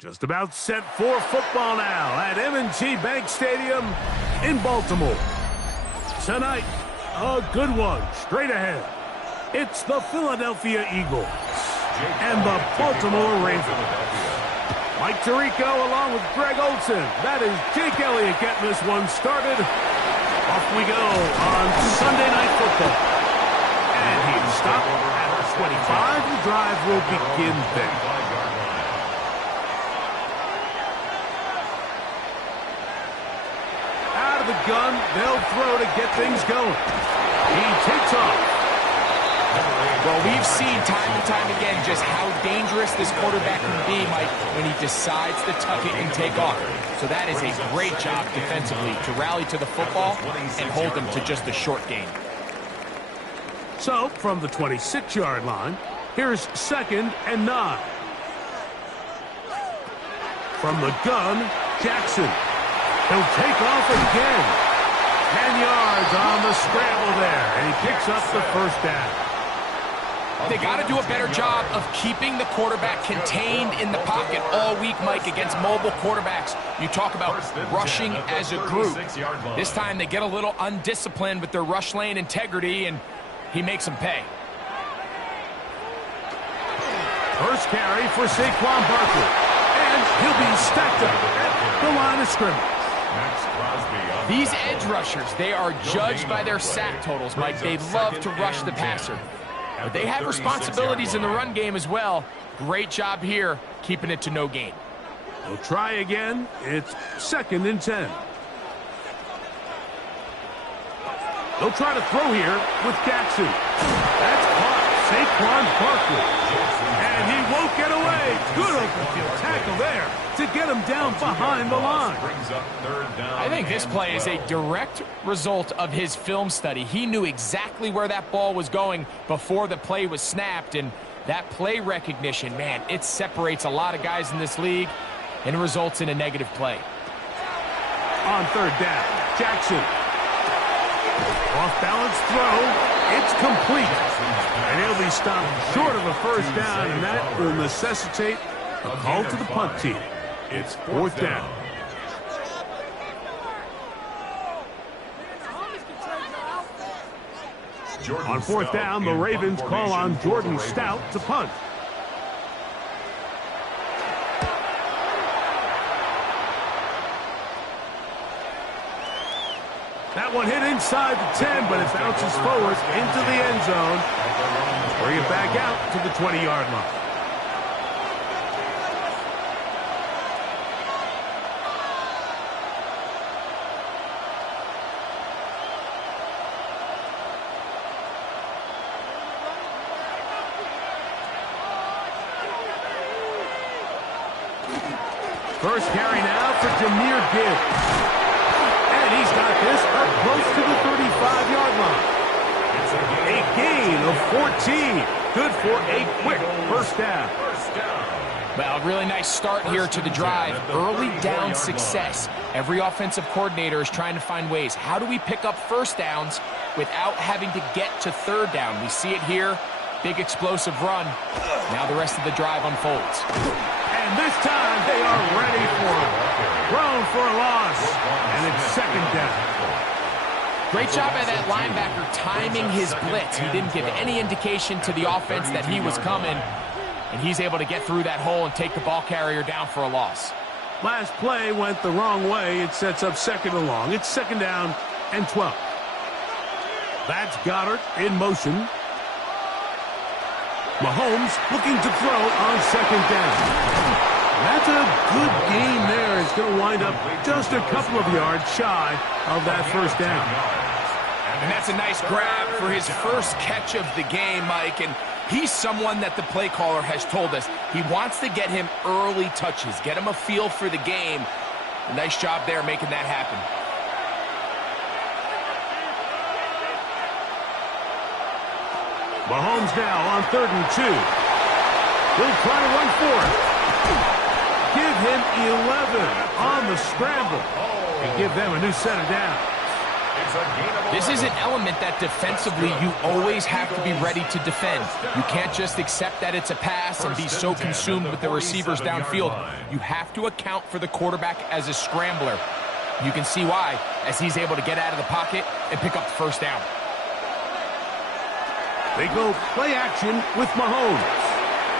Just about set for football now at M&T Bank Stadium in Baltimore. Tonight, a good one straight ahead. It's the Philadelphia Eagles and the Baltimore Ravens. Mike Tirico along with Greg Olsen. That is Jake Elliott getting this one started. Off we go on Sunday Night Football. And he's stopped at the 25. The drive will begin then. Out of the gun, they'll throw to get things going. He takes off. Well, we've seen time and time again just how dangerous this quarterback can be, Mike, when he decides to tuck it and take off. So that is a great job defensively to rally to the football and hold them to just a short gain. So, from the 26-yard line, here's 2nd and 9. From the gun, Jackson. He'll take off again. 10 yards on the scramble there, and he picks up the first down. They got to do a better job of keeping the quarterback contained in the pocket all week, Mike, against mobile quarterbacks. You talk about rushing as a group. This time they get a little undisciplined with their rush lane integrity, and he makes them pay. First carry for Saquon Barkley, and he'll be stacked up at the line of scrimmage. These edge rushers, they are judged by their sack totals, Mike. They love to rush the passer. But they have responsibilities in the run game as well. Great job here, keeping it to no gain. They'll try again. It's 2nd and 10. They'll try to throw here with Jackson. That's caught. Saquon Barkley. And he won't get away. Good open field tackle there to get him down behind the line. I think this play is a direct result of his film study. He knew exactly where that ball was going before the play was snapped, and that play recognition, man, it separates a lot of guys in this league and results in a negative play. On 3rd down, Jackson. Off-balance throw. It's complete. And he'll be stopped short of a first down, and that will necessitate a call to the punt team. It's 4th down. On 4th down, the Ravens call on Jordan Stout to punt. That one hit inside the 10, but it bounces forward into the end zone. Bring it back out to the 20-yard line. First carry now for Jahmyr Gibbs. And he's got this up close to the 35-yard line. A gain of 14. Good for a quick first down. Well, really nice start here to the drive. Early down success. Every offensive coordinator is trying to find ways. How do we pick up first downs without having to get to third down? We see it here. Big explosive run. Now the rest of the drive unfolds. And this time they are ready for it. Thrown for a loss. And it's second down. Great job by that linebacker timing his blitz. He didn't give any indication to the offense that he was coming. And he's able to get through that hole and take the ball carrier down for a loss. Last play went the wrong way. It sets up second and long. It's second down and 12. That's Goddard in motion. Mahomes looking to throw on second down. That's a good game there. It's going to wind up just a couple of yards shy of that first down. And that's a nice grab for his first catch of the game, Mike. And he's someone that the play caller has told us he wants to get him early touches, get him a feel for the game. A nice job there making that happen. Mahomes now on 3rd and 2. He'll try to run for it. Give him 11 on the scramble. And give them a new set of downs. This is an element that defensively you always have to be ready to defend. You can't just accept that it's a pass and be so consumed with the receivers downfield. You have to account for the quarterback as a scrambler. You can see why, as he's able to get out of the pocket and pick up the first down. They go play action with Mahomes.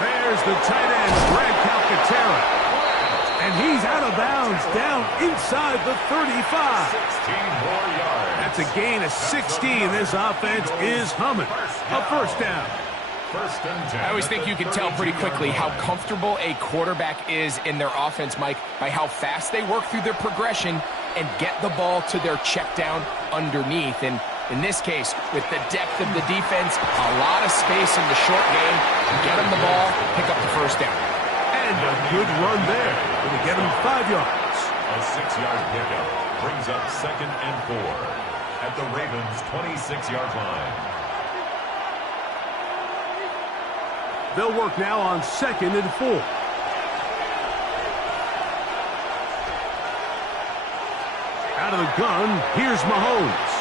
There's the tight end, Greg Calcaterra. And he's out of bounds, down inside the 35. 16 more yards. That's a gain of 16. This offense is humming. A first down. First and 10. I always think you can tell pretty quickly how comfortable a quarterback is in their offense, Mike, by how fast they work through their progression and get the ball to their check down underneath. And in this case, with the depth of the defense, a lot of space in the short game, get them the ball, pick up the first down. And a good run there. Going to get him 5 yards. A 6-yard pickup brings up 2nd and 4 at the Ravens' 26-yard line. They'll work now on 2nd and 4. Out of the gun, here's Mahomes.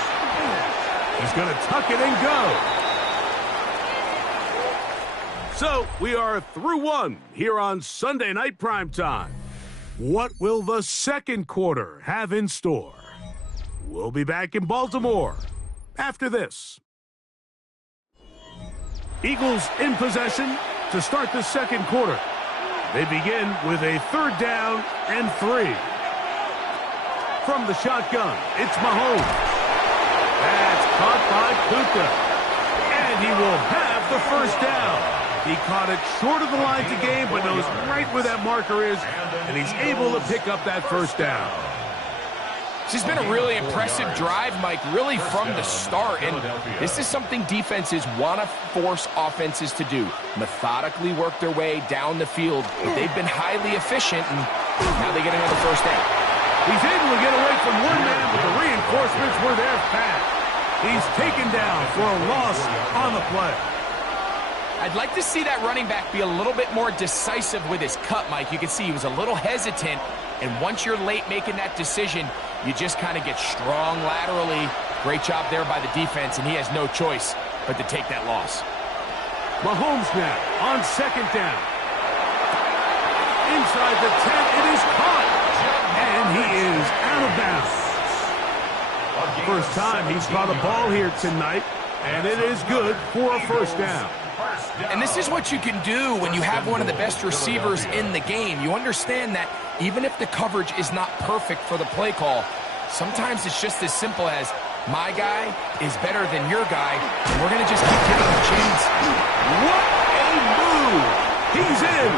He's going to tuck it and go. So, we are through one here on Sunday Night Primetime. What will the second quarter have in store? We'll be back in Baltimore after this. Eagles in possession to start the second quarter. They begin with a 3rd down and 3. From the shotgun, it's Mahomes. That's caught by Puka. And he will have the first down. He caught it short of the line to gain, but knows right where that marker is, and he's able to pick up that first down. This has been a really impressive drive, Mike, really from the start. And this is something defenses want to force offenses to do. Methodically work their way down the field. But they've been highly efficient, and now they get another first down. He's able to get away from one man, but the reinforcements were there fast. He's taken down for a loss on the play. I'd like to see that running back be a little bit more decisive with his cut, Mike. You can see he was a little hesitant, and once you're late making that decision, you just kind of get strong laterally. Great job there by the defense, and he has no choice but to take that loss. Mahomes now on 2nd down. Inside the 10, it is caught, and he is out of bounds. First time he's caught a ball here tonight, and it is good for a first down. And this is what you can do when you have one of the best receivers in the game. You understand that even if the coverage is not perfect for the play call, sometimes it's just as simple as, my guy is better than your guy, and we're going to just keep giving him a chance. What a move! He's in!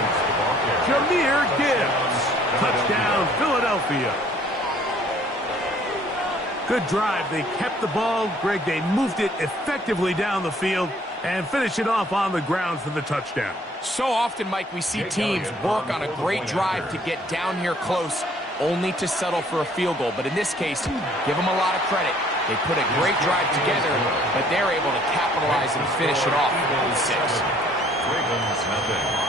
Jahmyr Gibbs. Touchdown, Philadelphia. Good drive. They kept the ball. Greg, they moved it effectively down the field and finish it off on the ground for the touchdown. So often, Mike, we see teams work on a great drive to get down here close, only to settle for a field goal. But in this case, give them a lot of credit. They put a great drive together, but they're able to capitalize and finish it off with 6. Ravens nothing.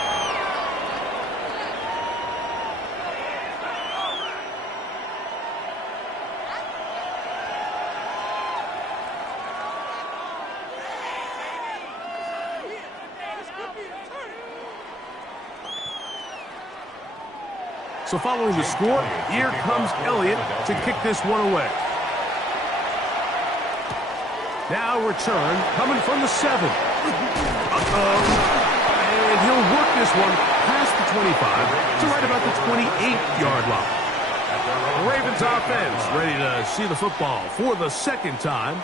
So following the score, here comes Elliott to kick this one away. Now return coming from the 7. And he'll work this one past the 25 to right about the 28-yard line. The Ravens offense ready to see the football for the second time.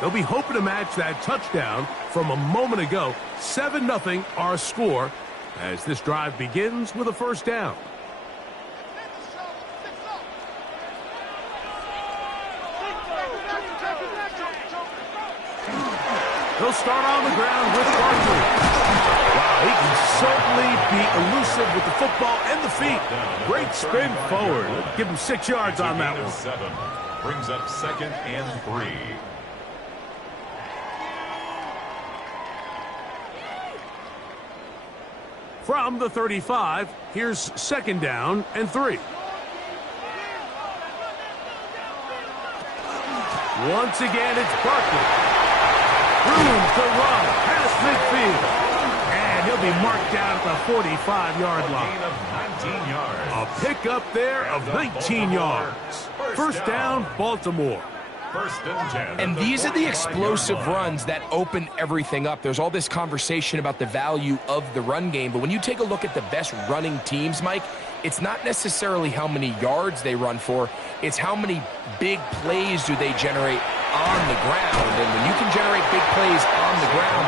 They'll be hoping to match that touchdown from a moment ago. 7-0 our score as this drive begins with a first down. He'll start on the ground with Barkley. Wow, he can certainly be elusive with the football and the feet. Great spin forward. Give him 6 yards on that one. 7 brings up 2nd and 3. From the 35, here's 2nd down and 3. Once again, it's Barkley. Room to run past midfield. And he'll be marked down at the 45-yard line. Gain of 19 yards. A pickup there of 19 yards. First down, Baltimore. 1st and 10. And these are the explosive runs that open everything up. There's all this conversation about the value of the run game, but when you take a look at the best running teams, Mike, it's not necessarily how many yards they run for, it's how many big plays do they generate on the ground. And when you can generate big plays on the ground,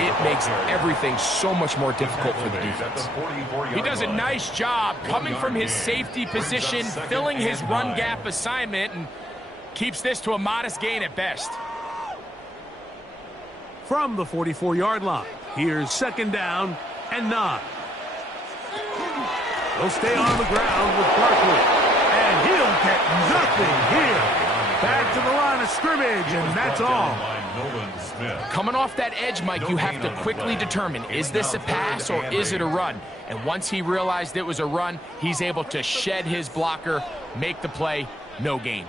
it makes everything so much more difficult for the defense. He does a nice job coming from his safety position, filling his run gap assignment, and keeps this to a modest gain at best. From the 44-yard line, here's 2nd down and 9. He'll stay on the ground with Barkley, and he'll get nothing here. Back to the line of scrimmage, and that's all. Coming off that edge, Mike, you have to quickly determine, is this a pass or is it a run? And once he realized it was a run, he's able to shed his blocker, make the play, no gain.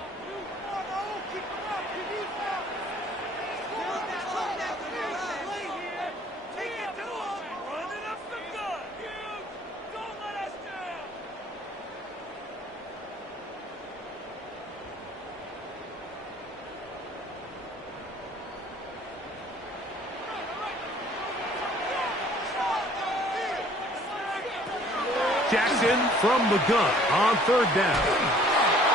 Jackson from the gun on 3rd down.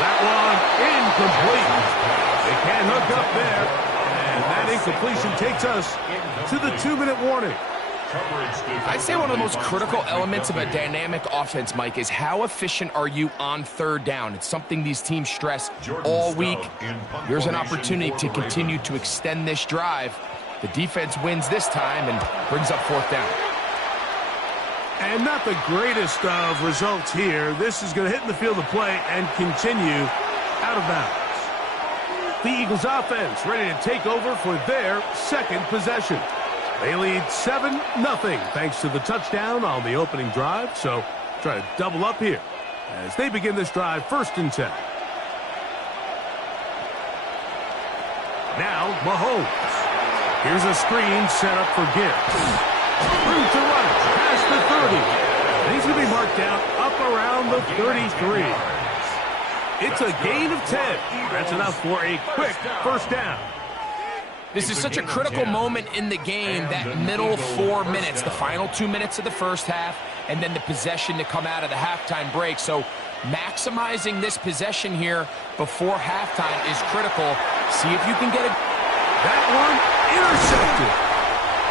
That one incomplete. They can't hook up there. And that incompletion takes us to the 2-minute warning. I'd say one of the most critical elements of a dynamic offense, Mike, is how efficient are you on 3rd down. It's something these teams stress all week. There's an opportunity to continue to extend this drive. The defense wins this time and brings up 4th down. And not the greatest of results here. This is going to hit in the field of play and continue out of bounds. The Eagles offense ready to take over for their 2nd possession. They lead 7-0 thanks to the touchdown on the opening drive. So try to double up here as they begin this drive 1st and 10. Now Mahomes. Here's a screen set up for Gibbs. Room to run it past the 30. And he's going to be marked down up around the 33. It's a gain of 10. That's enough for a quick 1st down. This is such a critical moment in the game, that middle 4 minutes, the final 2 minutes of the first half, and then the possession to come out of the halftime break. So maximizing this possession here before halftime is critical. See if you can get it. That one intercepted.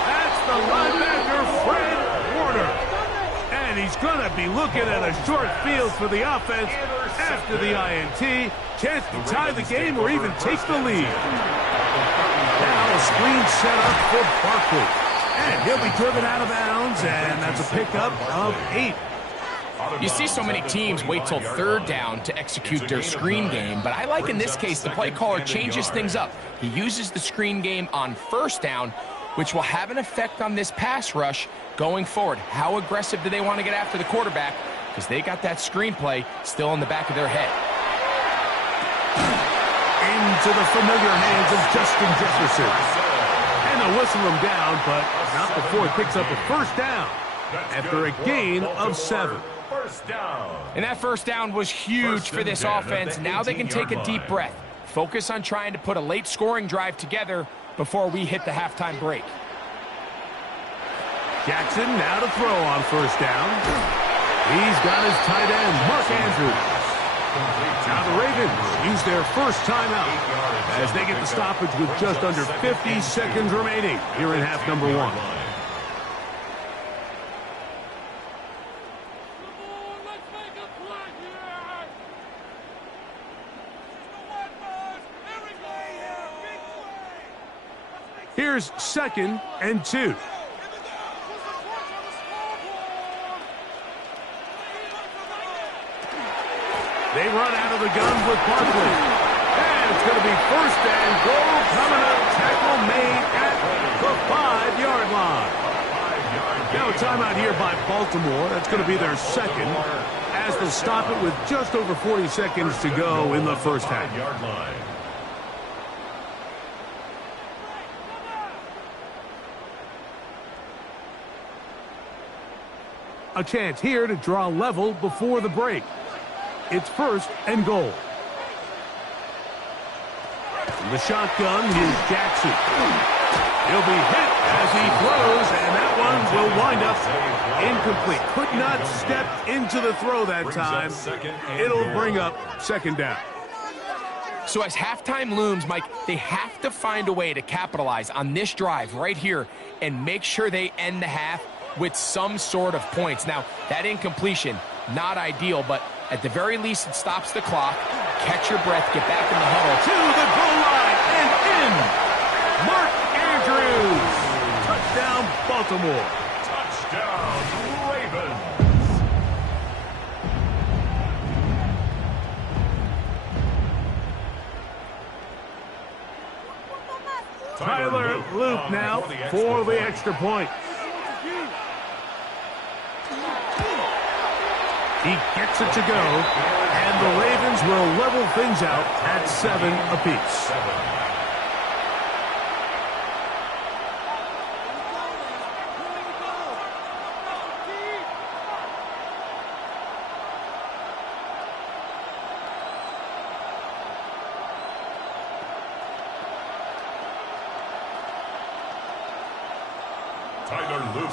That's the linebacker, Fred Warner. And he's going to be looking at a short field for the offense after the INT. Chance to tie the game or even take the lead. Now a screen set up for Barkley. And he'll be driven out of bounds, and that's a pickup of 8. You see so many teams wait till third down to execute their screen game, but I like in this case the play caller changes things up. He uses the screen game on first down, which will have an effect on this pass rush going forward. How aggressive do they want to get after the quarterback? Because they got that screenplay still in the back of their head. Into the familiar hands of Justin Jefferson. And they'll whistle him down, but not before he picks up a first down after a gain of 7. And that first down was huge for this offense. Now they can take a deep breath. Focus on trying to put a late scoring drive together before we hit the halftime break. Jackson now to throw on first down. He's got his tight end, Mark Andrews. Now the Ravens use their first timeout as they get the stoppage with just under 50 seconds remaining here in half number 1. Here's 2nd and 2. They run out of the gun with Barkley. And it's going to be 1st and goal coming up. Tackle made at the 5-yard line. Now a timeout here by Baltimore. That's going to be their 2nd as they'll stop it with just over 40 seconds to go in the first half. A chance here to draw level before the break. It's 1st and goal. From the shotgun, here's Jackson. He'll be hit as he throws, and that one will wind up incomplete. Could not step into the throw that time. It'll bring up 2nd down. So as halftime looms, Mike, they have to find a way to capitalize on this drive right here and make sure they end the half with some sort of points. Now, that incompletion, not ideal, but at the very least, it stops the clock. Catch your breath, get back in the huddle. To the goal line and in. Mark Andrews. Touchdown, Baltimore. Touchdown, Ravens. Tyler Luke now for the extra point. He gets it to go, and the Ravens will level things out at 7 apiece.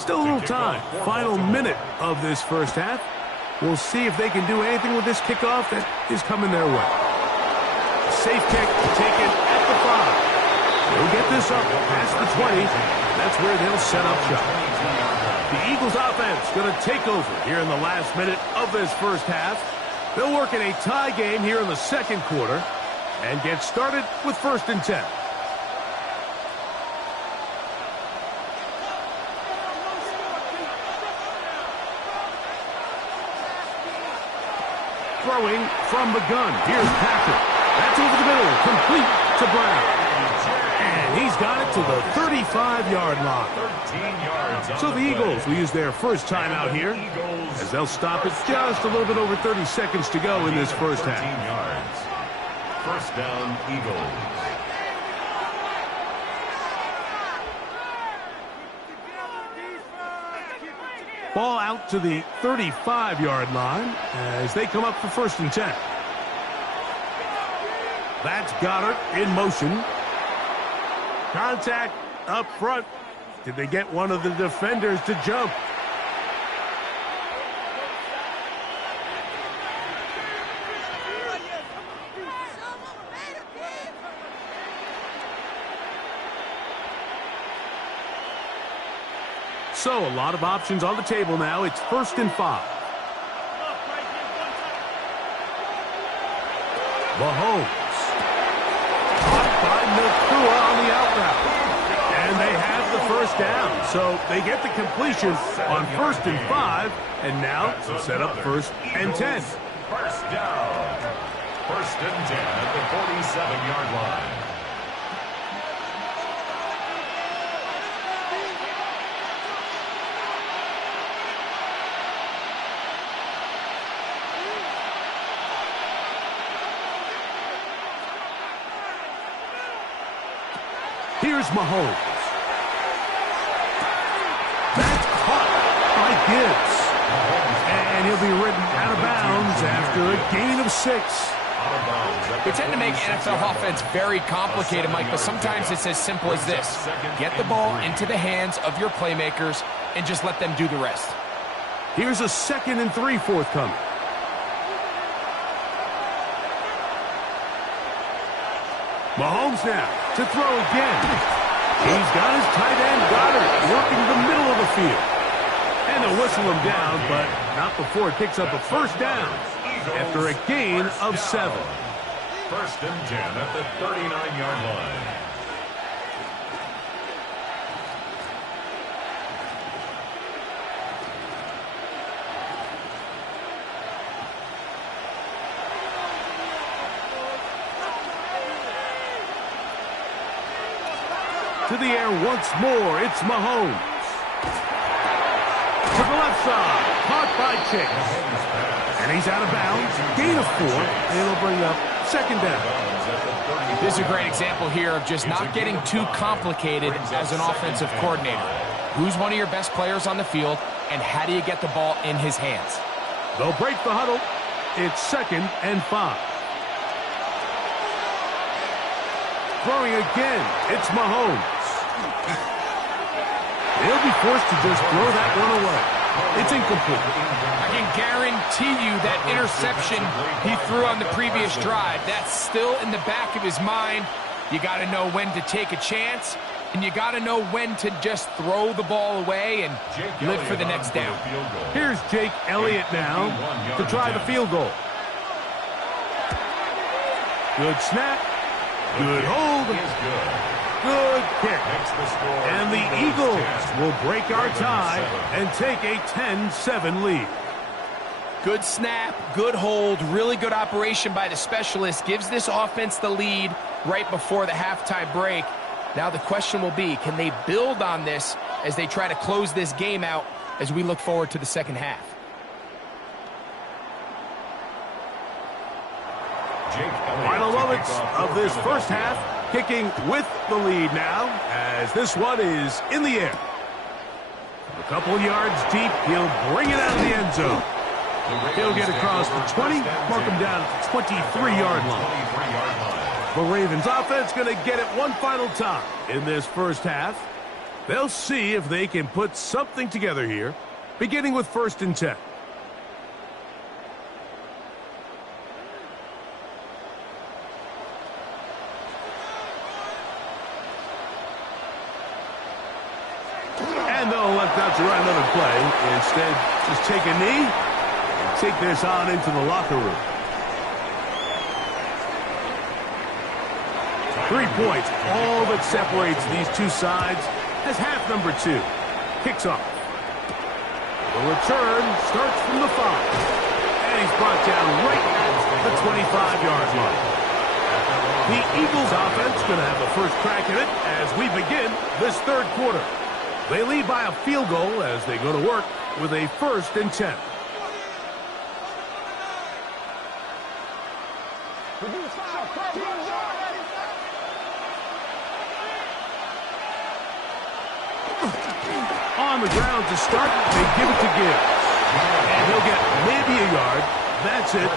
Still a little time. Final minute of this first half. We'll see if they can do anything with this kickoff that is coming their way. Safe kick taken at the 5. They'll get this up past the 20. That's where they'll set up shop. The Eagles offense going to take over here in the last minute of this first half. They'll work in a tie game here in the 2nd quarter and get started with 1st and 10. Throwing from the gun. Here's Packer. That's over the middle. Complete to Brown. And he's got it to the 35-yard line. 13 yards. So the Eagles will use their first timeout here as they'll stop it just a little bit over 30 seconds to go in this first half. 13 yards. 1st down, Eagles. Ball out to the 35-yard line as they come up for 1st and 10. That's Goddard in motion. Contact up front. Did they get one of the defenders to jump? So a lot of options on the table now. It's 1st and 5. Mahomes. Caught by Nakua on the out route. And they have the first down, so they get the completion on 1st and 5, and now set up 1st and 10. First down. 1st and 10 at the 47-yard line. Here's Mahomes. That's caught by Gibbs. And he'll be ridden out of bounds after a gain of 6. We tend to make NFL offense very complicated, Mike, but sometimes it's as simple as this. Get the ball into the hands of your playmakers and just let them do the rest. Here's a 2nd and 3 forthcoming. Mahomes now to throw again. He's got his tight end Goddard working the middle of the field. And they'll whistle him down, but not before it picks up a first down after a gain of 7. 1st and 10 at the 39-yard line. To the air once more, it's Mahomes. To the left side, caught by Chase. And he's out of bounds, gain of 4, and it'll bring up 2nd down. This is a great example here of just not getting too complicated as an offensive coordinator. Who's one of your best players on the field, and how do you get the ball in his hands? They'll break the huddle. It's 2nd and 5. Throwing again, it's Mahomes. They'll be forced to just throw that one away. It's incomplete. I can guarantee you that interception he threw on the previous drive, that's still in the back of his mind. You got to know when to take a chance, and you got to know when to just throw the ball away and live for the next down. Here's Jake Elliott now to try the field goal. Good snap. Good hold. Good kick. And the Eagles will break our tie and take a 10-7 lead. Good snap, good hold, really good operation by the specialist. Gives this offense the lead right before the halftime break. Now the question will be, can they build on this as they try to close this game out as we look forward to the second half? Final moments of this first half, kicking with the lead now as this one is in the air. A couple yards deep, he'll bring it out of the end zone. He'll get across the 20, mark him down at the 23-yard line. The Ravens offense going to get it one final time in this first half. They'll see if they can put something together here, beginning with 1st and 10. And they'll elect out to run another play. Instead, just take a knee and take this on into the locker room. 3 points, all that separates these two sides as half number 2 kicks off. The return starts from the 5. And he's brought down right at the 25-yard line. The Eagles offense going to have the first crack at it as we begin this third quarter. They lead by a field goal as they go to work with a 1st and 10. On the ground to start, they give it to Gibbs. And he'll get maybe a yard. That's it.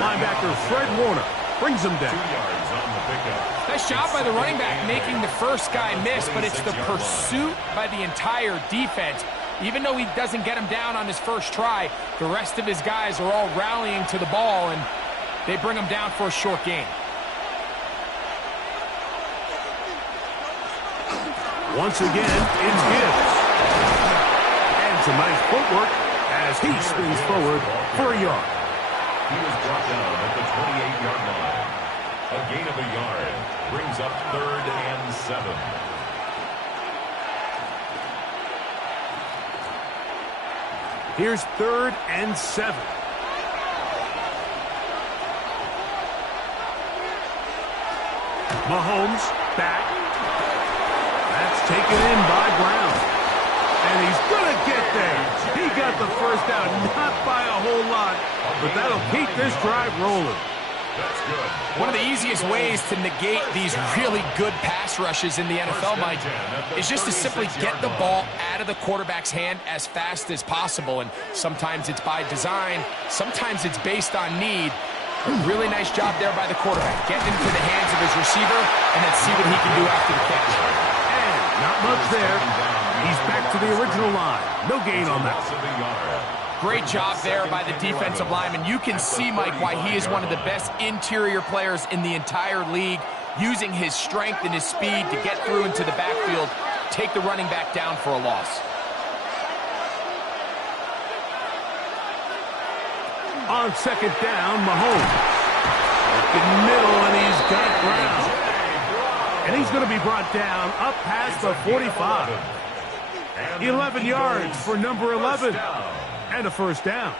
Linebacker Fred Warner brings him down. 2 yards on the pickup. Nice job by the running back making the first guy miss, but it's the pursuit by the entire defense. Even though he doesn't get him down on his first try, the rest of his guys are all rallying to the ball, and they bring him down for a short gain. Once again, it's Gibbs. And some nice footwork as he spins forward for a yard. He was brought down at the 28-yard line. A gain of a yard brings up 3rd and 7. Here's 3rd and 7. Mahomes back. That's taken in by Brown. And he's going to get there. He got the first down, not by a whole lot, but that'll keep this drive rolling. That's good. One of the easiest ways to negate these really good pass rushes in the NFL, Mike, is just to simply get the ball out of the quarterback's hand as fast as possible. And sometimes it's by design, sometimes it's based on need. A really nice job there by the quarterback, getting into the hands of his receiver and then see what he can do after the catch. And not much there. He's back to the original line. No gain on that. Great job there by the defensive lineman. You can see, Mike, why he is one of the best interior players in the entire league, using his strength and his speed to get through into the backfield, take the running back down for a loss. On 2nd down, Mahomes. Open middle, and he's got Brown. And he's going to be brought down up past the 45. 11 yards for number 11. And a first down.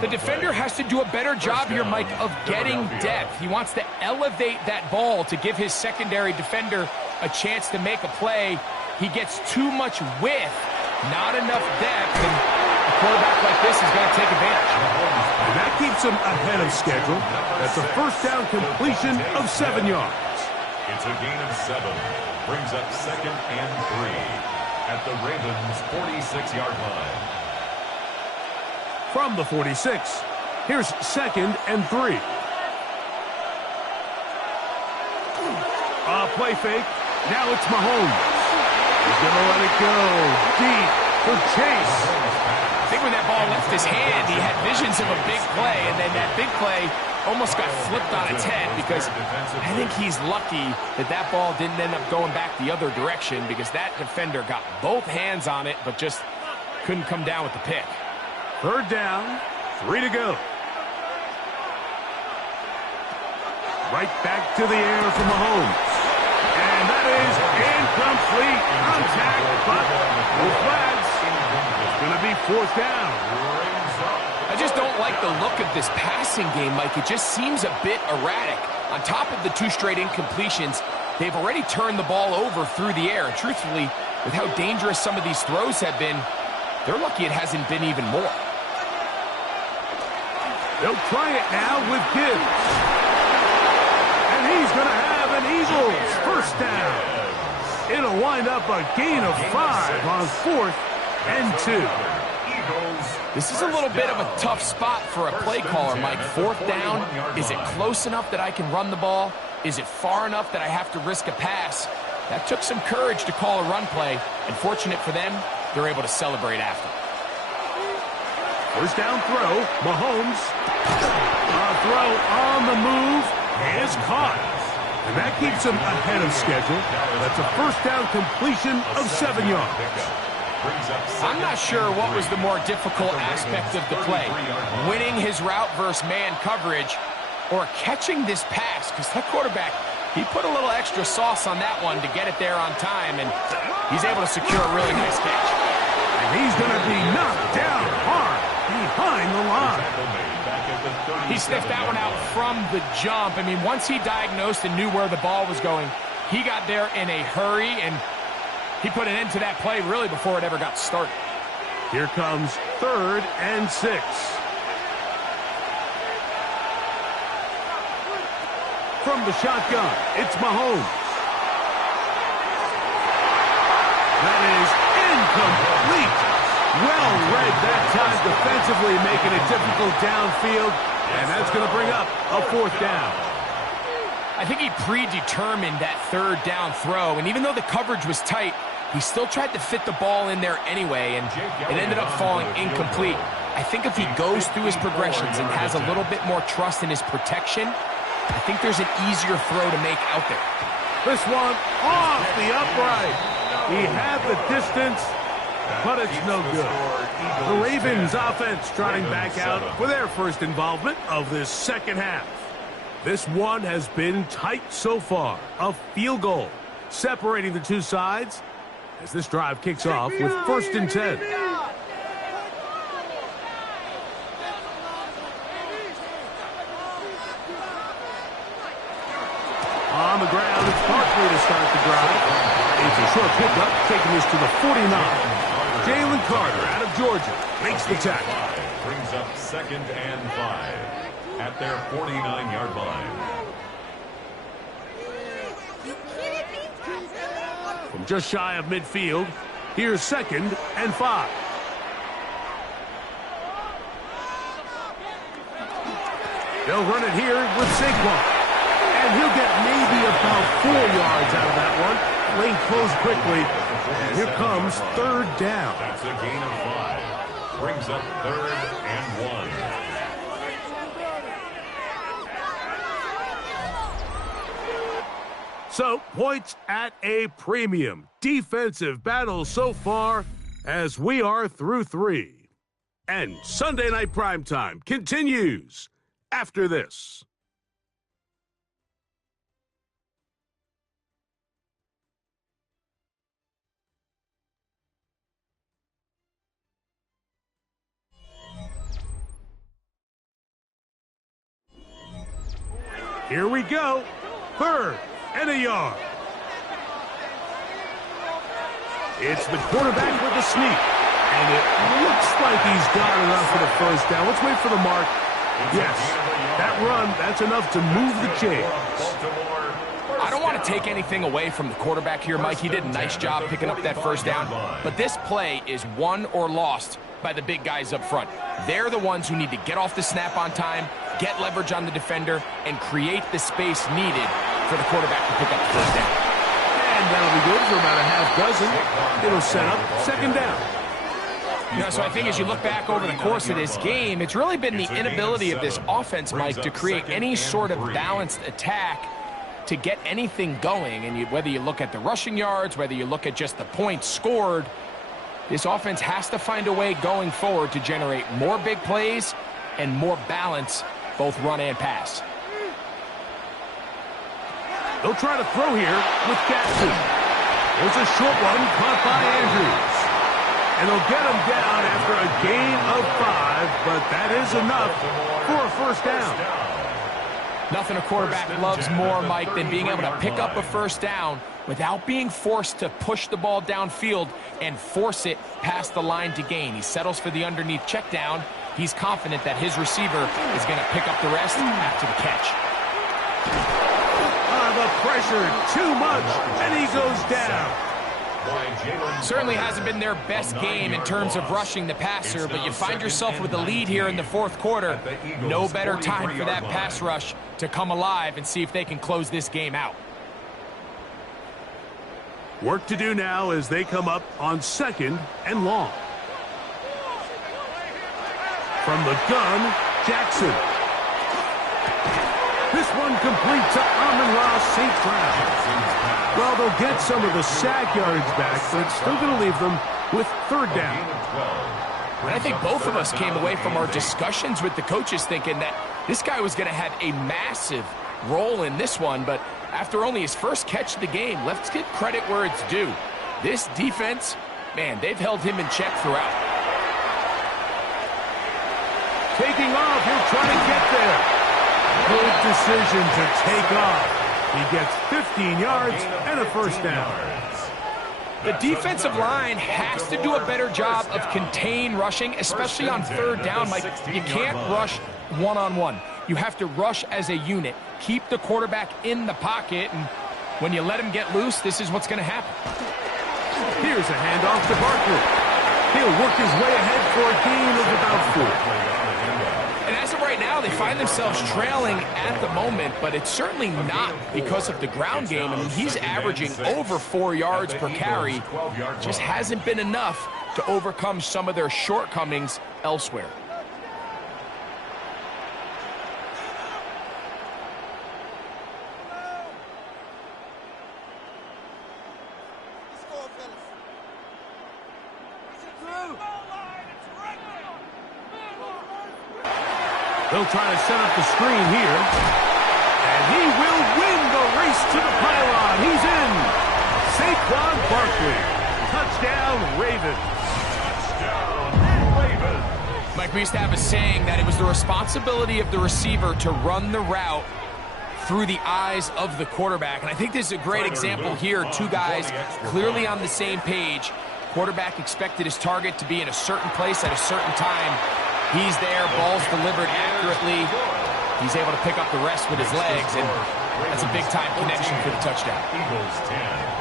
The defender has to do a better job here, Mike, of getting depth. He wants to elevate that ball to give his secondary defender a chance to make a play. He gets too much width, not enough depth, and a quarterback like this is going to take advantage. And that keeps him ahead of schedule. That's a first down completion of 7 yards. It's a gain of 7. Brings up 2nd and 3 at the Ravens' 46-yard line. From the 46, here's 2nd and 3. Play fake. Now it's Mahomes. He's going to let it go deep for Chase. I think when that ball left his hand, he had visions of a big play, and then that big play almost got flipped on its head, because I think he's lucky that that ball didn't end up going back the other direction, because that defender got both hands on it but just couldn't come down with the pick. 3rd down, 3 to go. Right back to the air for Mahomes. And that is incomplete. Contact, but no flags. It's going to be 4th down. I just don't like the look of this passing game, Mike. It just seems a bit erratic. On top of the 2 straight incompletions, they've already turned the ball over through the air. And truthfully, with how dangerous some of these throws have been, they're lucky it hasn't been even more. They'll try it now with Gibbs. And he's going to have an Eagles first down. It'll wind up a gain of 5 on 4th and 2. This is a little bit of a tough spot for a play caller, Mike. 4th down, is it close enough that I can run the ball? Is it far enough that I have to risk a pass? That took some courage to call a run play, and fortunate for them, they're able to celebrate after. First down throw, Mahomes. A throw on the move is caught. And that keeps him ahead of schedule. That's a first down completion of 7 yards. I'm not sure what was the more difficult aspect of the play, winning his route versus man coverage or catching this pass, because that quarterback, he put a little extra sauce on that one to get it there on time, and he's able to secure a really nice catch. And he's going to be knocked down hard behind the line. He sniffed that one out from the jump. I mean, once he diagnosed and knew where the ball was going, he got there in a hurry, and he put an end to that play really before it ever got started. Here comes 3rd and 6. From the shotgun, it's Mahomes. That is incomplete. Well read that time defensively, making it difficult downfield, and that's going to bring up a 4th down. I think he predetermined that 3rd down throw, and even though the coverage was tight, he still tried to fit the ball in there anyway, and it ended up falling incomplete. I think if he goes through his progressions and has a little bit more trust in his protection, I think there's an easier throw to make out there. This one off the upright. He had the distance, but it's no good. The Ravens offense trotting back out for their first involvement of this second half. This one has been tight so far. A field goal separating the two sides as this drive kicks off with 1st and 10. On the ground, it's Barkley to start the drive. It's a short pickup, taking us to the 49. Jalen Carter out of Georgia makes the tackle. Brings up 2nd and 5 at their 49-yard line. From just shy of midfield, here's 2nd and 5. They'll run it here with Saquon. And he'll get maybe about 4 yards out of that one. Lane closed quickly. And here comes 3rd down. That's a gain of 5. Brings up 3rd and 1. So, points at a premium. Defensive battle so far as we are through 3. And Sunday Night Primetime continues after this. Here we go. 3rd and a yard. It's the quarterback with the sneak. And it looks like he's got enough for the first down. Let's wait for the mark. Yes, that run, that's enough to move the chains. I don't want to take anything away from the quarterback here, Mike. He did a nice job picking up that first down. But this play is won or lost by the big guys up front. They're the ones who need to get off the snap on time, get leverage on the defender, and create the space needed for the quarterback to pick up the first down. And that'll be good for about a half dozen. It'll set up 2nd down. You know, so I think as you look back over the course of this game, it's really been the inability of this offense, Mike, to create any sort of balanced attack to get anything going. And whether you look at the rushing yards, whether you look at just the points scored, this offense has to find a way going forward to generate more big plays and more balance, both run and pass. They'll try to throw here with Jackson. There's a short one caught by Andrews. And they'll get him down after a gain of 5, but that is enough for a first down. Nothing a quarterback loves more, Mike, than being able to pick up a first down without being forced to push the ball downfield and force it past the line to gain. He settles for the underneath check down. He's confident that his receiver is going to pick up the rest after the catch. The pressure, too much, and he goes down. Certainly hasn't been their best game in terms of rushing the passer, but you find yourself with a lead here in the 4th quarter. No better time for that pass rush to come alive and see if they can close this game out. Work to do now as they come up on 2nd and long. From the gun, Jackson. This one complete to Amon-Ra St. Brown. Well, they'll get some of the sack yards back, but it's still going to leave them with 3rd down. And I think both of us came away from our discussions with the coaches thinking that this guy was going to have a massive role in this one, but after only his first catch of the game, let's give credit where it's due. This defense, man, they've held him in check throughout. Taking off, he'll try to get there. Good decision to take off. He gets 15 yards and a first down. The defensive line has to do a better job of contain rushing, especially on 3rd down. Like, you can't rush one-on-one. You have to rush as a unit. Keep the quarterback in the pocket, and when you let him get loose, this is what's going to happen. Here's a handoff to Barkley. He'll work his way ahead for a gain of about 4. And as of right now, they find themselves trailing at the moment, but it's certainly not because of the ground game. I mean, he's averaging over 4 yards per carry. Just hasn't been enough to overcome some of their shortcomings elsewhere. They'll try to set up the screen here. And he will win the race to the pylon. He's in. Saquon Barkley. Touchdown, Ravens. Touchdown, Ravens. Mike, we used to have a saying that it was the responsibility of the receiver to run the route through the eyes of the quarterback. And I think this is a great example here. Two guys clearly on the same page. Quarterback expected his target to be in a certain place at a certain time. He's there, ball's delivered accurately. He's able to pick up the rest with his legs, and that's a big-time connection for the touchdown. Eagles 10.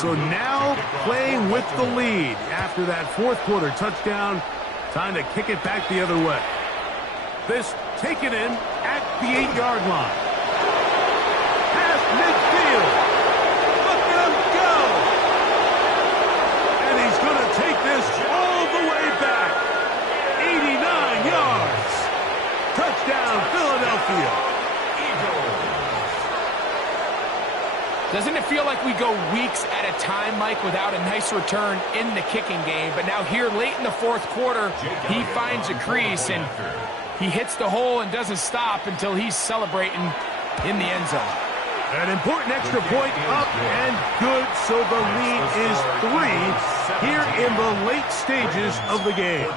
So now playing with the lead after that fourth quarter touchdown. Time to kick it back the other way. This taken in at the 8-yard line. Past midfield. Look at him go. And he's going to take this all the way back. 89 yards. Touchdown, Philadelphia. Doesn't it feel like we go weeks at a time, Mike, without a nice return in the kicking game? But now here late in the fourth quarter, he finds a crease, and he hits the hole and doesn't stop until he's celebrating in the end zone. An important extra point up and good, so the lead is 3 here in the late stages of the game.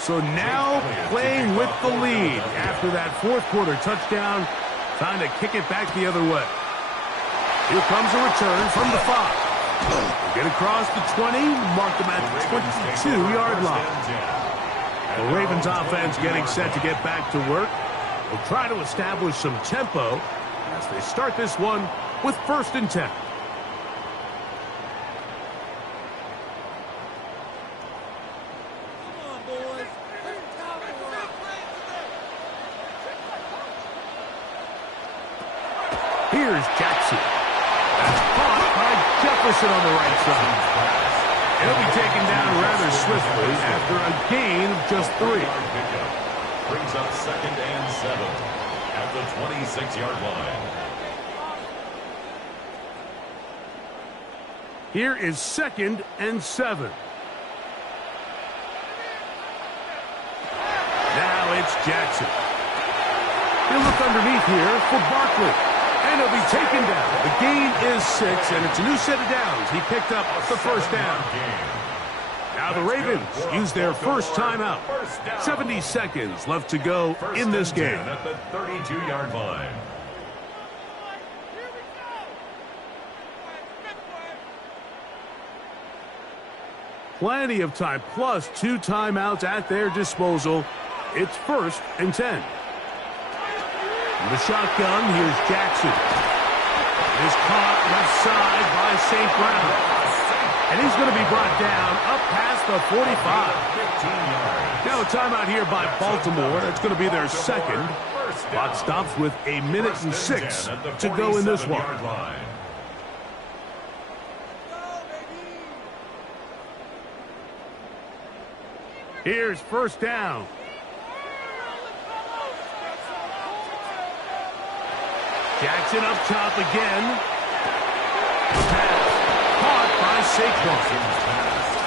So now playing with the lead after that fourth quarter touchdown. Time to kick it back the other way. Here comes a return from the 5. Get across the 20, mark them at the 22-yard line. The Ravens offense getting set to get back to work. They'll try to establish some tempo as they start this one with 1st and 10. Here's Jackson. That's caught by Jefferson on the right side. He'll be taken down rather swiftly after a gain of just 3. Brings up 2nd and 7 at the 26-yard line. Here is 2nd and 7. Now it's Jackson. He'll look underneath here for Barkley. And he'll be taken down. The gain is 6, and it's a new set of downs. He picked up the first down. Now the Ravens use their first timeout. 70 seconds left to go in this game. At the 32-yard line. Plenty of time, plus 2 timeouts at their disposal. It's 1st and 10. The shotgun, here's Jackson. It is caught left side by St. Brown. And he's going to be brought down up past the 45. Now a timeout here by Baltimore. It's going to be their 2nd. Clock stops with 1 minute and 6 to go in this one. Here's 1st down. Jackson up top again. Pass caught by Saquon.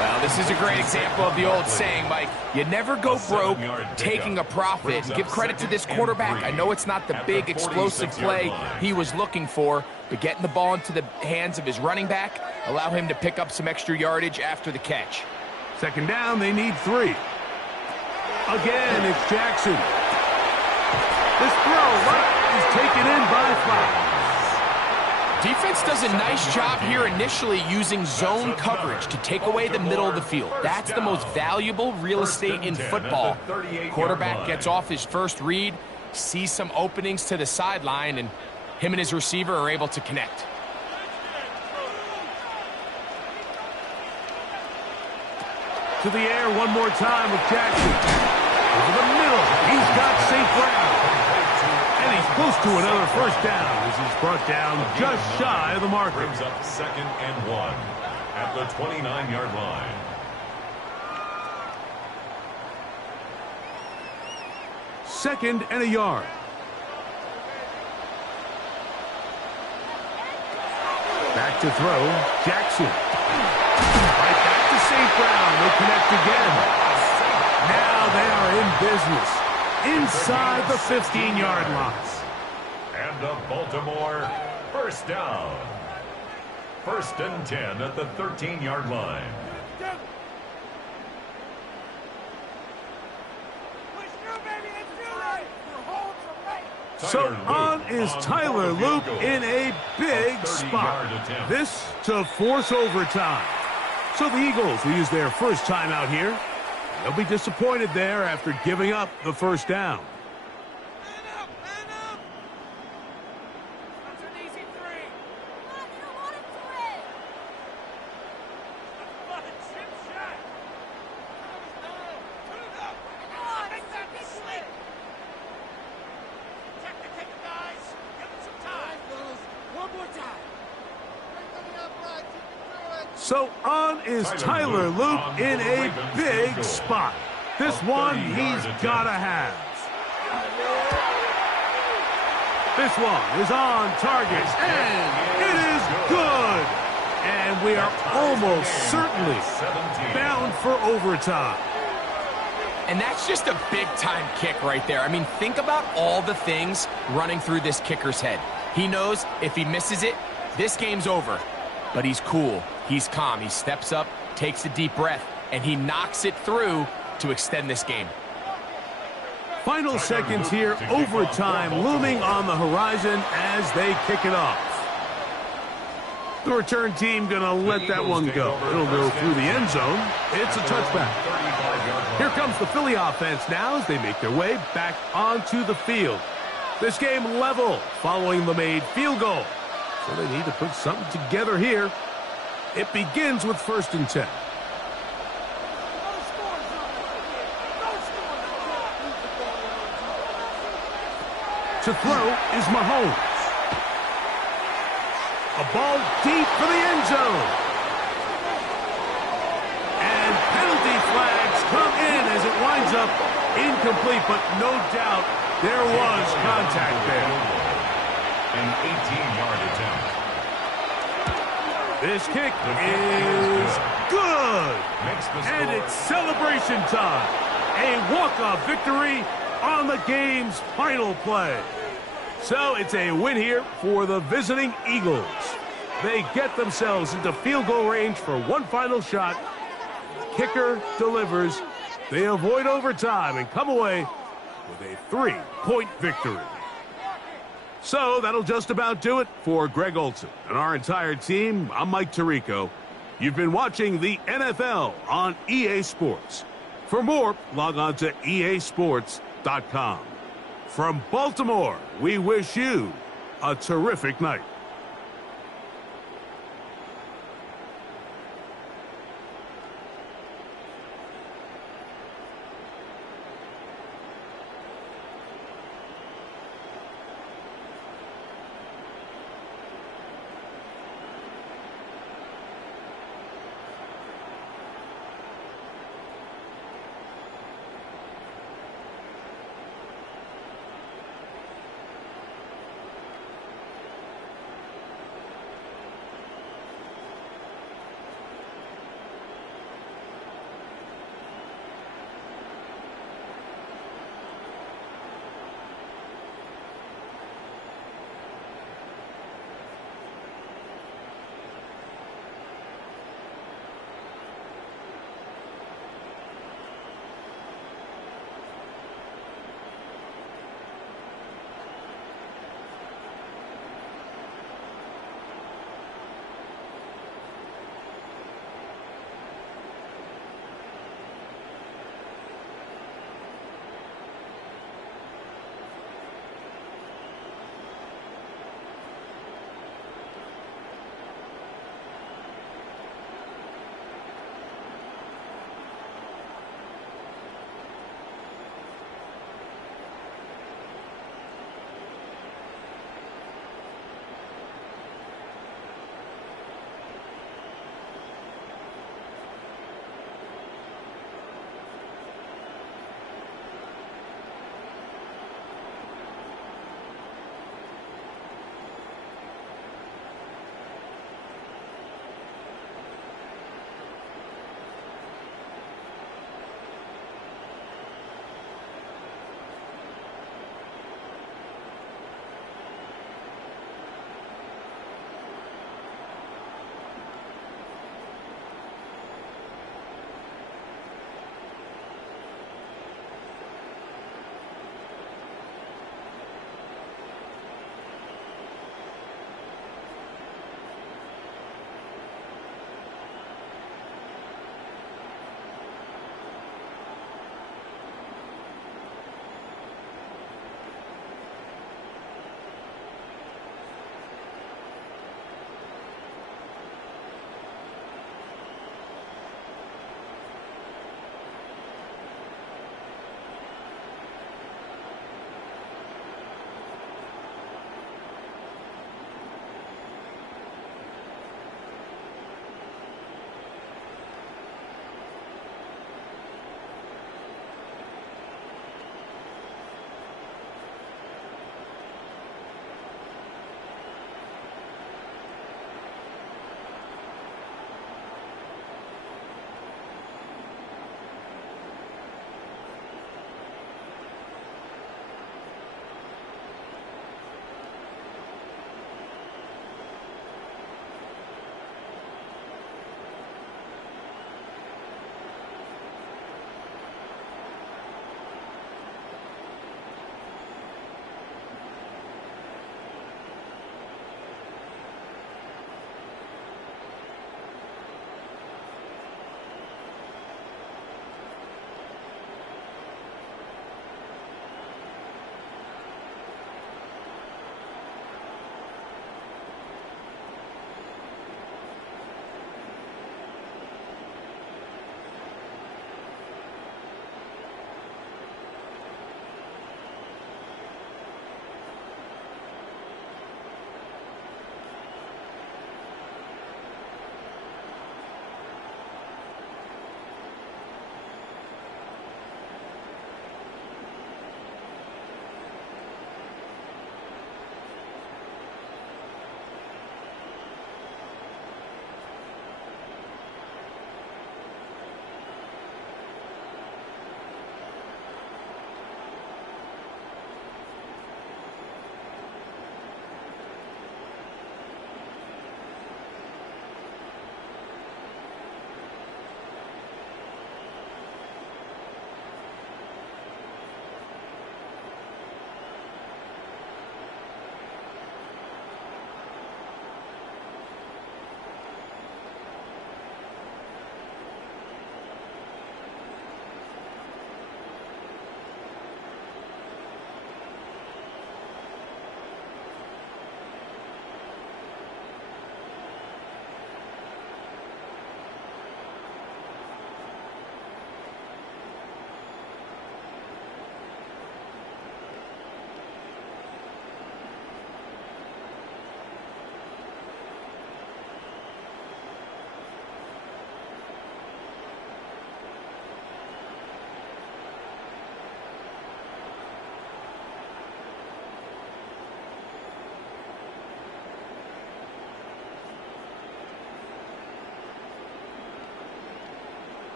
Well, this is a great example of the old saying, Mike. You never go broke taking a profit. Give credit to this quarterback. I know it's not the big explosive play he was looking for, but getting the ball into the hands of his running back, allow him to pick up some extra yardage after the catch. 2nd down, they need 3. Again, it's Jackson. This throw is taken in by Flowers. Defense does a nice job here initially using zone coverage to take away the middle of the field. That's the most valuable real estate in football. Quarterback gets off his first read, sees some openings to the sideline, and him and his receiver are able to connect. To the air one more time with Jackson. Over the middle, he's got St. Brown. And he's close to another first down as he's brought down just shy of the marker. Brings up 2nd and 1 at the 29-yard line. 2nd and a yard. Back to throw, Jackson. Right back to St. Brown. They connect again. Now they are in business inside the 15-yard line. And the Baltimore first down. 1st and 10 at the 13-yard line. So on is Tyler Loop in a big spot. This to force overtime. So the Eagles will use their first time out here. They'll be disappointed there after giving up the first down. So on is Tyler Loop in a big spot. This one he's got to have. This one is on target, and it is good. And we are almost certainly bound for overtime. And that's just a big-time kick right there. I mean, think about all the things running through this kicker's head. He knows if he misses it, this game's over. But he's cool. He's calm. He steps up, takes a deep breath, and he knocks it through to extend this game. Final seconds here, overtime looming on the horizon as they kick it off. The return team going to let that one go. It'll go through the end zone. It's a touchback. Here comes the Philly offense now as they make their way back onto the field. This game level following the made field goal. So they need to put something together here. It begins with 1st and 10. To throw is Mahomes. A ball deep for the end zone. And penalty flags come in as it winds up incomplete, but no doubt there was contact there. An 18-yard attempt. This kick is good. And it's celebration time. A walk-off victory on the game's final play. So it's a win here for the visiting Eagles. They get themselves into field goal range for one final shot. Kicker delivers. They avoid overtime and come away with a 3-point victory. So that'll just about do it for Greg Olsen and our entire team. I'm Mike Tirico. You've been watching the NFL on EA Sports. For more, log on to easports.com. From Baltimore, we wish you a terrific night.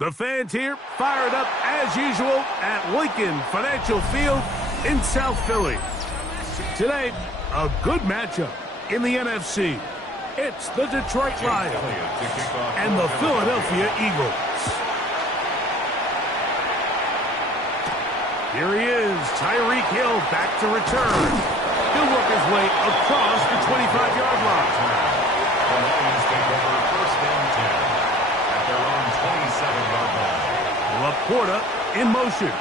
The fans here fired up as usual at Lincoln Financial Field in South Philly. Today, a good matchup in the NFC. It's the Detroit Lions and the Philadelphia Eagles. Here he is, Tyreek Hill back to return. He'll work his way across the 25-yard line. The Lions take over first and 10 at their own 27-yard line. Laporta in motion.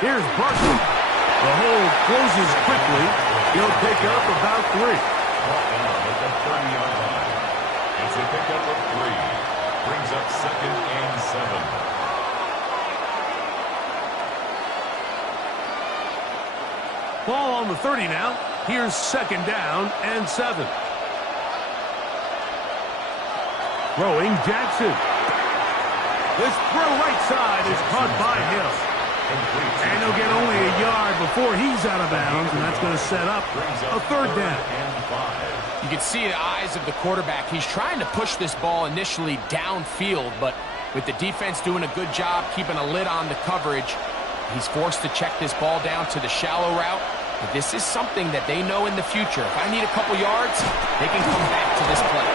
Here's Barkley. The hold closes quickly. He'll pick up about 3. Brought down at the 30-yard line. It's a pickup of 3. Brings up second and 7. Ball on the 30 now. Here's second down and 7. Throwing Jackson. This throw right side is caught by Hill. And he'll get only a yard before he's out of bounds, and that's going to set up a third down. You can see the eyes of the quarterback. He's trying to push this ball initially downfield, but with the defense doing a good job keeping a lid on the coverage, he's forced to check this ball down to the shallow route. But this is something that they know in the future. If I need a couple yards, they can come back to this play.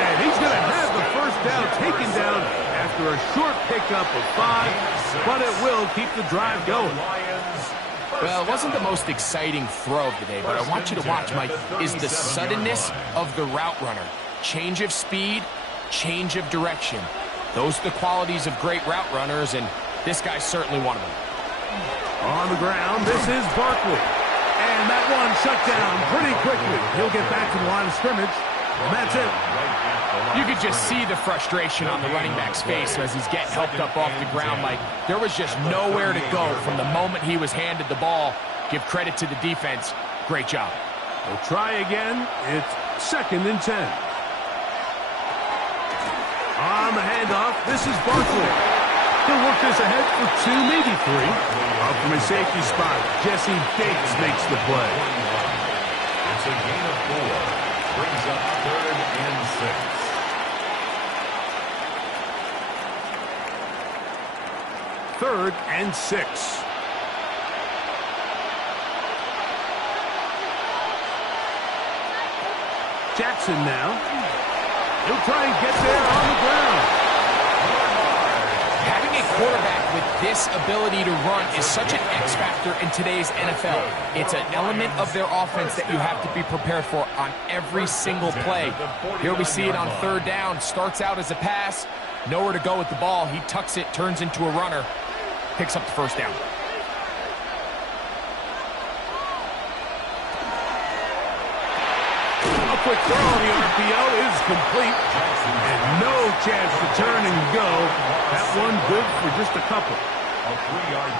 And he's going to have the first down taken down after a short pickup of 5, but it will keep the drive going. Well, it wasn't the most exciting throw of the day, but I want you to watch, Mike, is the suddenness of the route runner. Change of speed, change of direction. Those are the qualities of great route runners, and this guy's certainly one of them. On the ground, this is Barkley. And that one shut down pretty quickly. He'll get back to the line of scrimmage, and that's it. You could just see the frustration on the running back's face as he's getting helped up off the ground. Like, there was just nowhere to go from the moment he was handed the ball. Give credit to the defense. Great job. We'll try again. It's second and 10. On the handoff, this is Barkley. He'll work this ahead for 2, maybe 3. Up from his safety spot, Jesse Bates makes the play. It's a gain of 4. Brings up third and 6. Third and 6. Jackson now. He'll try and get there on the ground. Having a quarterback with this ability to run is such an X factor in today's NFL. It's an element of their offense that you have to be prepared for on every single play. Here we see it on third down. Starts out as a pass. Nowhere to go with the ball. He tucks it, turns into a runner. Picks up the first down. A quick throw on the RPO is complete. And no chance to turn and go. That one good for just a couple.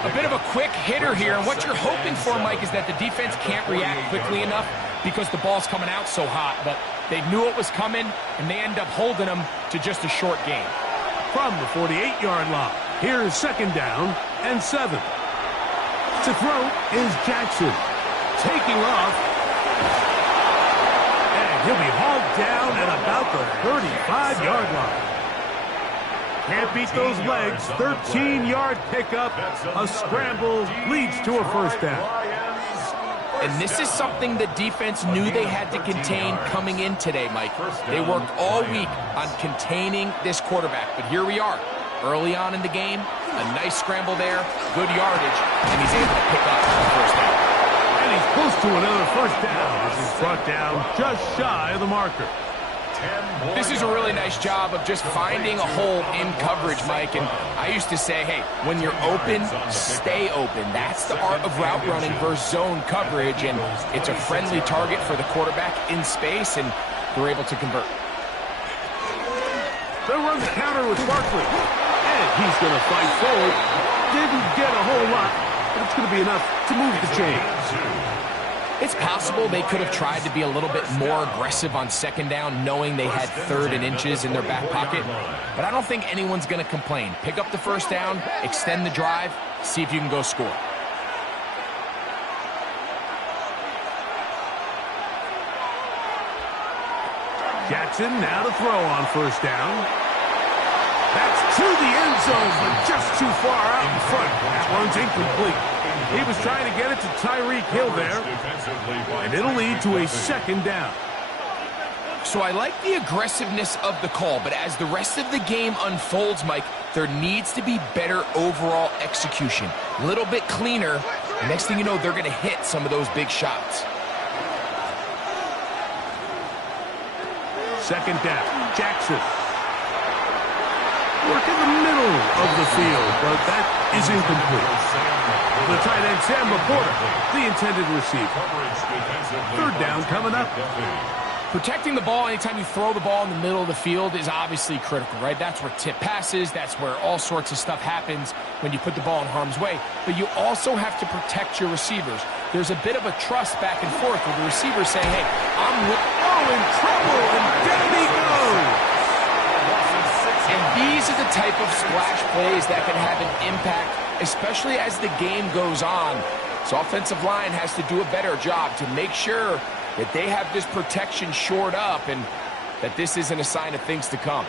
A bit of a quick hitter here, and what you're hoping for, Mike, is that the defense can't react quickly enough because the ball's coming out so hot. But they knew it was coming, and they end up holding them to just a short gain. From the 48-yard line, here's second down and 7. To throw is Jackson. Taking off. And he'll be hauled down at about the 35-yard line. Can't beat those legs. 13-yard pickup. A scramble leads to a first down. And this is something the defense knew they had to contain coming in today, Mike. They worked all week on containing this quarterback. But here we are, early on in the game. A nice scramble there, good yardage, and he's able to pick up the first down. And he's close to another first down. This is brought down just shy of the marker. This is a really nice job of just finding a hole in coverage, Mike. And I used to say, hey, when you're open, stay open. That's the art of route running versus zone coverage. And it's a friendly target for the quarterback in space, and they're able to convert. They'll run the counter with Barkley. And he's going to fight forward. Didn't get a whole lot, but it's going to be enough to move the chains. It's possible they could have tried to be a little bit more aggressive on second down, knowing they had third and inches in their back pocket. But I don't think anyone's going to complain. Pick up the first down, extend the drive, see if you can go score. Jackson now to throw on first down. That's to the end zone, but just too far out in front. That one's incomplete. He was trying to get it to Tyreek Hill there, and it'll lead to a second down. So I like the aggressiveness of the call, but as the rest of the game unfolds, Mike, there needs to be better overall execution. A little bit cleaner. Next thing you know, they're going to hit some of those big shots. Second down, Jackson. Work in the middle of the field, but that is incomplete. The tight end, Sam Laporta, the intended receiver. Third down coming up. Protecting the ball anytime you throw the ball in the middle of the field is obviously critical, right? That's where tip passes, that's where all sorts of stuff happens when you put the ball in harm's way. But you also have to protect your receivers. There's a bit of a trust back and forth where the receivers say, hey, I'm in trouble, and down he goes. And these are the type of splash plays that can have an impact, especially as the game goes on. So offensive line has to do a better job to make sure that they have this protection shored up and that this isn't a sign of things to come.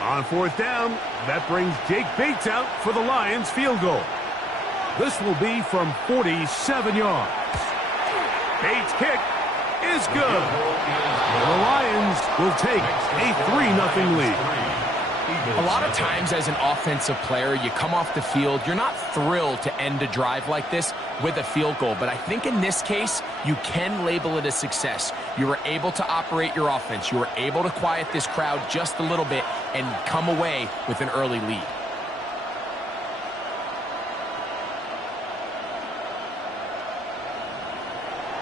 On fourth down, that brings Jake Bates out for the Lions field goal. This will be from 47 yards. Bates' kick is good. The Lions will take a 3-0 lead. A lot of times as an offensive player, you come off the field, you're not thrilled to end a drive like this with a field goal. But I think in this case, you can label it a success. You were able to operate your offense. You were able to quiet this crowd just a little bit and come away with an early lead.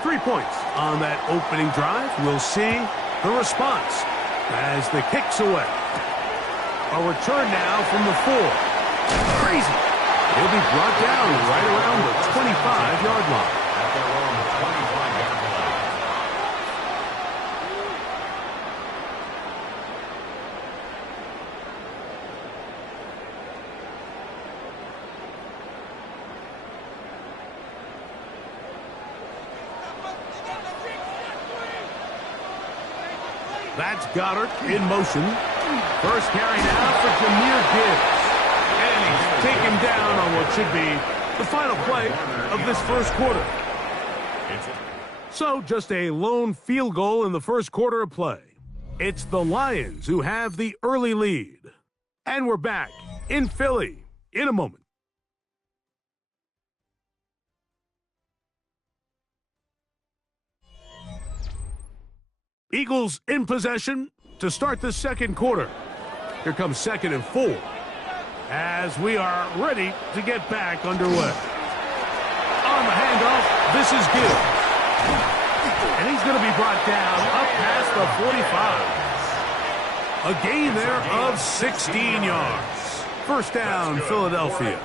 Three points on that opening drive. We'll see the response as the kick's away. A return now from the 4. Crazy. He'll be brought down right around the 25-yard line. At their own 25-yard line. That's Goddard in motion. First carry now for Jahmyr Gibbs. And he's taken down on what should be the final play of this first quarter. So just a lone field goal in the first quarter of play. It's the Lions who have the early lead. And we're back in Philly in a moment. Eagles in possession to start the second quarter. Here comes 2nd and 4 as we are ready to get back underway. On the handoff, this is Gibbs. And he's going to be brought down up past the 45. A gain there of 16 yards. First down, Philadelphia.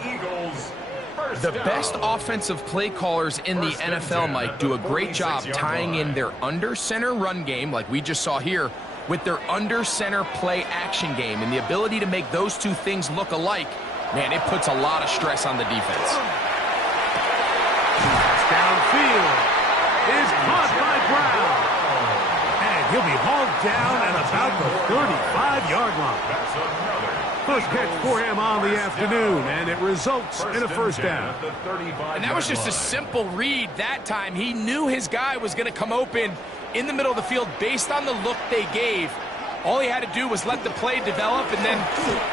The best offensive play callers in the NFL, Mike, do a great job tying in their under-center run game, like we just saw here, with their under-center play action game. And the ability to make those two things look alike, man, it puts a lot of stress on the defense. Downfield is caught by Brown. And he'll be hauled down at about the 35-yard line. First catch for him on the afternoon, and it results in a first down. And that was just a simple read that time. He knew his guy was going to come open in the middle of the field based on the look they gave. All he had to do was let the play develop and then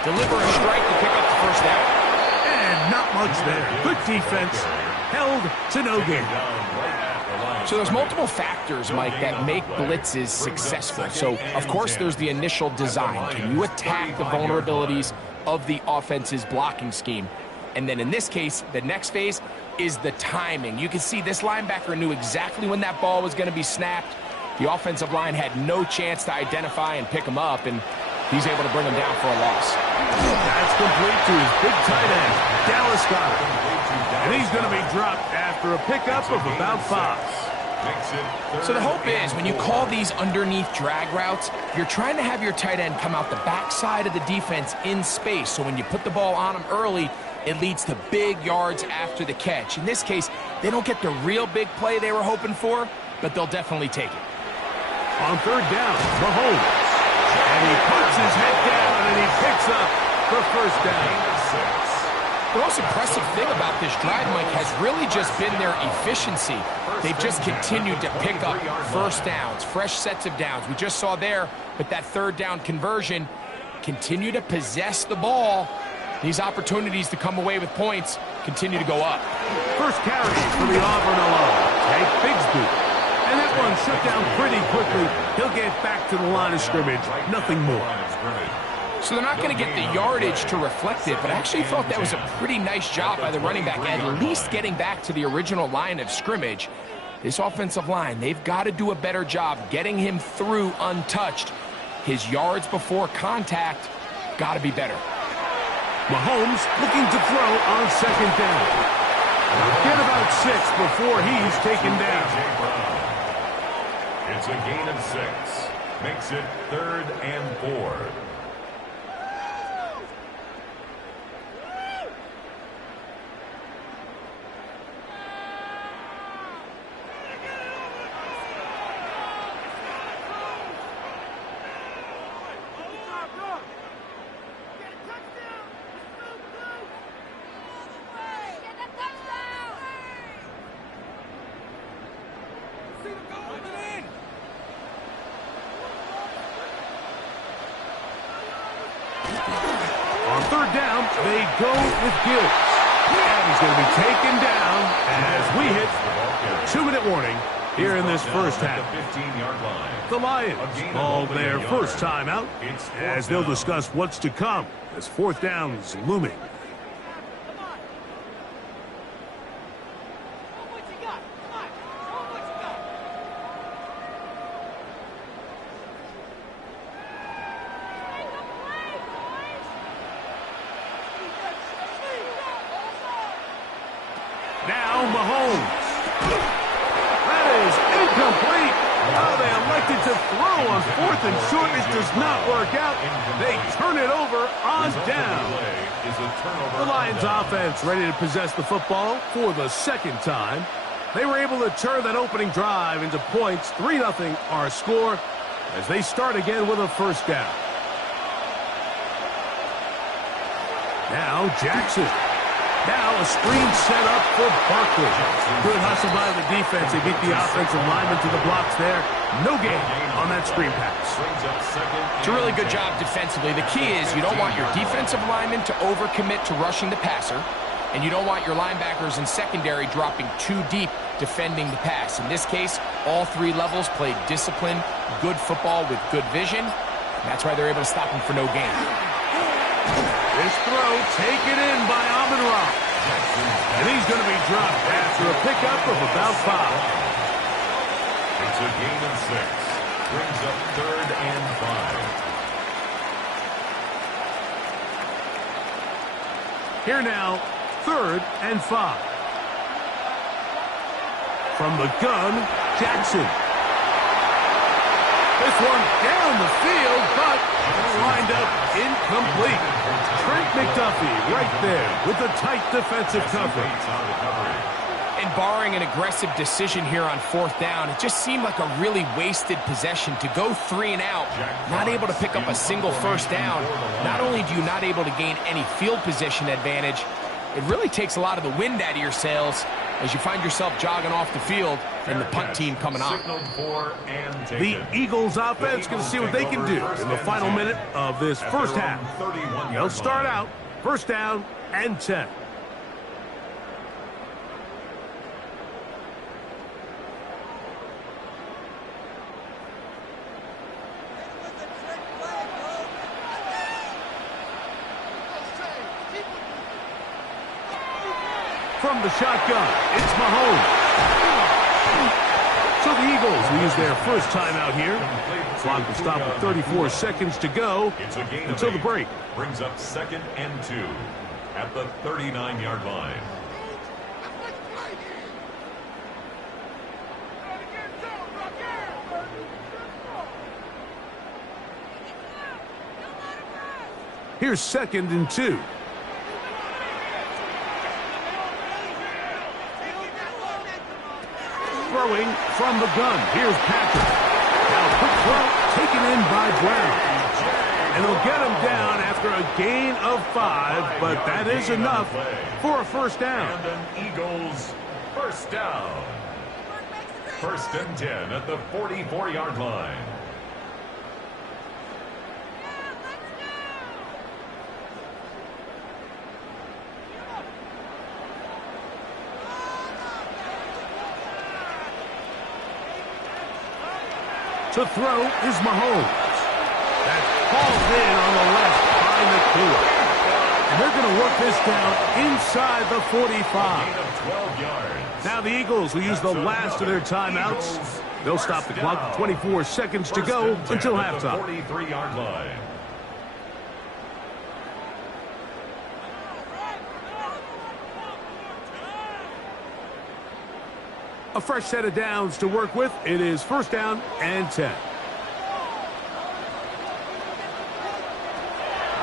deliver a strike to pick up the first down. And not much there. Good defense. Held to no gain. So there's multiple factors, Mike, that make blitzes successful. So, of course, there's the initial design. Can you attack the vulnerabilities of the offense's blocking scheme? And then in this case, the next phase is the timing. You can see this linebacker knew exactly when that ball was going to be snapped. The offensive line had no chance to identify and pick him up, and he's able to bring him down for a loss. That's complete to his big tight end, Dallas Goedert. And he's going to be dropped after a pickup of about 5. So the hope is when you call these underneath drag routes, you're trying to have your tight end come out the backside of the defense in space. So when you put the ball on him early, it leads to big yards after the catch. In this case, they don't get the real big play they were hoping for, but they'll definitely take it. On third down, Mahomes And he puts his head down, and he picks up the first down. The most impressive thing about this drive, Mike, has really just been their efficiency. They've just continued to pick up first downs, fresh sets of downs. We just saw there with that third down conversion, continue to possess the ball. These opportunities to come away with points continue to go up. First carry for the Auburn alone. Take Bigsby. And that one shut down pretty quickly. He'll get back to the line of scrimmage. Nothing more. So they're not going to get the yardage to reflect it, but I actually thought that was a pretty nice job by the running back, at least getting back to the original line of scrimmage. This offensive line, they've got to do a better job getting him through untouched. His yards before contact got to be better. Mahomes looking to throw on second down. Get about 6 before he's taken down. It's a gain of 6. Makes it 3rd and 4. On third down, they go with Gibbs. And he's going to be taken down as we hit the 2-minute warning here in this first half. The Lions call their first timeout as they'll discuss what's to come as fourth down is looming. Now Mahomes. That is incomplete. Oh, they elected to throw on 4th and short. It does not work out. They turn it over on down. The Lions offense ready to possess the football for the second time. They were able to turn that opening drive into points. 3-0 our score as they start again with a first down. Now Jackson. Now a screen set up for Barkley. Good hustle by the defense. They beat the offensive lineman to the blocks there. No gain on that screen pass. It's a really good job defensively. The key is you don't want your defensive lineman to overcommit to rushing the passer, and you don't want your linebackers and secondary dropping too deep defending the pass. In this case, all 3 levels played disciplined, good football with good vision. And that's why they're able to stop him for no gain. This throw taken in by Amon-Ra. And he's going to be dropped after a pickup of about 5. It's a gain of 6. Brings up 3rd and 5. Here now, 3rd and 5. From the gun, Jackson. This one down the field, but lined up incomplete. Trent McDuffie right there with the tight defensive coverage. And barring an aggressive decision here on 4th down, it just seemed like a really wasted possession to go 3 and out, not able to pick up a single first down. Not only do you not able to gain any field position advantage, it really takes a lot of the wind out of your sails as you find yourself jogging off the field and the punt team coming on. The Eagles offense going to see what they can do in the final minute of this first half. They'll start out first down and 10. From the shotgun, it's Mahomes. So the Eagles will use their first timeout here. Clock will stop with 34 seconds to go until the break. Brings up 2nd and 2 at the 39-yard line. Here's 2nd and 2. Throwing from the gun. Here's Patrick. Now quick throw taken in by Brown. And they'll get him down after a gain of 5, but that is enough for a first down. And an Eagles first down. 1st and 10 at the 44-yard line. To throw is Mahomes. That's called in on the left by Nakua. And they're going to work this down inside the 45. Gain of 12 yards. Now the Eagles will use the last of their timeouts. They'll stop the clock with 24 seconds to go until halftime. 43-yard line. A fresh set of downs to work with. It is 1st down and 10.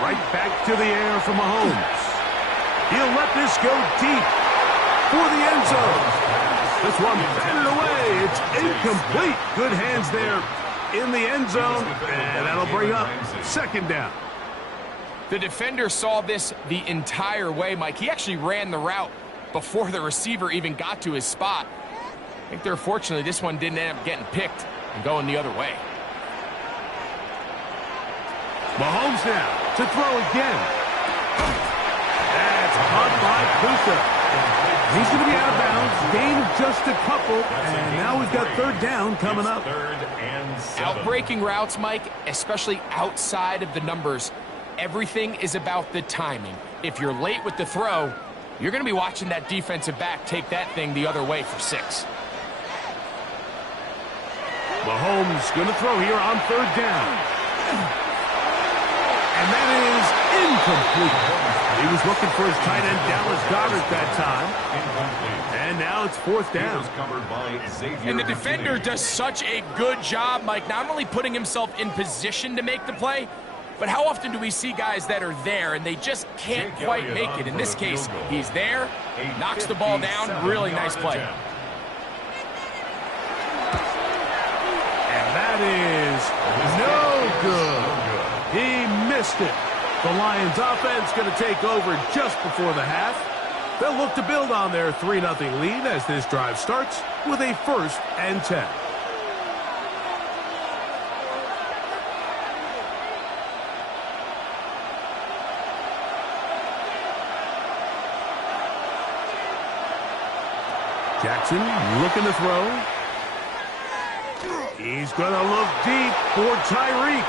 Right back to the air for Mahomes. He'll let this go deep for the end zone. This one batted away. It's incomplete. Good hands there in the end zone. And that'll bring up 2nd down. The defender saw this the entire way, Mike. He actually ran the route before the receiver even got to his spot. I think they're fortunate this one didn't end up getting picked and going the other way. Mahomes now to throw again. That's caught by Puka. He's going to be out of bounds. Gain of just a couple. And now we've got 3rd down coming up. 3rd and 7. Outbreaking routes, Mike, especially outside of the numbers, everything is about the timing. If you're late with the throw, you're going to be watching that defensive back take that thing the other way for 6. Mahomes going to throw here on 3rd down. And that is incomplete. He was looking for his tight end, Dallas Goedert, that time. Incomplete. And now it's 4th down. Covered by Xavier. And the defender does such a good job, Mike, not only putting himself in position to make the play, but how often do we see guys that are there and they just can't quite make it? In this case, he's there, knocks the ball down. Really nice play. And that is no good. He missed it. The Lions offense going to take over just before the half. They'll look to build on their 3-0 lead as this drive starts with a 1st and 10. Jackson looking to throw. He's going to look deep for Tyreek.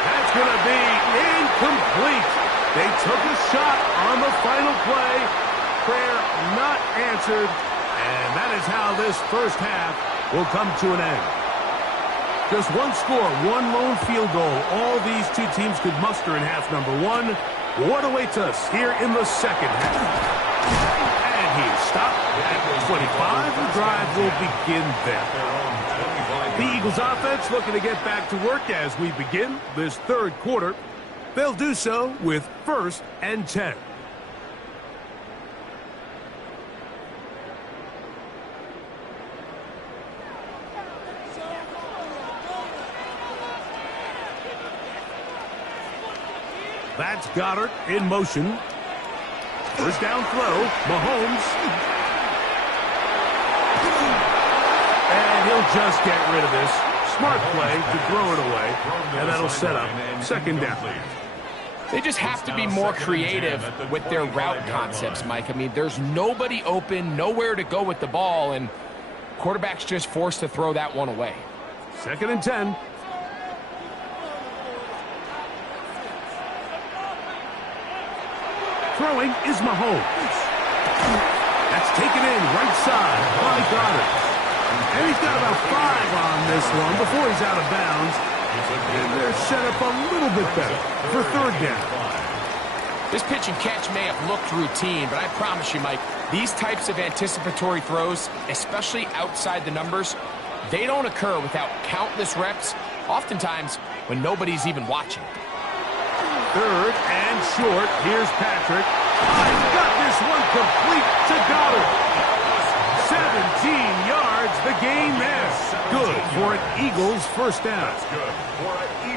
That's going to be incomplete. They took a shot on the final play. Prayer not answered. And that is how this first half will come to an end. Just one score, one lone field goal. All these two teams could muster in half number 1. What awaits us here in the second half? And he's stopped at 25. The drive will begin there. The Eagles offense looking to get back to work as we begin this 3rd quarter. They'll do so with 1st and 10. That's Goddard in motion. First down throw, Mahomes. And he'll just get rid of this. Smart play to throw it away. And that'll set up 2nd down. They just have to be more creative with their route concepts, Mike. I mean, there's nobody open, nowhere to go with the ball, and quarterback's just forced to throw that one away. 2nd and 10. Throwing is Mahomes. That's taken in right side by Goddard. And he's got about 5 on this one before he's out of bounds. And they're set up a little bit better for 3rd down. This pitch and catch may have looked routine, but I promise you, Mike, these types of anticipatory throws, especially outside the numbers, they don't occur without countless reps, oftentimes when nobody's even watching. 3rd and short. Here's Patrick. He's got this one complete to Goddard. 17 yards. yards. The gain there. Good for an Eagles first down.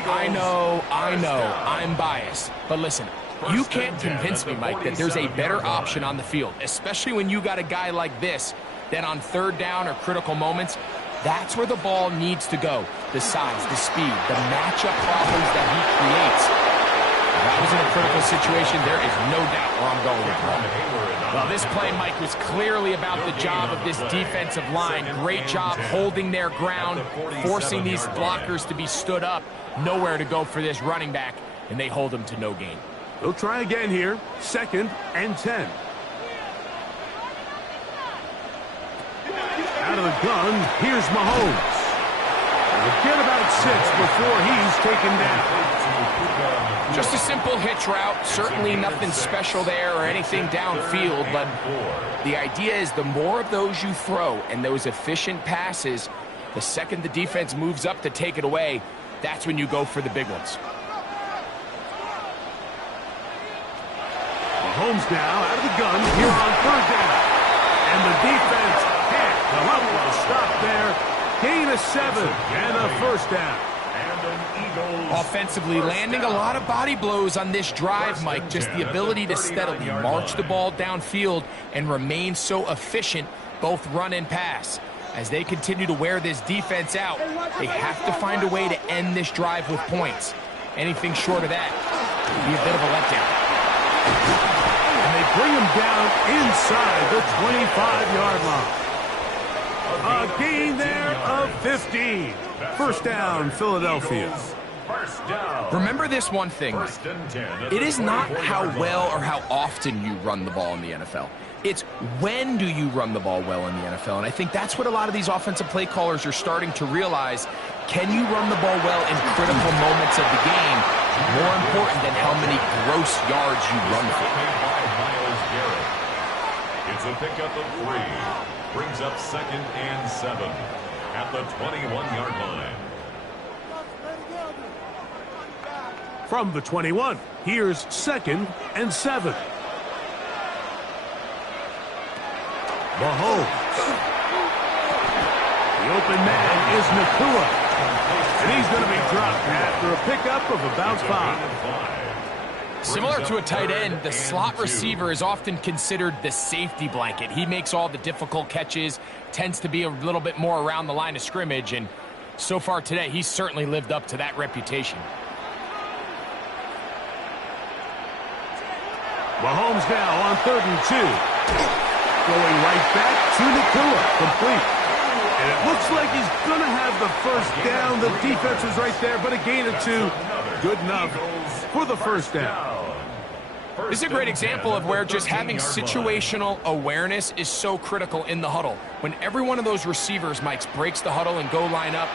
I know, I'm biased. But listen, you can't convince me, Mike, that there's a better option on the field, especially when you got a guy like this, that on third down or critical moments, that's where the ball needs to go. The size, the speed, the matchup problems that he creates. If I was in a critical situation, there is no doubt where I'm going with him. Well, this play, Mike, was clearly about the job of this defensive line. Great job holding their ground, forcing these blockers to be stood up. Nowhere to go for this running back, and they hold him to no gain. They'll try again here. 2nd and 10. Out of the gun, here's Mahomes. They'll get about 6 before he's taken down. Just a simple hitch route. Certainly nothing special there or anything downfield, but the idea is the more of those you throw and those efficient passes, the second the defense moves up to take it away, that's when you go for the big ones. Mahomes now out of the gun here on 3rd down. And the defense can't come up with a stop there. Gain of 7 and a first down. Offensively, landing a lot of body blows on this drive, Mike. Just the ability to steadily march the ball downfield and remain so efficient, both run and pass. As they continue to wear this defense out, they have to find a way to end this drive with points. Anything short of that would be a bit of a letdown. And they bring him down inside the 25-yard line. A gain there of 15. First down, Philadelphia. Remember this one thing. It is not how well or how often you run the ball in the NFL. It's when do you run the ball well in the NFL. And I think that's what a lot of these offensive play callers are starting to realize. Can you run the ball well in critical moments of the game? More important than how many gross yards you run for. It's a pickup of 3. Brings up 2nd and 7 at the 21-yard line. From the 21, here's 2nd and 7. Mahomes. The open man is Nakua. And he's going to be dropped after a pickup of about 5. Similar to a tight end, the slot receiver is often considered the safety blanket. He makes all the difficult catches, tends to be a little bit more around the line of scrimmage, and so far today, he's certainly lived up to that reputation. Mahomes now on 3rd and 2. Going right back to Nakua, complete. And it looks like he's going to have the first down. The defense was right there, but a gain of 2. Good enough for the first down. This is a great example of where just having situational awareness is so critical in the huddle. When every one of those receivers, Mike, breaks the huddle and go line up,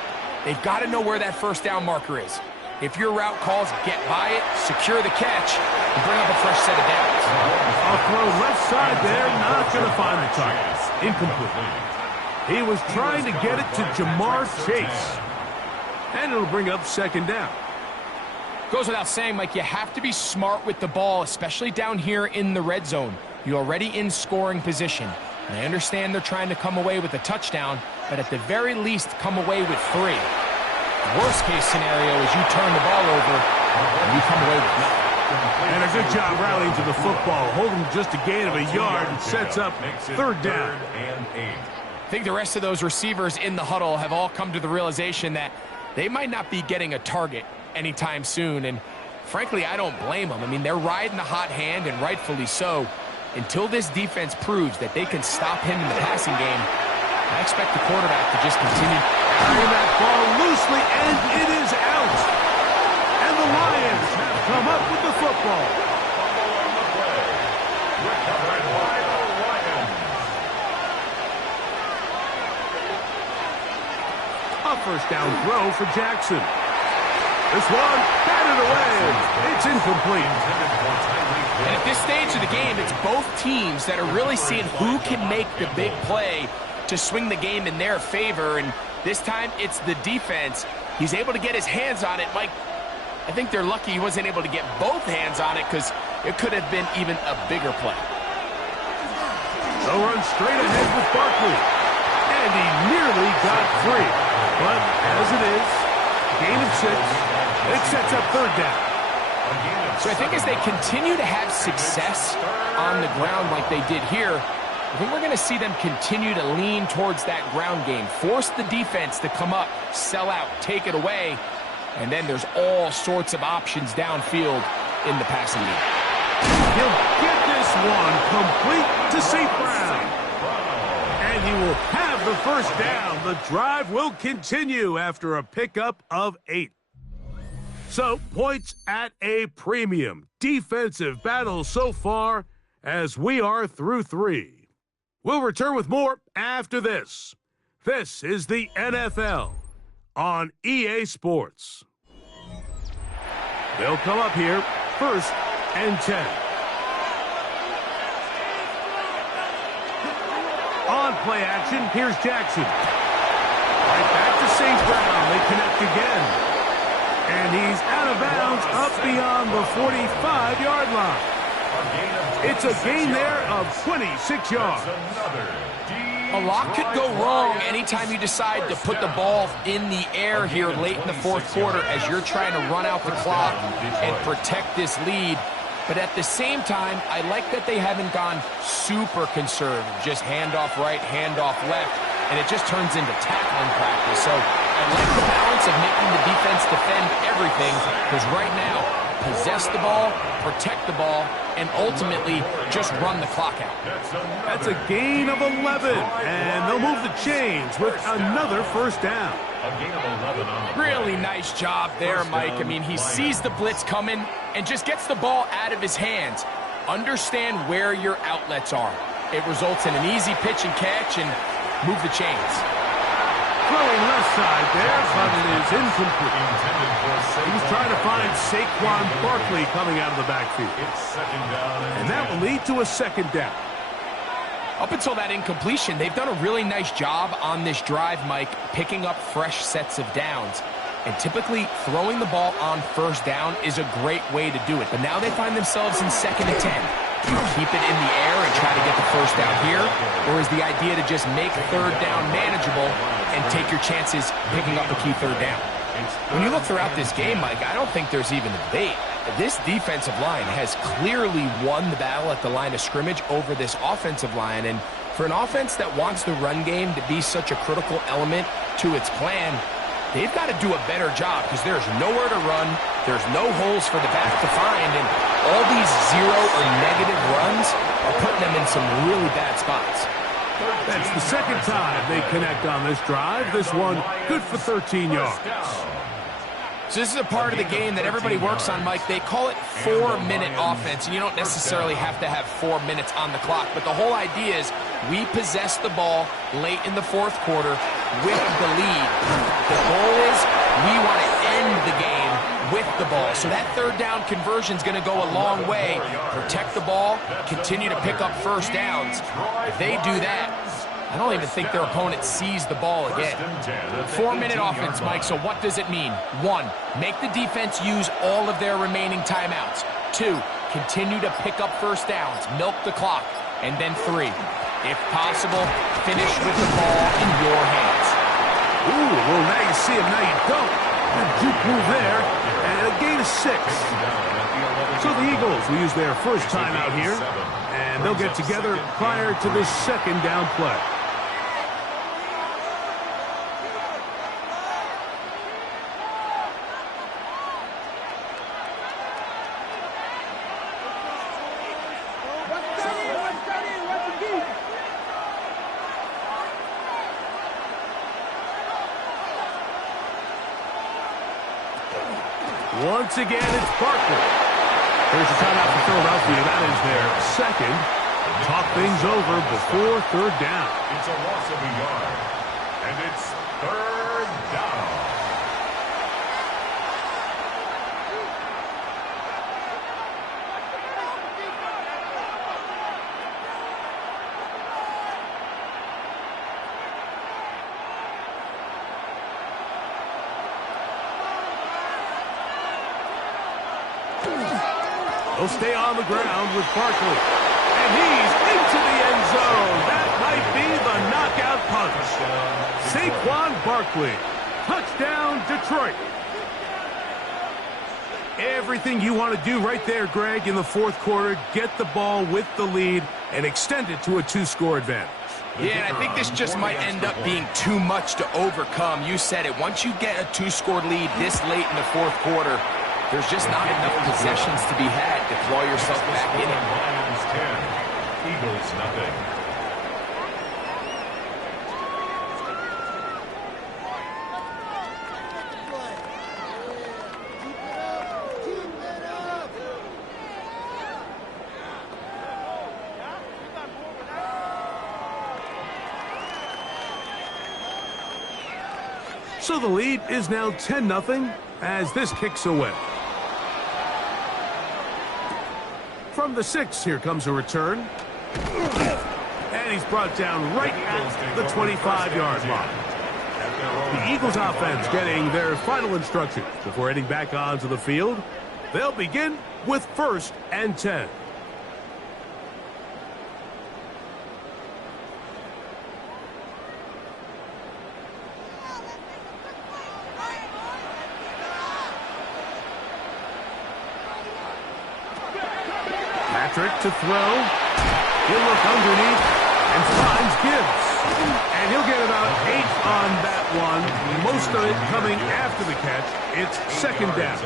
they've got to know where that first down marker is. If your route calls, get by it, secure the catch, and bring up a fresh set of downs. A throw left side there, not going to find the target. Incomplete. He was trying to get it to Jamar Chase. And it'll bring up 2nd down. Goes without saying, Mike, you have to be smart with the ball, especially down here in the red zone. You're already in scoring position. And I understand they're trying to come away with a touchdown, but at the very least, come away with 3. Worst case scenario is you turn the ball over and you come away with nothing. And a good job rallying to the football. Holding just a gain of a yard and sets up 3rd down. I think the rest of those receivers in the huddle have all come to the realization that they might not be getting a target anytime soon. And frankly, I don't blame them. I mean, they're riding the hot hand, and rightfully so. Until this defense proves that they can stop him in the passing game, I expect the quarterback to just continue carrying that ball loosely, and it is out. And the Lions have come up with the football. Recovered by the Lions. A first down throw for Jackson. This one batted away. It's incomplete. And at this stage of the game, it's both teams that are really seeing who can make the big play to swing the game in their favor. And this time, it's the defense. He's able to get his hands on it. Mike, I think they're lucky he wasn't able to get both hands on it, because it could have been even a bigger play. They'll run straight ahead with Barkley. And he nearly got free. But as it is, gain of 6. It sets up third down. So I think as they continue to have success on the ground like they did here, I think we're going to see them continue to lean towards that ground game. Force the defense to come up, sell out, take it away, and then there's all sorts of options downfield in the passing game. He'll get this one complete to St. Brown. And he will have the first down. The drive will continue after a pickup of 8. So, points at a premium. Defensive battle so far as we are through 3. We'll return with more after this. This is the NFL on EA Sports. They'll come up here, 1st and 10. On play action, here's Jackson. Right back to St. Brown. They connect again. And he's out of bounds up beyond the 45-yard line. It's a gain there of 26 yards. A lot could go wrong anytime you decide to put the ball in the air here late in the 4th quarter as you're trying to run out the clock and protect this lead. But at the same time, I like that they haven't gone super conservative. Just handoff right, handoff left, and it just turns into tackling practice. So I like the balance of making the defense defend everything, because right now, possess the ball, protect the ball, and ultimately just run the clock out. That's a gain of 11, and they'll move the chains with another first down. A gain of 11 on the Really nice job there, Mike. I mean, he sees the blitz coming and just gets the ball out of his hands. Understand where your outlets are. It results in an easy pitch and catch and move the chains. Throwing left side there, but it is incomplete. He was trying to find Saquon Barkley coming out of the backfield. And that will lead to a second down. Up until that incompletion, they've done a really nice job on this drive, Mike, picking up fresh sets of downs. And typically, throwing the ball on first down is a great way to do it. But now they find themselves in 2nd and 10. Do you keep it in the air and try to get the first down here? Or is the idea to just make third down manageable and take your chances picking up a key third down? When you look throughout this game, Mike, I don't think there's even a debate. This defensive line has clearly won the battle at the line of scrimmage over this offensive line. And for an offense that wants the run game to be such a critical element to its plan, they've got to do a better job, because there's nowhere to run, there's no holes for the back to find, and all these 0 or negative runs are putting them in some really bad spots. That's the second time they connect on this drive. This one good for 13 yards. So this is a part of the game that everybody works on, Mike. They call it 4-minute offense, and you don't necessarily have to have 4 minutes on the clock. But the whole idea is we possess the ball late in the 4th quarter with the lead. The goal is we want to end the game with the ball. So that third down conversion is going to go a long way. Protect the ball, continue to pick up first downs. If they do that, I don't even think their opponent sees the ball again. 4-minute offense, Mike, so what does it mean? 1, make the defense use all of their remaining timeouts. 2, continue to pick up first downs, milk the clock. And then 3, if possible, finish with the ball in your hands. Ooh, well, now you see him, now you don't. Good juke move there, and a gain of 6. So the Eagles will use their first timeout here, and they'll get together prior to this second down play. Once again, it's Barkley. There's a timeout for Philadelphia. That is their second. Talk things over before third down. It's a loss of a yard, and it's third down. He'll stay on the ground with Barkley. And he's into the end zone. That might be the knockout punch. Saquon Barkley. Touchdown, Detroit. Everything you want to do right there, Greg, in the fourth quarter. Get the ball with the lead and extend it to a 2-score advantage. Yeah, and I think this just might end up being too much to overcome. You said it. Once you get a 2-score lead this late in the fourth quarter, there's just not enough possessions to be had to claw yourself back in it. Lions 10, Eagles nothing. So the lead is now 10-0 as this kicks away. From the 6, here comes a return. And he's brought down right at the 25-yard line. The Eagles offense getting their final instructions before heading back onto the field. They'll begin with 1st and 10. Patrick to throw. He'll look underneath and finds Gibbs. And he'll get about 8 on that one. Most of it coming after the catch. It's 2nd down.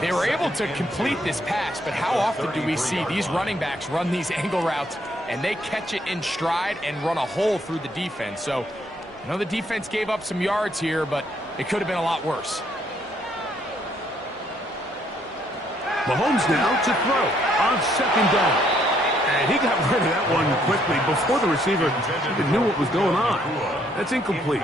They were able to complete this pass, but how often do we see these running backs run these angle routes and they catch it in stride and run a hole through the defense? So, I know the defense gave up some yards here, but it could have been a lot worse. Mahomes now to throw on 2nd down. And he got rid of that one quickly before the receiver even knew what was going on. That's incomplete.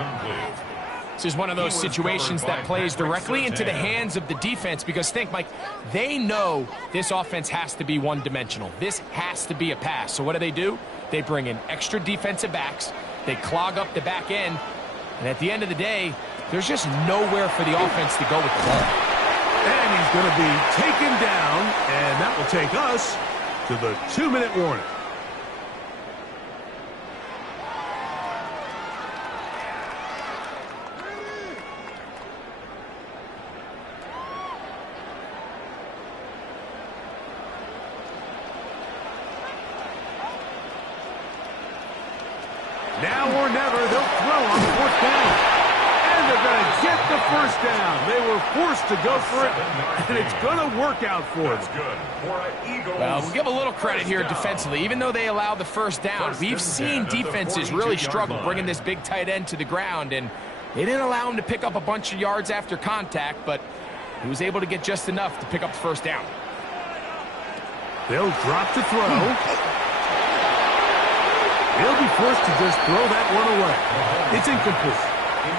This is one of those situations that plays directly into the hands of the defense because think, Mike, they know this offense has to be one-dimensional. This has to be a pass. So what do? They bring in extra defensive backs. They clog up the back end. And at the end of the day, there's just nowhere for the offense to go with the ball. And he's going to be taken down, and that will take us to the 2-minute warning. Now or never, they'll throw on 4th down. And they're going to get the 1st down. They were forced to go for it, and it's going to work out for them. Well, we'll give a little credit here defensively. Even though they allowed the 1st down, we've seen defenses really struggle bringing this big tight end to the ground, and they didn't allow him to pick up a bunch of yards after contact, but he was able to get just enough to pick up the 1st down. They'll drop to throw. He'll be forced to just throw that one away. It's incomplete.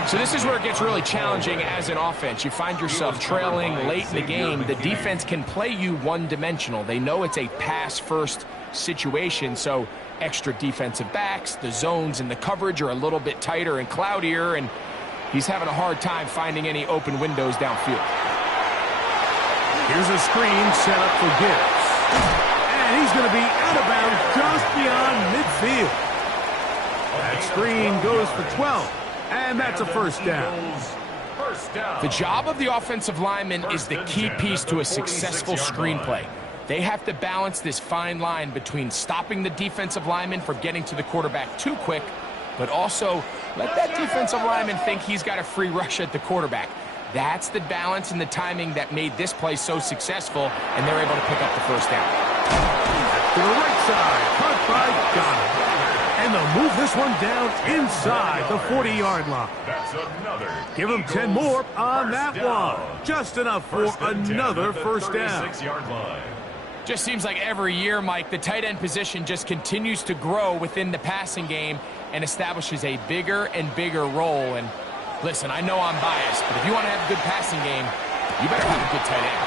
So this is where it gets really challenging as an offense. You find yourself trailing late in the game. The defense can play you one-dimensional. They know it's a pass-first situation, so extra defensive backs, the zones and the coverage are a little bit tighter and cloudier, and he's having a hard time finding any open windows downfield. Here's a screen set up for Gibbs. And he's going to be out of bounds just beyond midfield. That screen goes for 12. And that's a 1st down. The job of the offensive lineman is the key piece to a successful screenplay. They have to balance this fine line between stopping the defensive lineman from getting to the quarterback too quick, but also let that defensive lineman think he's got a free rush at the quarterback. That's the balance and the timing that made this play so successful, and they're able to pick up the 1st down. To the right side, caught by Goddard. And they'll move this one down inside the 40-yard line. That's another. Give them 10 more on that one. Just enough for another 1st down. 36-yard line. Just seems like every year, Mike, the tight end position just continues to grow within the passing game and establishes a bigger and bigger role. And listen, I know I'm biased, but if you want to have a good passing game, you better have a good tight end.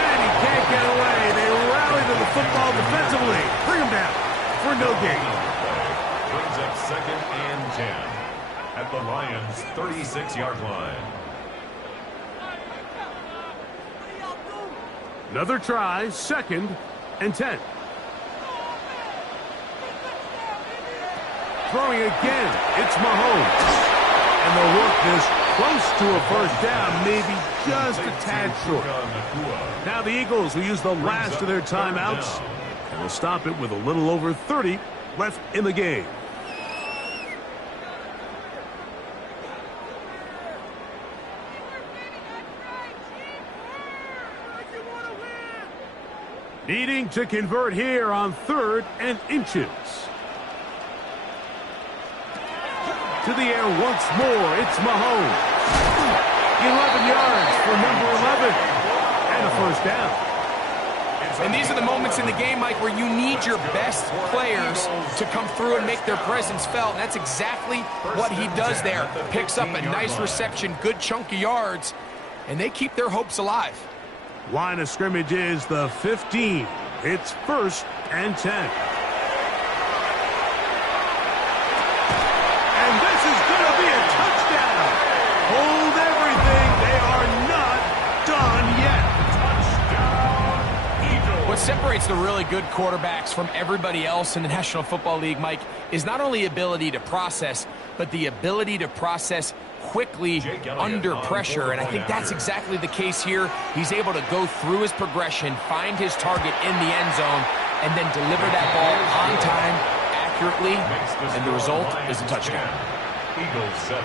And he can't get away. They rally to the football defensively. Bring him down for no gain. Brings up 2nd and 10 at the Lions' 36-yard line. Another try, 2nd and 10. Throwing again, it's Mahomes. And they'll work this close to a first down, maybe just a tad short. Now the Eagles will use the last of their timeouts, and will stop it with a little over 30 left in the game. Needing to convert here on 3rd and inches. To the air once more, it's Mahomes. 11 yards for number 11. And a first down. And these are the moments in the game, Mike, where you need your best players to come through and make their presence felt. And that's exactly what he does there. Picks up a nice reception, good chunk of yards, and they keep their hopes alive. Line of scrimmage is the 15. It's 1st and 10. And this is going to be a touchdown. Hold everything. They are not done yet. Touchdown, Eagles. What separates the really good quarterbacks from everybody else in the National Football League, Mike, is not only ability to process, but the ability to process quickly under pressure, and I think that's exactly the case here. He's able to go through his progression, find his target in the end zone, and then deliver that ball on time, accurately, and the result is a touchdown. Eagles 7.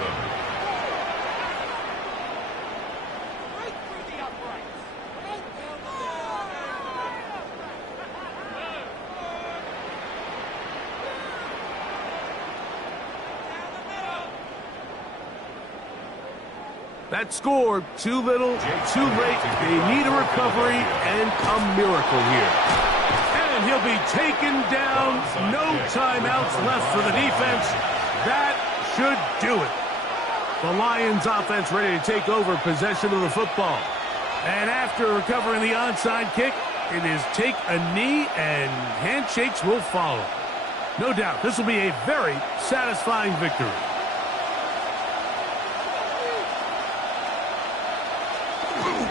That score, too little, too late. They need a recovery and a miracle here. And he'll be taken down. No timeouts left for the defense. That should do it. The Lions offense ready to take over possession of the football. And after recovering the onside kick, it is take a knee and handshakes will follow. No doubt, this will be a very satisfying victory.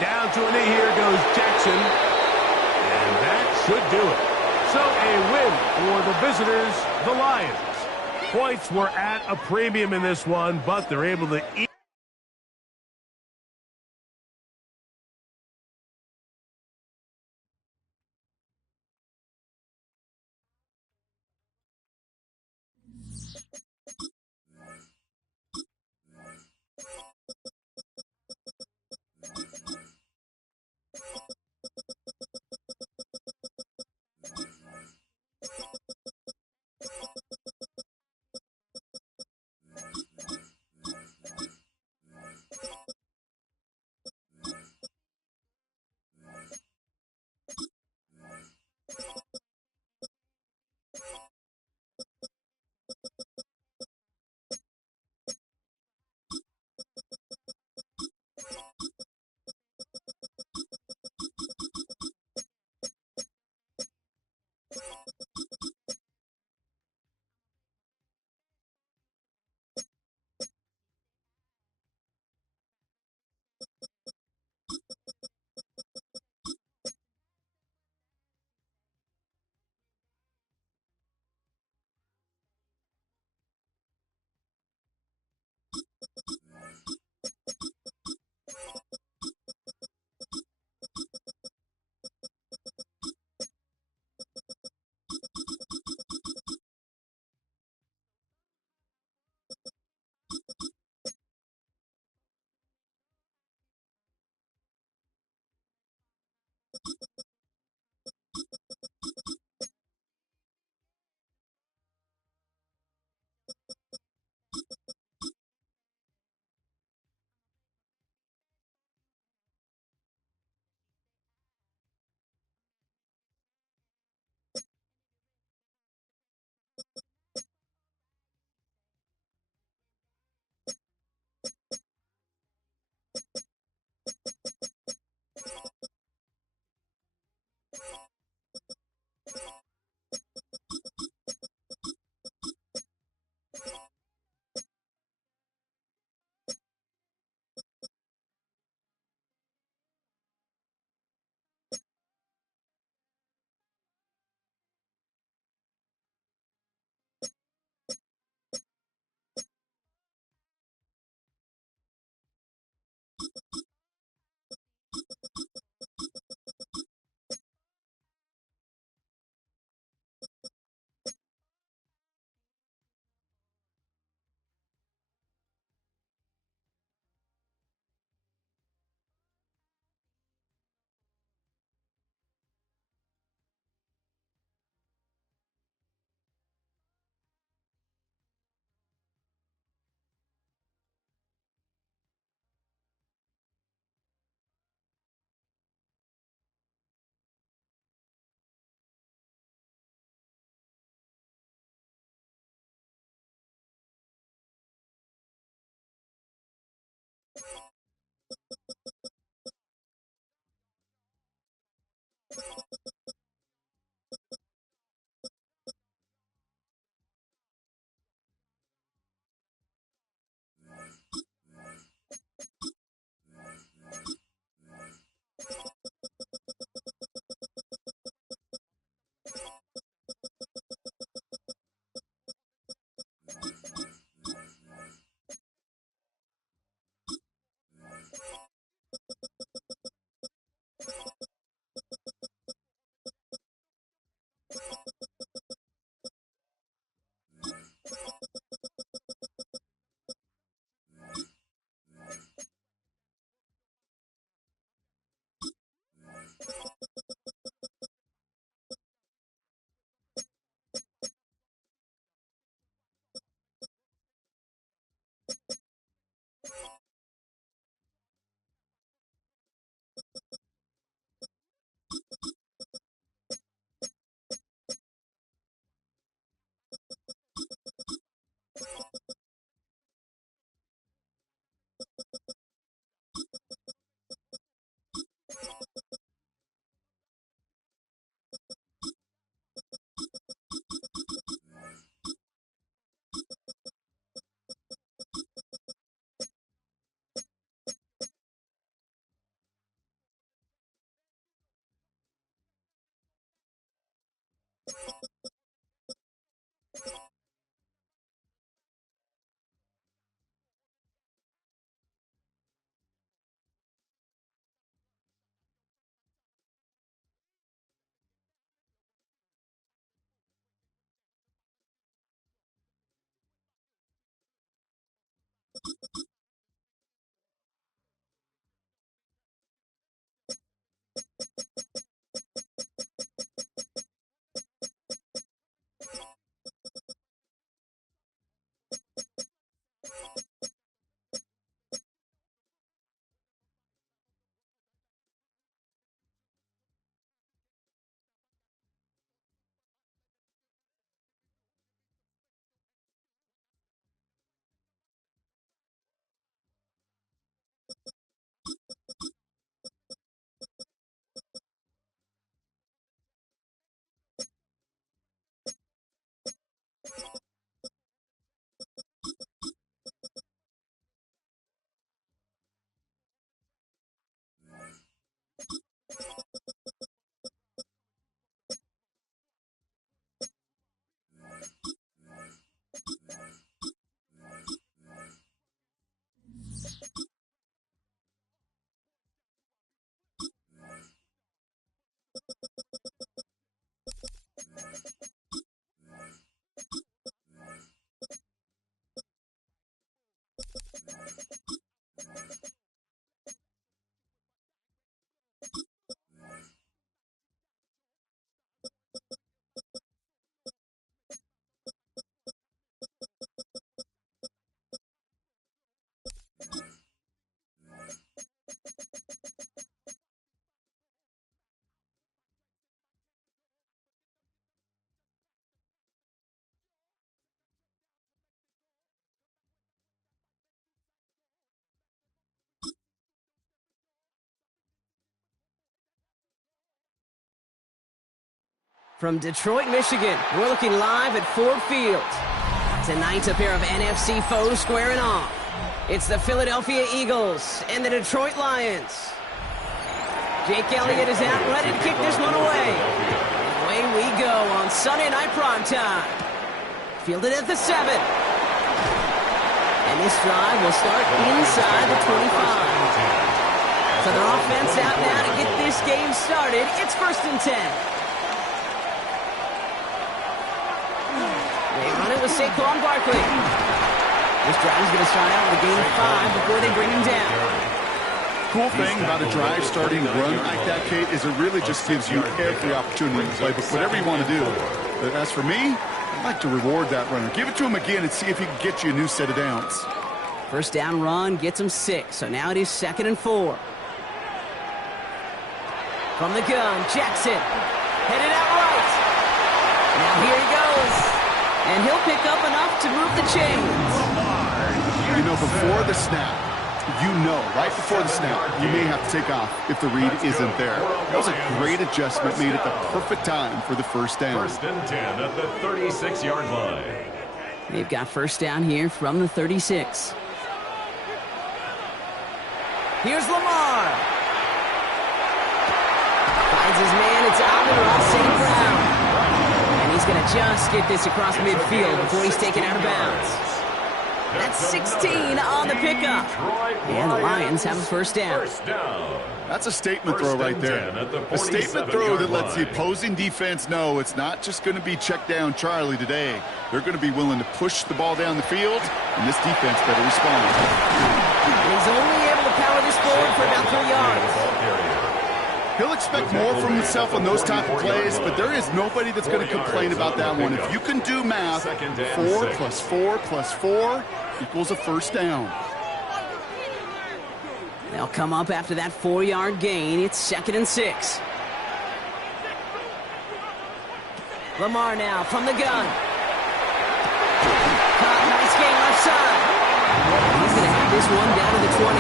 Down to a knee, here goes Jackson. And that should do it. So a win for the visitors, the Lions. Points were at a premium in this one, but they're able to eat. From Detroit, Michigan, we're looking live at Ford Field. Tonight, a pair of NFC foes squaring off. It's the Philadelphia Eagles and the Detroit Lions. Jake Elliott is out, ready to kick this one away. Away we go on Sunday Night Primetime. Fielded at the 7. And this drive will start inside the 25. So their offense out now to get this game started. It's 1st and 10. They run it with Saquon Barkley. This drive is going to start out with a gain of 5 before they bring him down. Cool thing about a drive starting run like that, Kate, is it really just gives you every opportunity to play with whatever you want to do. But as for me, I'd like to reward that runner. Give it to him again and see if he can get you a new set of downs. First down run gets him 6, so now it is 2nd and 4. From the gun, Jackson, headed out right. Now here he goes, and he'll pick up enough to move the chains. You know, before the snap, right before the snap, you may have to take off if the read isn't there. That was a great adjustment made at the perfect time for the first down. 1st and 10 at the 36-yard line. They've got first down here from the 36. Here's Lamar. Finds his man, it's Amon-Ra St. Brown. And he's going to just get this across midfield before he's taken out of bounds. That's 16 on the pickup. And the Lions have a first down. That's a statement throw right there. A statement throw that lets the opposing defense know it's not just going to be check down Charlie today. They're going to be willing to push the ball down the field, and this defense better respond. He's only able to power this forward for about 3 yards. He'll expect more from himself on those type of plays, but there is nobody that's going to complain about that one. If you can do math, 4 plus 4 plus 4 equals a first down. They'll come up after that 4-yard gain. It's 2nd and 6. Lamar now from the gun. Nice game left side. He's going to have this one down to the 20.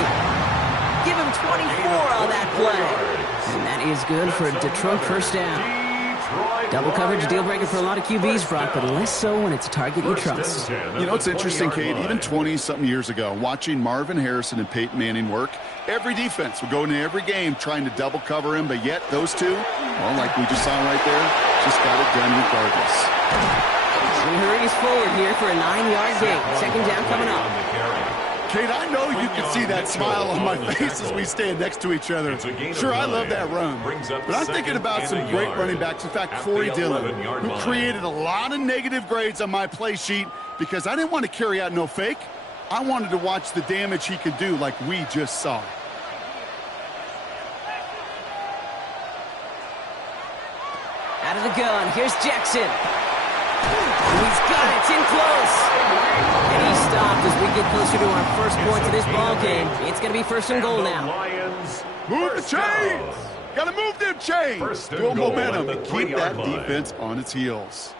Give him 24 on that play. And that is good for a Detroit first down. Double coverage, deal breaker for a lot of QBs, Brock, but less so when it's a target you trust. You know, it's interesting, Kate, even 20-something years ago, watching Marvin Harrison and Peyton Manning work, every defense would go into every game trying to double cover him, but yet those two, well, like we just saw right there, just got it done regardless. He hurries forward here for a 9-yard gain. Second down coming up. Kate, I know you can see that smile on my face as we stand next to each other. Sure, I love that run. But I'm thinking about some great running backs. In fact, Corey Dillon, who created a lot of negative grades on my play sheet because I didn't want to carry out no fake. I wanted to watch the damage he could do like we just saw. Out of the gun, here's Jackson. He's got it, it's in close. And he stopped as we get closer to our first point of this ball game. It's going to be first and goal now. Move the chains! Got to move them chains! Build momentum and keep that defense on its heels.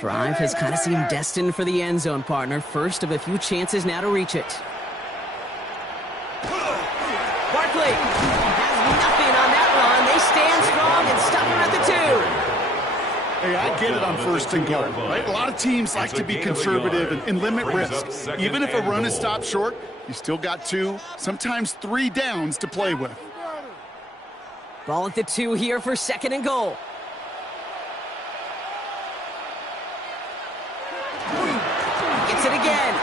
Drive has kind of seemed destined for the end zone, partner. First of a few chances now to reach it. Barkley has nothing on that run. They stand strong and stop him at the 2. Hey, I get it on first and goal, right? A lot of teams like to be conservative and limit risk. Even if a run is stopped short, you still got 2, sometimes 3 downs to play with. Ball at the 2 here for second and goal. Gets it again.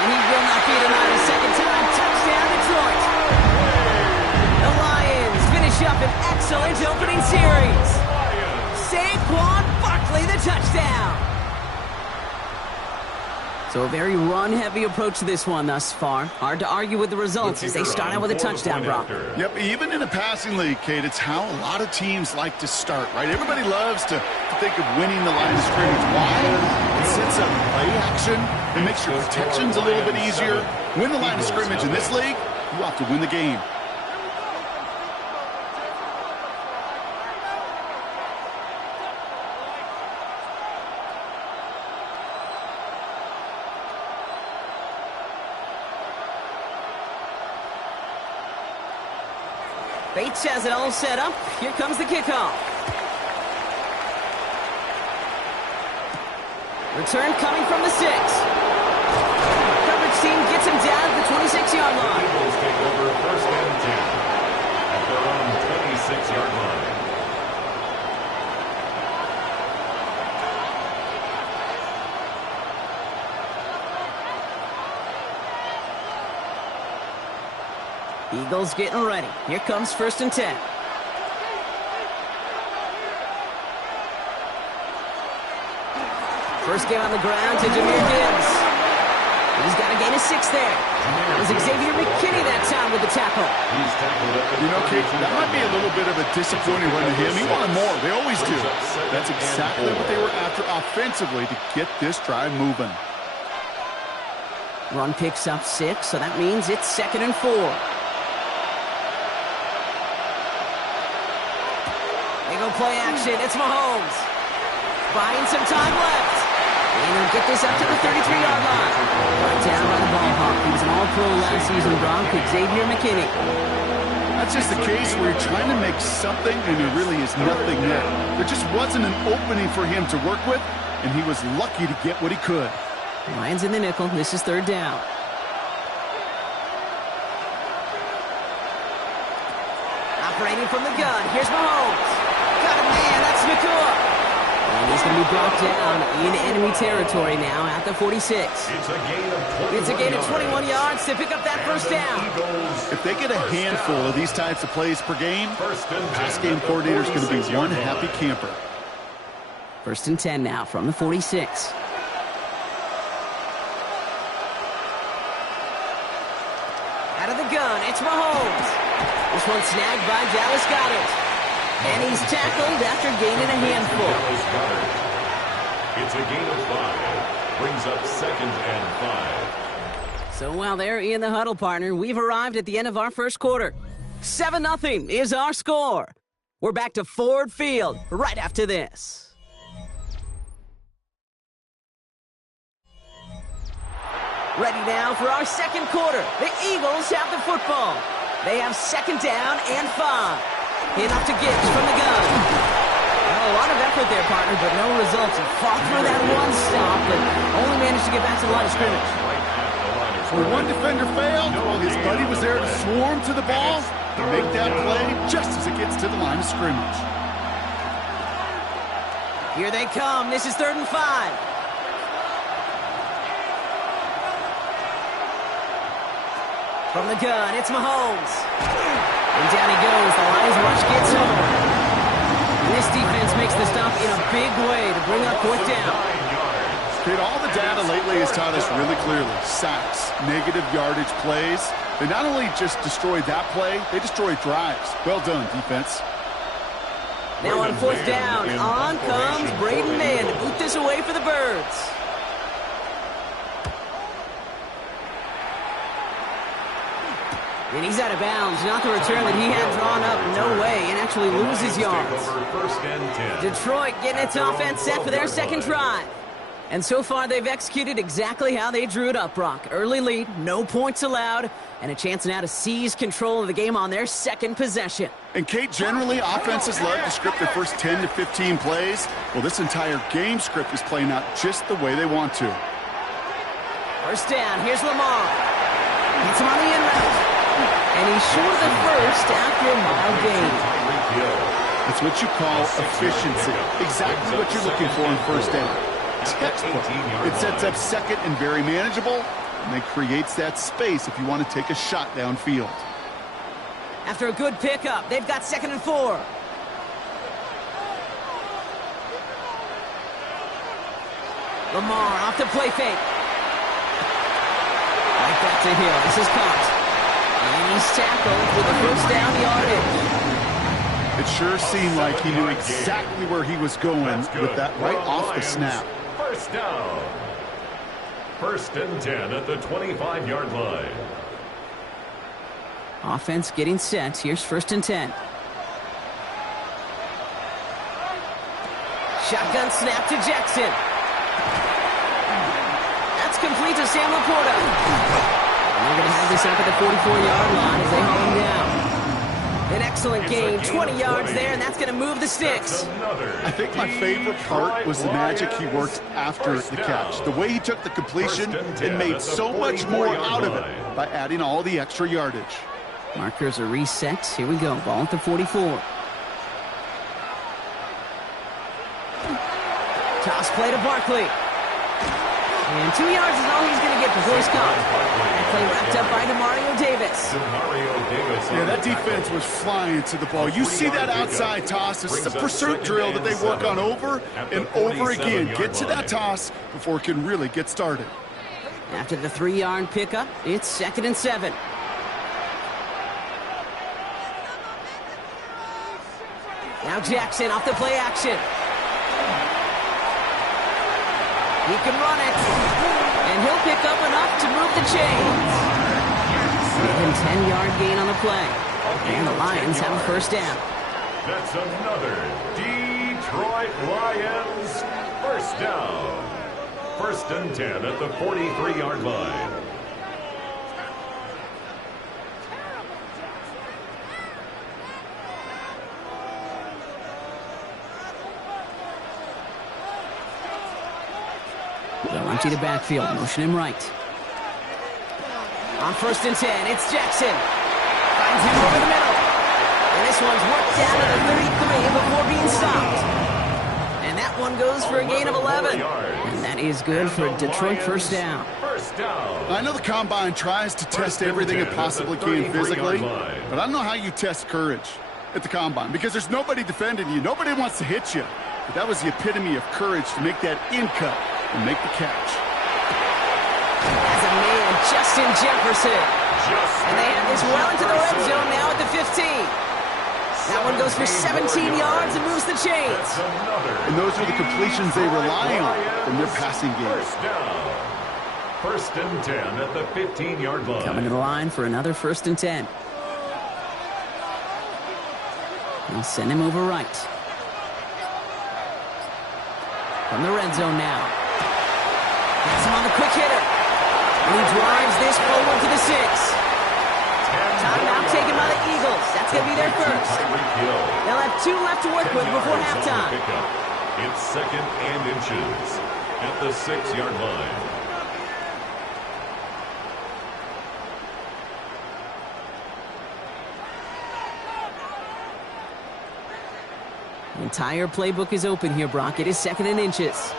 And he will not be denied a second time. Touchdown, Detroit. The Lions finish up an excellent opening series. Saquon Barkley, the touchdown. So a very run-heavy approach to this one thus far. Hard to argue with the results as they start out with a touchdown, Brock. Yep, even in a passing league, Kate, it's how a lot of teams like to start, right? Everybody loves to think of winning the line of scrimmage. Why? It sets up play action. It makes your protections a little bit easier. Win the line of scrimmage in this league, you have to win the game. Bates has it all set up. Here comes the kickoff. Return coming from the 6. Coverage team gets him down at the 26-yard line. Eagles take over first and 10 at their own 26-yard line. Eagles getting ready. Here comes first and 10. First game on the ground to Jahmyr Gibbs. He's got a gain of 6 there. That was Xavier McKinney that time with the tackle. You know, Kate, that might be a little bit of a disappointing run to him. He wanted more. They always do. That's exactly what they were after offensively to get this drive moving. Run picks up 6, so that means it's second and 4. They go play action. It's Mahomes. Buying some time left. And he'll get this up to the 33-yard line. Brought down by the ball hawk. He was an all-pro last season, Brock. Xavier McKinney. That's just the case where you're trying to make something and there really is nothing there. There just wasn't an opening for him to work with, and he was lucky to get what he could. Lions in the nickel. This is third down. Operating from the gun. Here's Mahomes. Got a man. That's Nakua. And he's going to be brought down in enemy territory now at the 46. It's a gain of 21 yards to pick up that first down. If they get a handful of these types of plays per game, pass game coordinator is going to be one happy camper. First and 10 now from the 46. Out of the gun, it's Mahomes. This one snagged by Dallas Goedert. And he's tackled after gaining a handful. It's a gain of 5. Brings up second and 5. So while they're in the huddle, partner, we've arrived at the end of our first quarter. 7-0 is our score. We're back to Ford Field right after this. Ready now for our second quarter. The Eagles have the football. They have second down and 5. Hand off to Gibbs from the gun. Well, a lot of effort there, partner, but no results. He fought through that one stop, but only managed to get back to the line of scrimmage. Right at the line of Where one defender failed, well, his buddy was there to swarm to the ball to make that play just as it gets to the line of scrimmage. Here they come. This is 3rd and 5. From the gun, it's Mahomes. And down he goes. The Lions rush gets home. And this defense makes the stop in a big way to bring up 4th down. Kid, all the data lately has taught us really clearly. Sacks, negative yardage plays. They not only just destroyed that play, they destroyed drives. Well done, defense. Now on 4th down, on comes Braden Mann to boot this away for the Birds. And he's out of bounds. Not the return that he had drawn up. No way. And actually loses yards. Detroit getting its offense set for their second drive. And so far, they've executed exactly how they drew it up, Brock. Early lead, no points allowed, and a chance now to seize control of the game on their second possession. And, Kate, generally, offenses love to script their first 10 to 15 plays. Well, this entire game script is playing out just the way they want to. First down, here's Lamar. Gets him on the end route. And he's short of the first after a mile gain. That's what you call efficiency. Exactly what you're looking for in first down. Textbook. It sets up second and very manageable, and it creates that space if you want to take a shot downfield. After a good pickup, they've got 2nd and 4. Lamar off the play fake. Right back to Hill. This is caught. And he's tackled with a first down yardage. It sure seemed like he knew exactly where he was going with that right off the snap. First down. 1st and 10 at the 25-yard line. Offense getting set. Here's 1st and 10. Shotgun snap to Jackson. That's complete to Sam Laporta. And they're going to have this up at the 44-yard line as they haul him down. An excellent gain, 20 yards there, and that's going to move the sticks. I think my favorite part was the magic he worked after the catch. The way he took the completion and made so much more out of it by adding all the extra yardage. Markers are reset. Here we go. Ball at the 44. Toss play to Barkley. And 2 yards is all he's going to get before he's caught. That play wrapped up by Demario Davis. Yeah, that defense was flying to the ball. You see that outside toss. It's the pursuit drill that they work on over and over again. Get to that toss before it can really get started. After the 3-yard pickup, it's 2nd and 7. Now Jackson off the play action. He can run it, and he'll pick up enough to move the chains. Even 10-yard gain on the play, and the Lions have a first down. That's another Detroit Lions first down. 1st and 10 at the 43-yard line. They'll empty the backfield, motion him right. On 1st and 10, it's Jackson. Finds him over the middle. And this one's worked down to the 33 before being stopped. And that one goes for a gain of 11. And that is good for Detroit first down. I know the Combine tries to test everything it possibly can physically, but I don't know how you test courage at the Combine because there's nobody defending you. Nobody wants to hit you. But that was the epitome of courage to make that in cut and make the catch. As a man, Justin Jefferson. And they have this well into the red zone now at the 15. That one goes for 17 yards and moves the chains. And those are the completions they rely on from their passing game. 1st and 10 at the 15-yard line. Coming to the line for another 1st and 10. They'll send him over right. From the red zone now. Gets him on the quick hitter. And he drives this forward to the 6. Timeout taken by the Eagles. That's going to be their first. They'll have 2 left to work with before halftime. It's 2nd and inches at the 6-yard line. entire playbook is open here, Brock. It is 2nd and inches.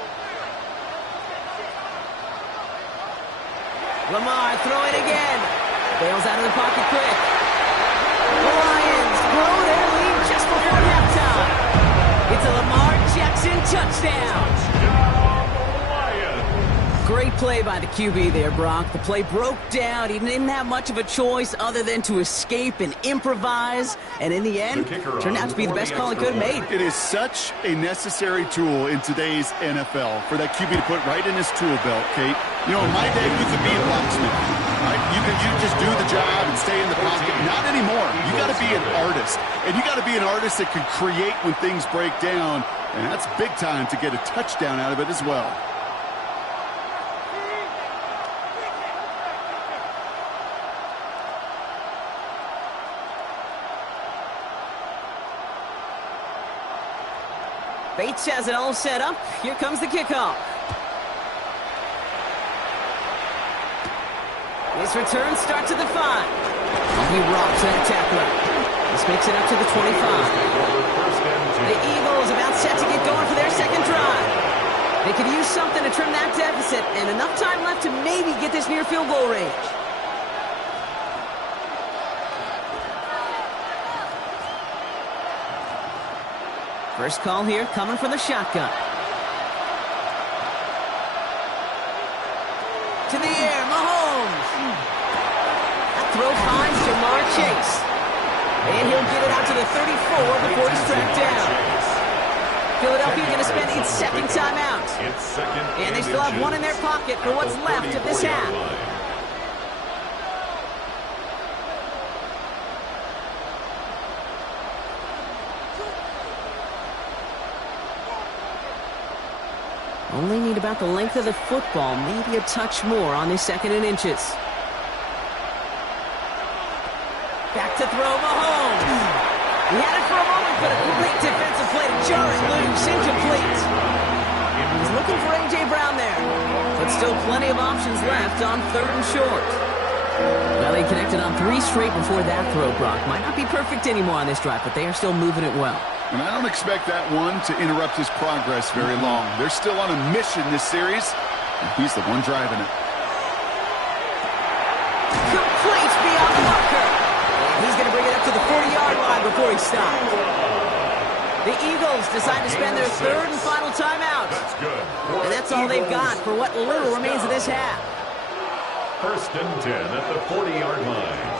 Lamar throwing again. Bails out of the pocket quick. The Lions blow their lead just before halftime. It's a Lamar Jackson touchdown. Great play by the QB there, Brock. The play broke down. He didn't have much of a choice other than to escape and improvise. And in the end, turned out to be the best call he could have made. It is such a necessary tool in today's NFL for that QB to put right in his tool belt, Kate. You know, in my day, you could be a locksmith. Right? You just do the job and stay in the pocket. Not anymore. You got to be an artist. And you got to be an artist that can create when things break down. And that's big time to get a touchdown out of it as well. Bates has it all set up. Here comes the kickoff. This return starts at the 5. He rocks that tackler. This makes it up to the 25. The Eagles about set to get going for their second drive. They could use something to trim that deficit, and enough time left to maybe get this near field goal range. First call here coming from the shotgun. To the air, Mahomes. That throw finds Jamar Chase. And he'll get it out to the 34 before he's tracked down. Philadelphia going to spend its second timeout. And they still have one in their pocket for what's left of this half. Only need about the length of the football, maybe a touch more on this 2nd and inches. Back to throw, Mahomes. He had it for a moment, but a great defensive play to jar it loose, incomplete. He's looking for A.J. Brown there, but still plenty of options left on 3rd and short. Well, he connected on 3 straight before that throw, Brock. Might not be perfect anymore on this drive, but they are still moving it well. And I don't expect that one to interrupt his progress very long. They're still on a mission this series, and he's the one driving it. Complete beyond the marker. And he's going to bring it up to the 40-yard line before he stops. The Eagles decide to spend their 3rd and final timeout. And that's all they've got for what little remains of this half. 1st and 10 at the 40-yard line.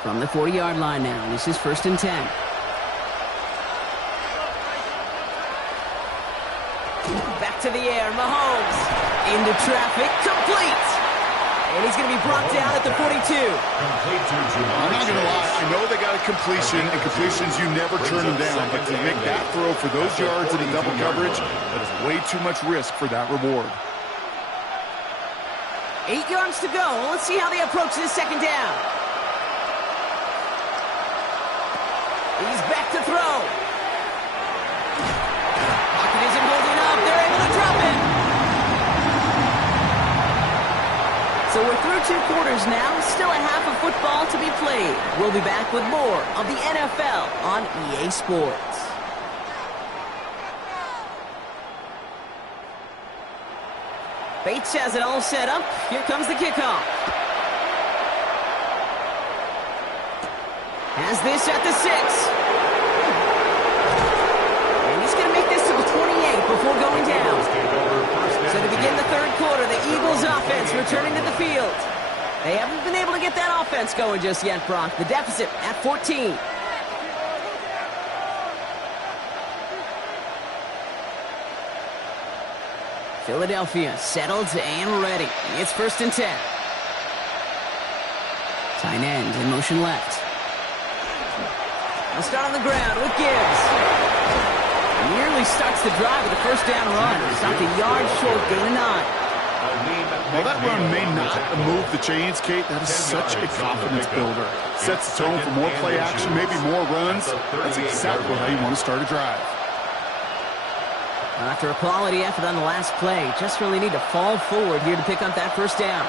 From the 40-yard line now, this is 1st and 10. Back to the air, Mahomes. Into traffic, complete. And he's going to be brought down at the 42. I'm not going to lie, I know they got a completion, and completions, you never turn them down. But to make that throw for those yards in the double coverage, that is way too much risk for that reward. 8 yards to go. Let's see how they approach this 2nd down. He's back to throw. Pocket isn't holding up. They're able to drop it. So we're through 2 quarters now. Still a half of football to be played. We'll be back with more of the NFL on EA Sports. Bates has it all set up. Here comes the kickoff. Has this at the 6. And he's going to make this to the 28 before going down. So to begin the 3rd quarter, the Eagles offense returning to the field. They haven't been able to get that offense going just yet, Brock. The deficit at 14. Philadelphia settled and ready. It's 1st and 10. Tight end in motion left. We'll start on the ground with Gibbs. Nearly starts the drive with a 1st down run. Stopped a yard short, gain of 9. Well, that run may not move the chains, Kate. That is such a confidence builder. Sets the tone for more play action, maybe more runs. That's exactly how you want to start a drive. After a quality effort on the last play, just really need to fall forward here to pick up that 1st down.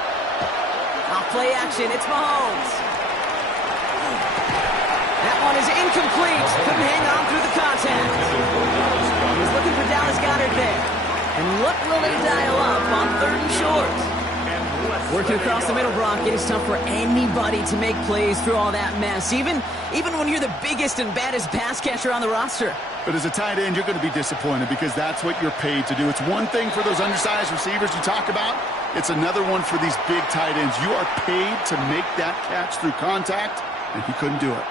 Off play action, it's Mahomes. That one is incomplete. Couldn't hang on through the contact. He was looking for Dallas Goedert there. And what will they dial up on 3rd and short? Working across the middle, Brock, it is tough for anybody to make plays through all that mess, even when you're the biggest and baddest pass catcher on the roster. But as a tight end, you're going to be disappointed because that's what you're paid to do. It's one thing for those undersized receivers you talk about. It's another one for these big tight ends. You are paid to make that catch through contact, and he couldn't do it.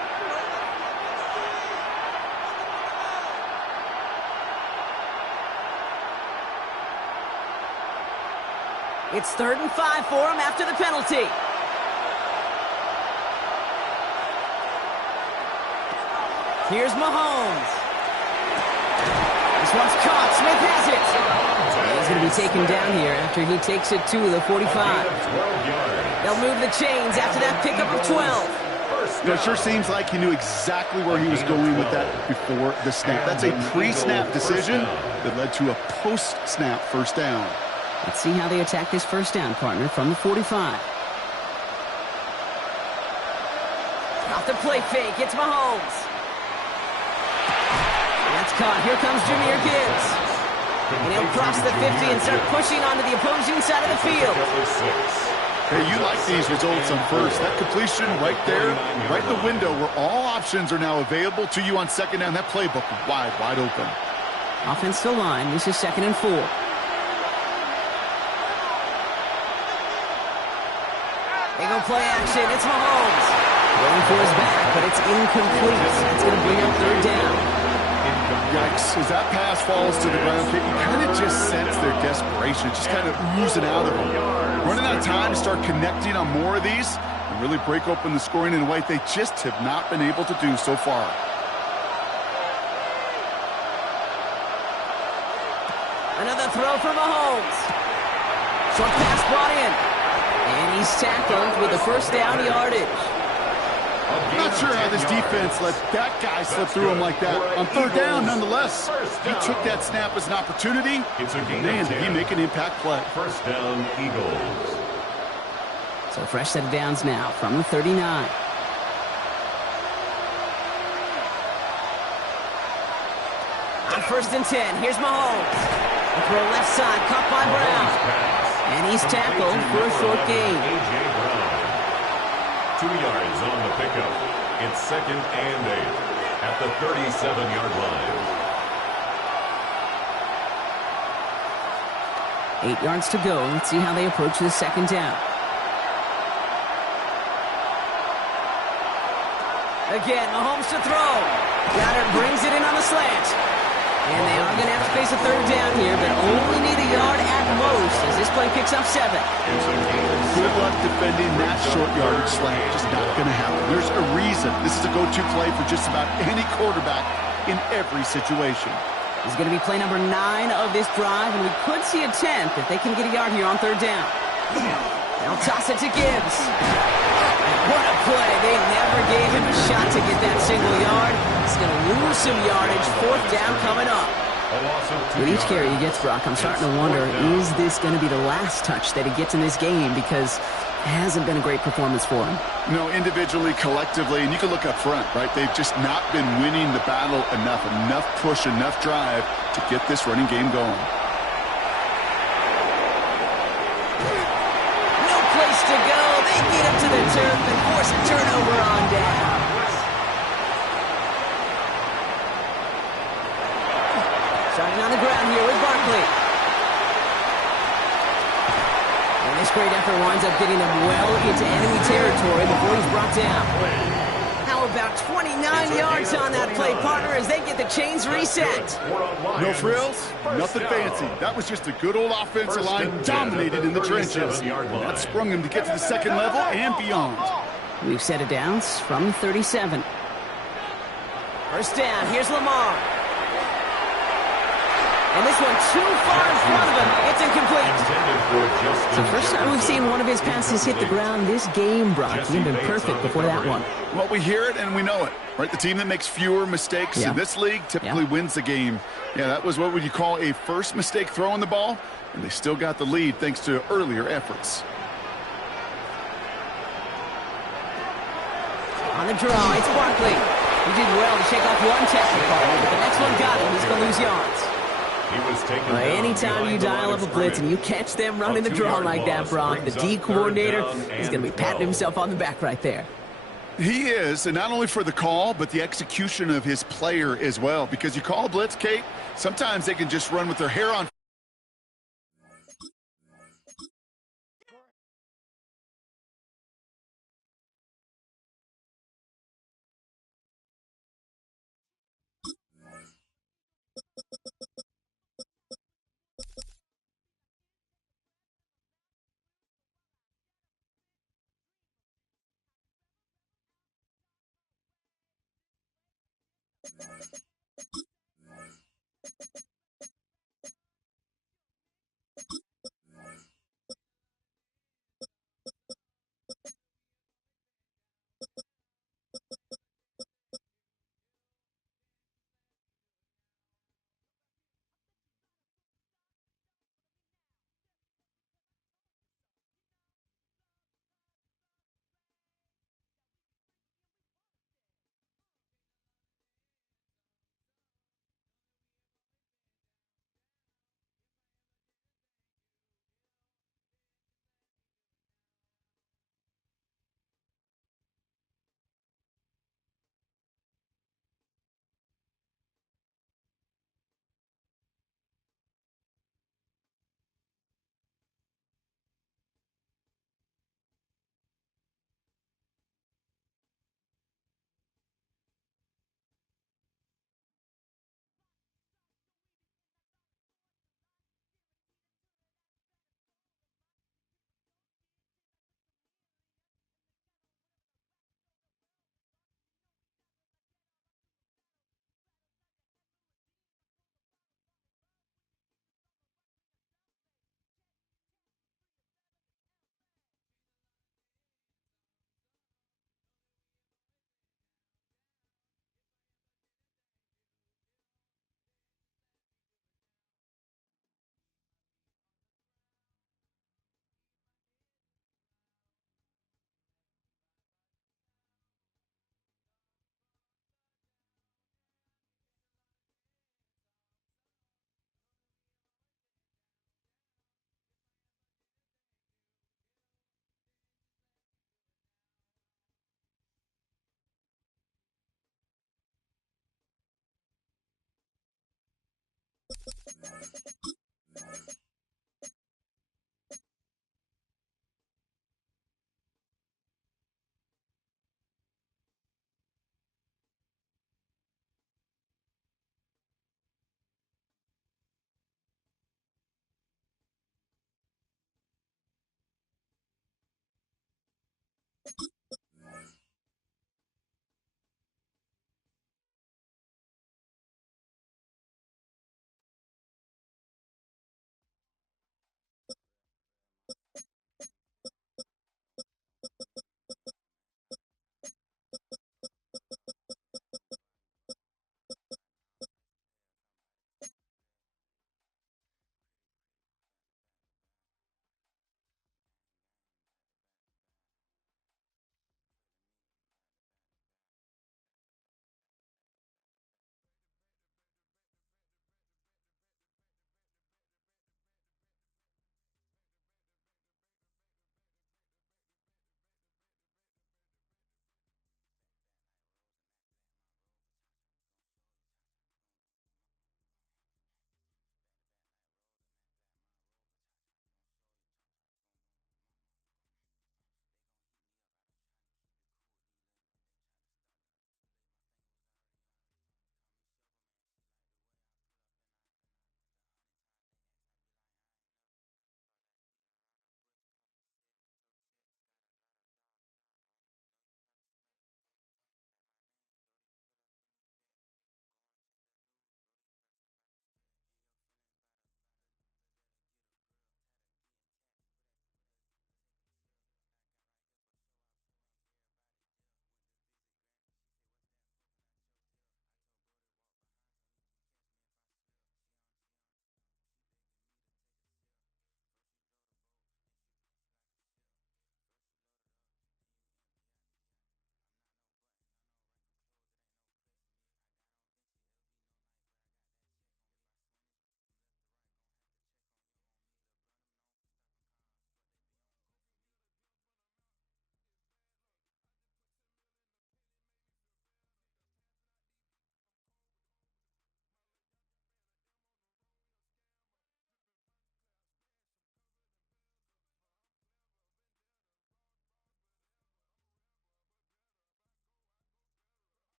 It's 3rd and 5 for him after the penalty. Here's Mahomes. This one's caught. Smith has it. He's going to be taken down here after he takes it to the 45. They'll move the chains after that pickup of 12. It sure seems like he knew exactly where he was going with that before the snap. That's a pre-snap decision that led to a post-snap first down. Let's see how they attack this first down, partner, from the 45. Off the play fake, it's Mahomes. That's caught. Here comes Jahmyr Gibbs. And he'll cross the 50 and start pushing onto the opposing side of the field. Hey, you like these results on first. That completion right there, right in the window where all options are now available to you on second down. That playbook wide open. Offense still line. This is 2nd and 4. They go play action. It's Mahomes. Going for his back, but it's incomplete. That's going to bring up 3rd down. Yikes. As that pass falls to the ground, you kind of just sense their desperation. Just kind of oozing out of them. Running out of time to start connecting on more of these and really break open the scoring in a way they just have not been able to do so far. Another throw for Mahomes. Short pass brought in. And he's tackled with the first down yardage. I'm not sure how this defense let that guy slip through him like that. On 3rd down, nonetheless, he took that snap as an opportunity. Man, did he make an impact play. First down, Eagles. So fresh set of downs now from the 39. On 1st and 10, here's Mahomes. A throw left side, caught by Brown. And he's tackled for a short gain. 2 yards on the pickup. It's 2nd and 8 at the 37-yard line. 8 yards to go. Let's see how they approach this 2nd down. Again, Mahomes to throw. Goddard brings it in on the slant. And they are going to have to face a 3rd down here, but only need a yard at most as this play picks up 7. Good luck defending that short yardage slant. Just not going to happen. There's a reason. This is a go-to play for just about any quarterback in every situation. This is going to be play number 9 of this drive, and we could see a 10th if they can get a yard here on 3rd down. They'll toss it to Gibbs. What a play. They never gave him a shot to get that single yard. He's going to lose some yardage. 4th down coming up. With each carry he gets, Brock, I'm starting to wonder, is this going to be the last touch that he gets in this game? Because it hasn't been a great performance for him. No, individually, collectively, and you can look up front, right? They've just not been winning the battle enough push, enough drive to get this running game going. No place to go. They get him to the turf and force a turnover on down. Starting on the ground here with Barkley. And this great effort winds up getting him well into enemy territory before he's brought down. How about 29 yards on that play, partner, as they get the chains reset? No frills, nothing fancy. That was just a good old offensive line dominated in the trenches. That sprung him to get to the 2nd level and beyond. We've set it downs from the 37. First down, here's Lamar. And this one too far in front of him. It's incomplete. It's the first time we've seen one of his passes hit the ground this game, Brock. He'd been perfect before that one. Well, we hear it and we know it, right? The team that makes fewer mistakes in this league typically wins the game. Yeah, that was what would you call a first mistake throwing the ball, and they still got the lead thanks to earlier efforts. the draw. It's Barkley. He did well to shake off one technical, but the next one got him. He's going to lose yards. He was taken down Anytime you dial up a blitz and you catch them running the draw like that, Brock, the D coordinator is going to be patting himself on the back right there. He is, and not only for the call, but the execution of his player as well. Because you call a blitz, Kate, sometimes they can just run with their hair on.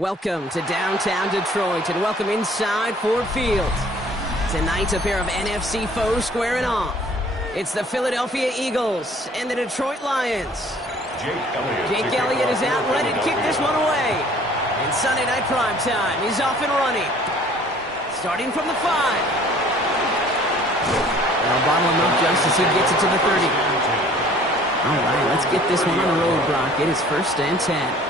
Welcome to downtown Detroit and welcome inside Ford Field. Tonight, a pair of NFC foes squaring off. It's the Philadelphia Eagles and the Detroit Lions. Jake Elliott is out ready to kick this one away. In Sunday night primetime, he's off and running. Starting from the 5. They'll bottle him up just as he gets it to the 30. All right, let's get this one on the road, Brock. It is 1st and 10.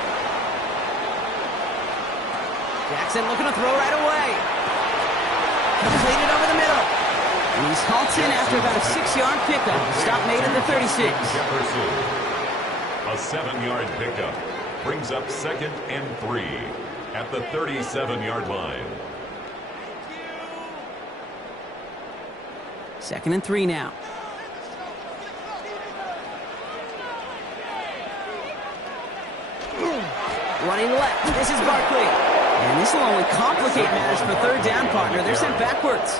Jackson looking to throw right away. Completed over the middle. And he's halted after about a 6-yard pickup. Stop made at the 36. A 7-yard pickup brings up 2nd and 3 at the 37-yard line. 2nd and 3 now. Running left. This is Barkley. And this will only complicate matters for 3rd down, partner. They're sent backwards.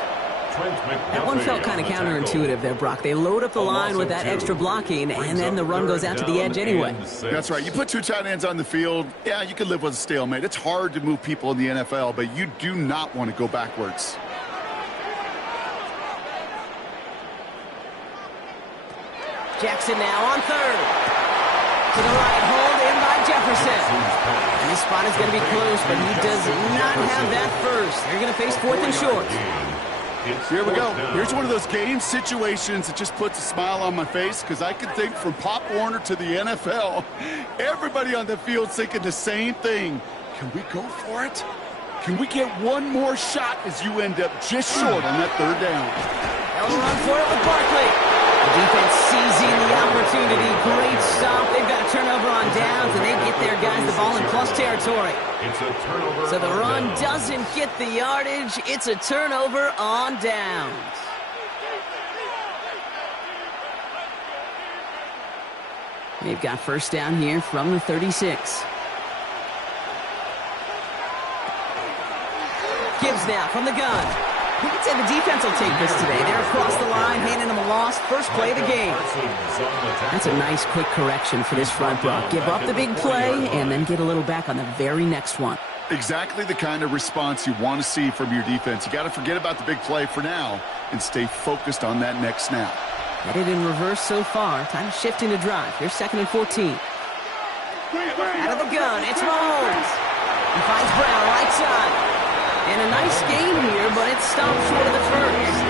That one felt kind of counterintuitive there, Brock. They load up the line with that extra blocking, and then the run goes out to the edge anyway. That's right. You put 2 tight ends on the field, yeah, you can live with a stalemate. It's hard to move people in the NFL, but you do not want to go backwards. Jackson now on 3rd. To the right, hold in by Jefferson. And this spot is going to be close, but he does not have that first. They're going to face 4th and short. Here we go. Here's one of those game situations that just puts a smile on my face because I can think from Pop Warner to the NFL. Everybody on the field's thinking the same thing. Can we go for it? Can we get one more shot as you end up just short on that 3rd down? They'll run for it with Barkley. The defense seizing the opportunity. Great stop. They've got a turnover on downs, and they get their guys the ball in plus territory. It's a turnover. So the run doesn't get the yardage. It's a turnover on downs. They've got 1st down here from the 36. Gibbs now from the gun. You can say the defense will take this today. They're across the line, handing them a loss. First play of the game. That's a nice quick correction for this front block. Give up the big play and then get a little back on the very next one. Exactly the kind of response you want to see from your defense. You got to forget about the big play for now and stay focused on that next snap. Headed in reverse so far. Time to shift into drive. Here's 2nd and 14. Out of the gun, it's Mahomes. He finds Brown right side. And a nice gain here, but it stopped short of the first.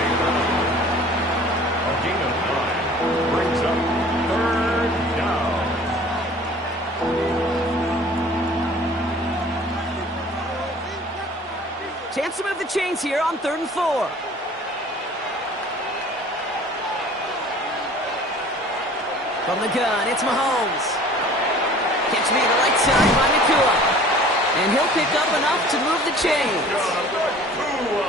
A gain of 9 brings up 3rd down. Chance to move the chains here on 3rd and 4. From the gun, it's Mahomes. Catch me to the right side by Nakua. And he'll pick up enough to move the chains.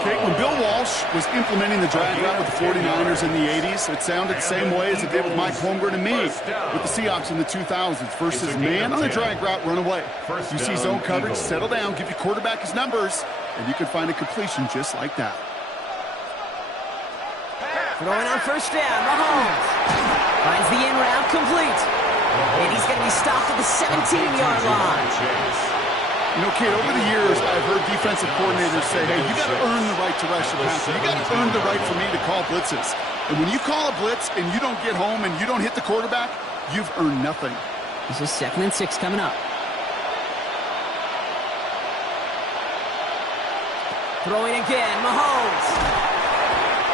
Okay, when Bill Walsh was implementing the drag route with the 49ers in the 80s, it sounded the same way as it did with Mike Holmgren and me with the Seahawks in the 2000s. Versus man on the drag route, run away. You see zone coverage, settle down, give your quarterback his numbers, and you can find a completion just like that. Throwing on 1st down, Mahomes. Finds the in route complete. And he's going to be stopped at the 17-yard line. You know, kid, over the years, I've heard defensive coordinators say, hey, you got to earn the right to rush the passer. You got to earn the right for me to call blitzes. And when you call a blitz and you don't get home and you don't hit the quarterback, you've earned nothing. This is 2nd and 6 coming up. Throwing again, Mahomes.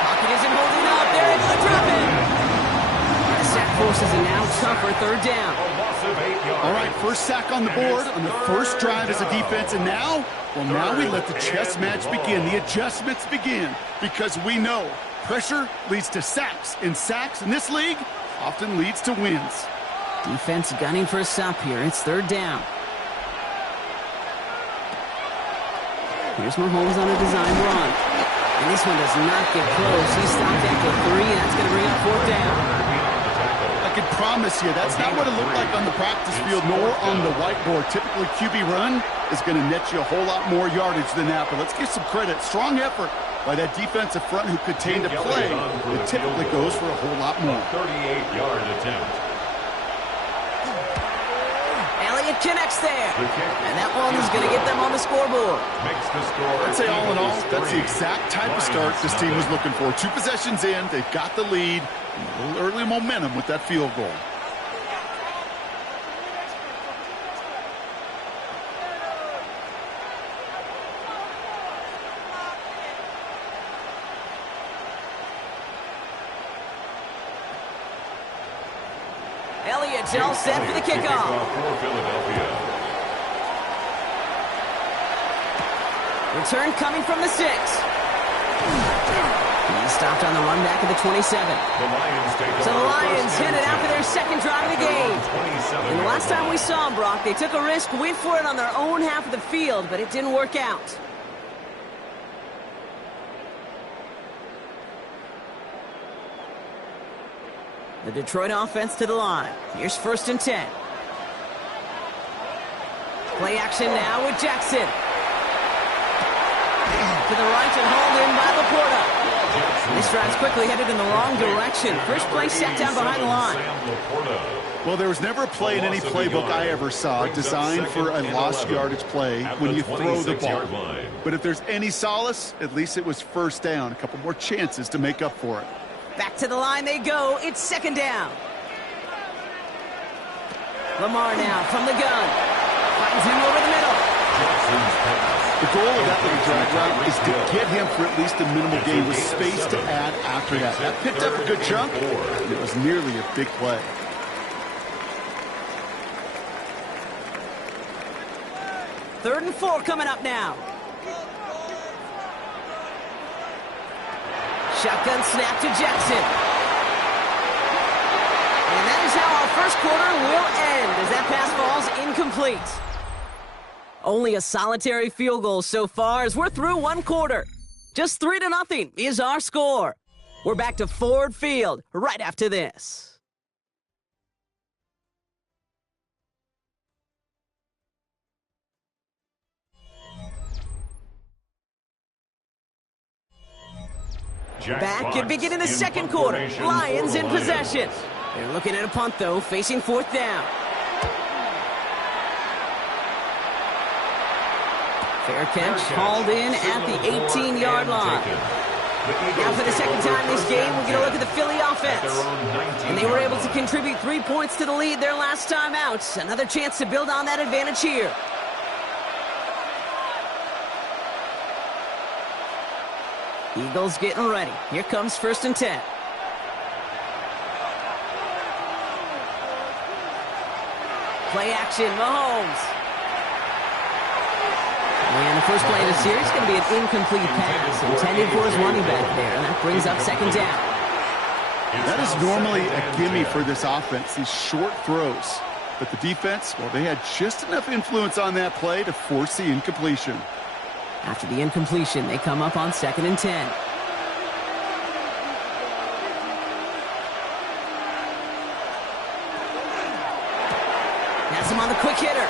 Pocket isn't holding up. They're able to drop it. The sack forces a now tougher 3rd down. All right, first sack on the board on the first drive as a defense, and now, well, now we let the chess match begin. The adjustments begin because we know pressure leads to sacks, and sacks in this league often leads to wins. Defense gunning for a stop here. It's 3rd down. Here's Mahomes on a design run. And this one does not get close. He's stopped after 3, and that's going to bring up 4th down. I can promise you that's not what it looked like on the practice field nor on the whiteboard. Typically, QB run is going to net you a whole lot more yardage than that. But let's give some credit. Strong effort by that defensive front who contained a play that typically goes for a whole lot more. 38-yard attempt. Elliott connects there. And that one's going to get them on the scoreboard. I'd say all in all, that's the exact type of start this team was looking for. 2 possessions in, they've got the lead, and a little early momentum with that field goal. Elliott's all set for the kickoff. Return coming from the 6. He's stopped on the run back at the 27. So the Lions headed out for their second drive of the game. And the last time we saw them, Brock, they took a risk, went for it on their own half of the field, but it didn't work out. The Detroit offense to the line. Here's 1st and 10. Play action now with Jackson. To the right and hauled in by Laporta. This drive's quickly headed in the wrong direction. First play set down behind the line. Well, there was never a play in any playbook I ever saw designed for a lost yardage play when you throw the ball. But if there's any solace, at least it was 1st down. A couple more chances to make up for it. Back to the line they go. It's 2nd down. Lamar now from the gun. Finds him over the middle. The goal of that little drag route is to get him for at least a minimal gain with space to add after that. That picked up a good chunk, and it was nearly a big play. Third and 4 coming up now. Shotgun snap to Jackson. And that is how our first quarter will end as that pass falls incomplete. Only a solitary field goal so far as we're through one quarter. Just 3-0 is our score. We're back to Ford Field right after this. Back and beginning the second quarter. Lions in possession. They're looking at a punt, though, facing 4th down. Fair catch, hauled in at the 18-yard line. Now for the second time this game, we're going to look at the Philly offense. And they were able to contribute 3 points to the lead their last time out. Another chance to build on that advantage here. Eagles getting ready. Here comes 1st and 10. Play action, Mahomes. And the first play of the series is going to be an incomplete pass intended for his running back there, and that brings up 2nd down. That is normally a gimme for this offense, these short throws. But the defense, well, they had just enough influence on that play to force the incompletion. After the incompletion, they come up on 2nd and 10. Has him on the quick hitter.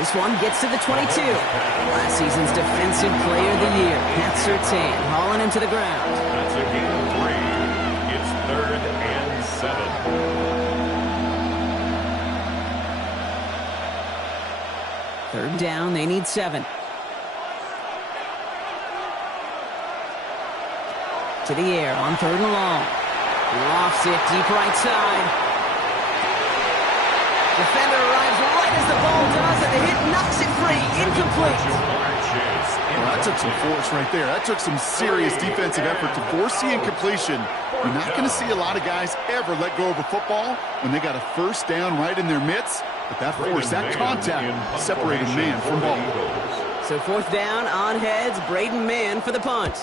This one gets to the 22. Last season's Defensive Player of the Year, Pat Surtain, hauling him to the ground. That's a gain of 3. It's 3rd and 7. 3rd down, they need 7. To the air on 3rd and long. Lofts it deep right side. Defender arrives right as the ball does, and the hit knocks it free. Incomplete. Well, that took some force right there. That took some serious defensive effort to force the incompletion. You're not going to see a lot of guys ever let go of a football when they got a 1st down right in their midst. But that force, that contact, separated man from ball. So 4th down, on heads, Braden Mann for the punt.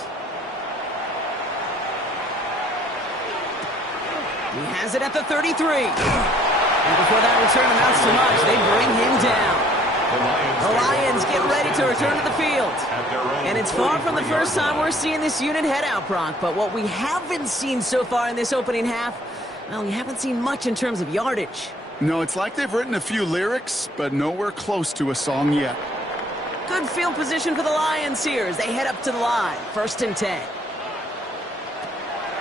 He has it at the 33. And before that return amounts to much, they bring him down. The Lions get ready to return to the field. And it's far from the first time we're seeing this unit head out, Brock. But what we haven't seen so far in this opening half, well, we haven't seen much in terms of yardage. No, it's like they've written a few lyrics, but nowhere close to a song yet. Good field position for the Lions here as they head up to the line. 1st and 10.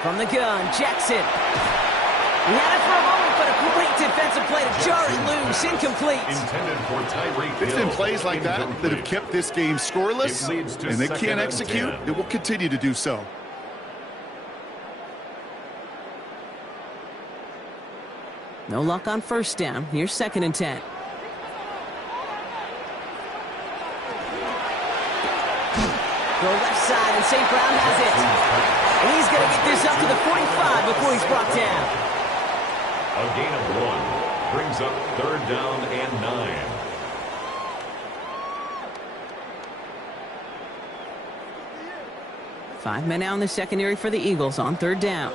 From the gun, Jackson. He had it for a moment, but a great defensive play to jar it loose. Incomplete. Intended for Tyreek It's been Hill. plays like that that have kept this game scoreless, and they can't execute. It will continue to do so. No luck on first down. Here's 2nd and 10. Go left side, and St. Brown has it. And he's going to get this up to the 45 before he's brought down. A gain of 1 brings up 3rd down and 9. Five men out in the secondary for the Eagles on 3rd down.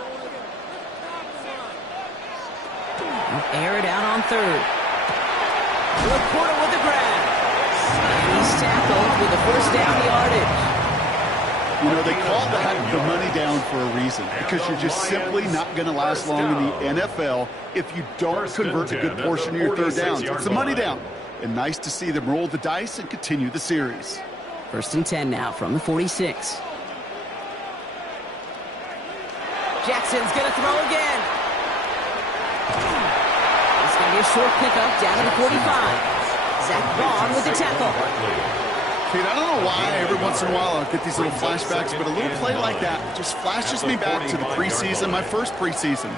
Air it out on 3rd. LaPorta with the grab. And he's tackled with the 1st down yardage. You know, they call that the money down for a reason, because you're just simply not going to last long in the NFL if you don't convert a good portion of your 3rd downs. It's the money down. And nice to see them roll the dice and continue the series. 1st and 10 now from the 46. Jackson's going to throw again. It's going to be a short pickup down to the 45. Zach Vaughn with the tackle. Kate, I don't know why every once in a while I'll get these little flashbacks, but a little play like that just flashes me back to the preseason, my first preseason.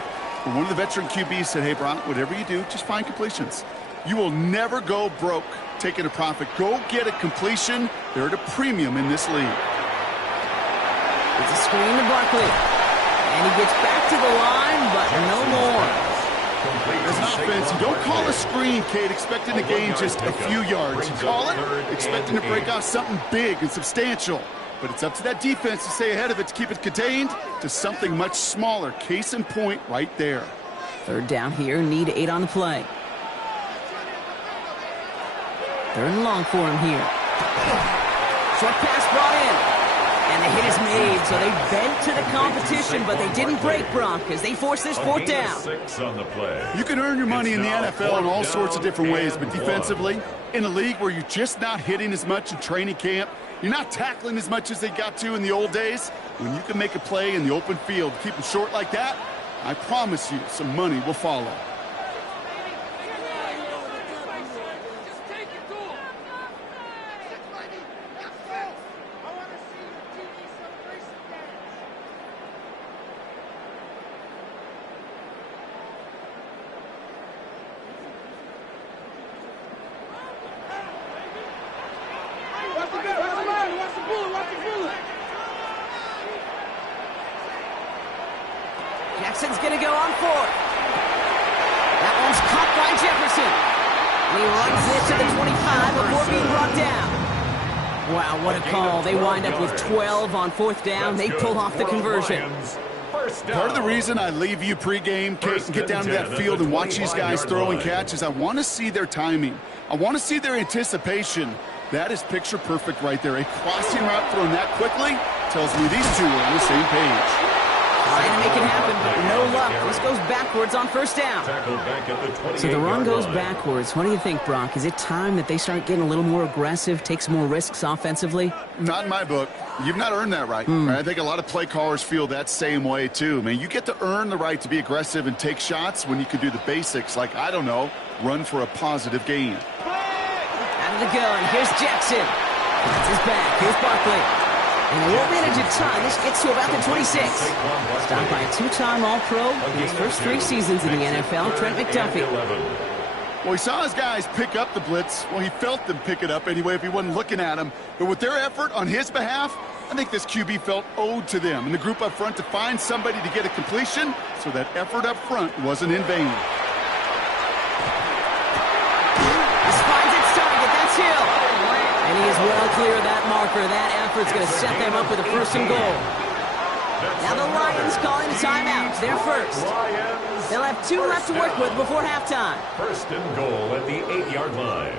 When one of the veteran QBs said, hey, Brock, whatever you do, just find completions. You will never go broke taking a profit. Go get a completion. They're at a premium in this league. It's a screen to Barkley. And he gets back to the line, but no more. As an offense, you don't call a screen, Kate, expecting to gain just a few yards. You call it expecting to break out something big and substantial. But it's up to that defense to stay ahead of it, to keep it contained to something much smaller. Case in point right there. 3rd down here, need 8 on the play. 3rd and long for him here. Short pass brought in. And the hit is made, so they bent to the competition, but they didn't break, Brock, as they force this 4th down. 6 on the play. You can earn your money in the NFL in all sorts of different ways, but defensively, in a league where you're just not hitting as much in training camp, you're not tackling as much as they got to in the old days, when you can make a play in the open field, keep them short like that, I promise you some money will follow. Jackson's going to go on 4th. That one's caught by Jefferson. And he runs this to the 25 before being brought down. Wow, what a call. They wind up with 12 on 4th down. They pull off the conversion. Part of the reason I leave you pregame, Kate, and get down to that field and watch these guys throw and catch is I want to see their timing. I want to see their anticipation. That is picture perfect right there. A crossing route thrown that quickly tells me these two are on the same page. Trying to make it happen, but no luck. This goes backwards on 1st down. So the run goes backwards. What do you think, Brock? Is it time that they start getting a little more aggressive, take some more risks offensively? Not in my book. You've not earned that right. I think a lot of play callers feel that same way, too. Man, you get to earn the right to be aggressive and take shots when you can do the basics, like, I don't know, run for a positive gain. Out of the gun. Here's Jackson. That's his back. Here's Barkley. And a low manage of time. This gets to about the 26. Stopped by a 2-time All-Pro in his first 3 seasons in the NFL, Trent McDuffie. Well, he saw his guys pick up the blitz. Well, he felt them pick it up anyway if he wasn't looking at them. But with their effort on his behalf, I think this QB felt owed to them and the group up front to find somebody to get a completion, so that effort up front wasn't in vain. This finds its target. That's Hill. And he is well clear of that marker. That effort's going to set them up with a 1st and goal. Now the Lions calling a timeout. They're first. They'll have 2 left to work with before halftime. 1st and goal at the 8-yard line.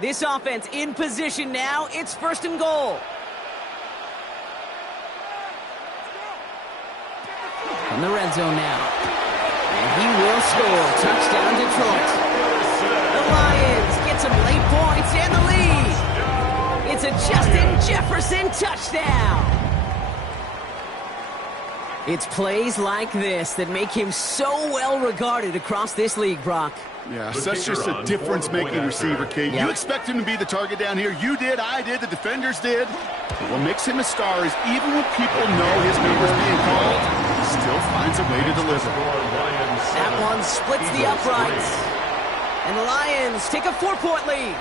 This offense in position now. It's 1st and goal. From the red zone now. And he will score. Touchdown, Detroit. The Lions get some late points and the lead. It's a Justin Jefferson touchdown. It's plays like this that make him so well regarded across this league, Brock. Yeah, such just a difference-making receiver, Kate. You expect him to be the target down here. You did, I did, the defenders did. But what makes him a star is even when people know his number's being called, he still finds a way to deliver. That one splits the uprights. And the Lions take a 4-point lead.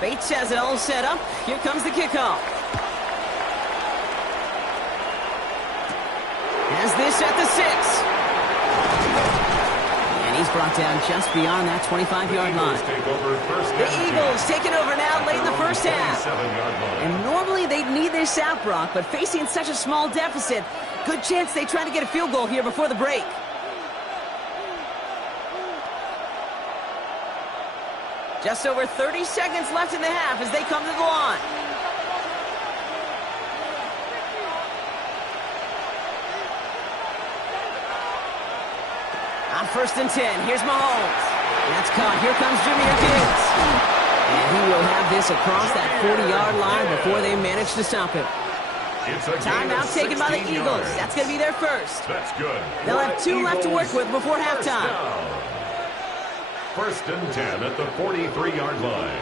Bates has it all set up. Here comes the kickoff. Has this at the 6. And he's brought down just beyond that 25-yard line. The Eagles taking over now late in the first half. And normally they'd need this out, Brock, but facing such a small deficit, good chance they try to get a field goal here before the break. Just over 30 seconds left in the half as they come to the line. On 1st and 10, here's Mahomes. That's caught. Here comes Jahmyr Gibbs. And he will have this across that 40-yard line before they manage to stop it. Timeout taken by the Eagles. That's going to be their first. That's good. They'll have 2 left to work with before halftime. 1st and 10 at the 43-yard line.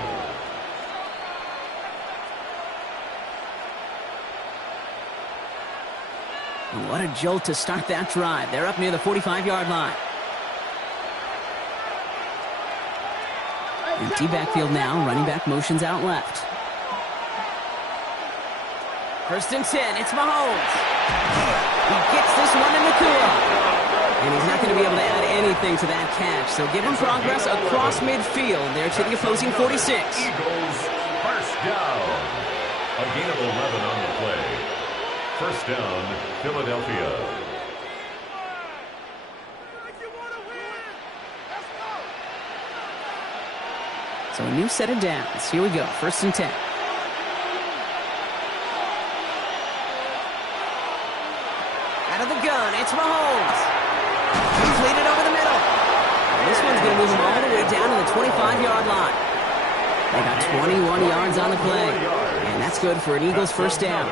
What a jolt to start that drive. They're up near the 45-yard line. Empty backfield now. Running back motions out left. 1st and 10. It's Mahomes. He gets this one in the Nakua. And he's not going to be able to add anything to that catch. So give him progress across midfield there to the opposing 46. Eagles, first down. A gain of 11 on the play. First down, Philadelphia. So a new set of downs. Here we go. 1st and 10. Out of the gun, it's Mahomes. Completed over the middle. And this one's going to move him all the way down to the 25-yard line. They got 21 yards on the play. And that's good for an Eagles first down.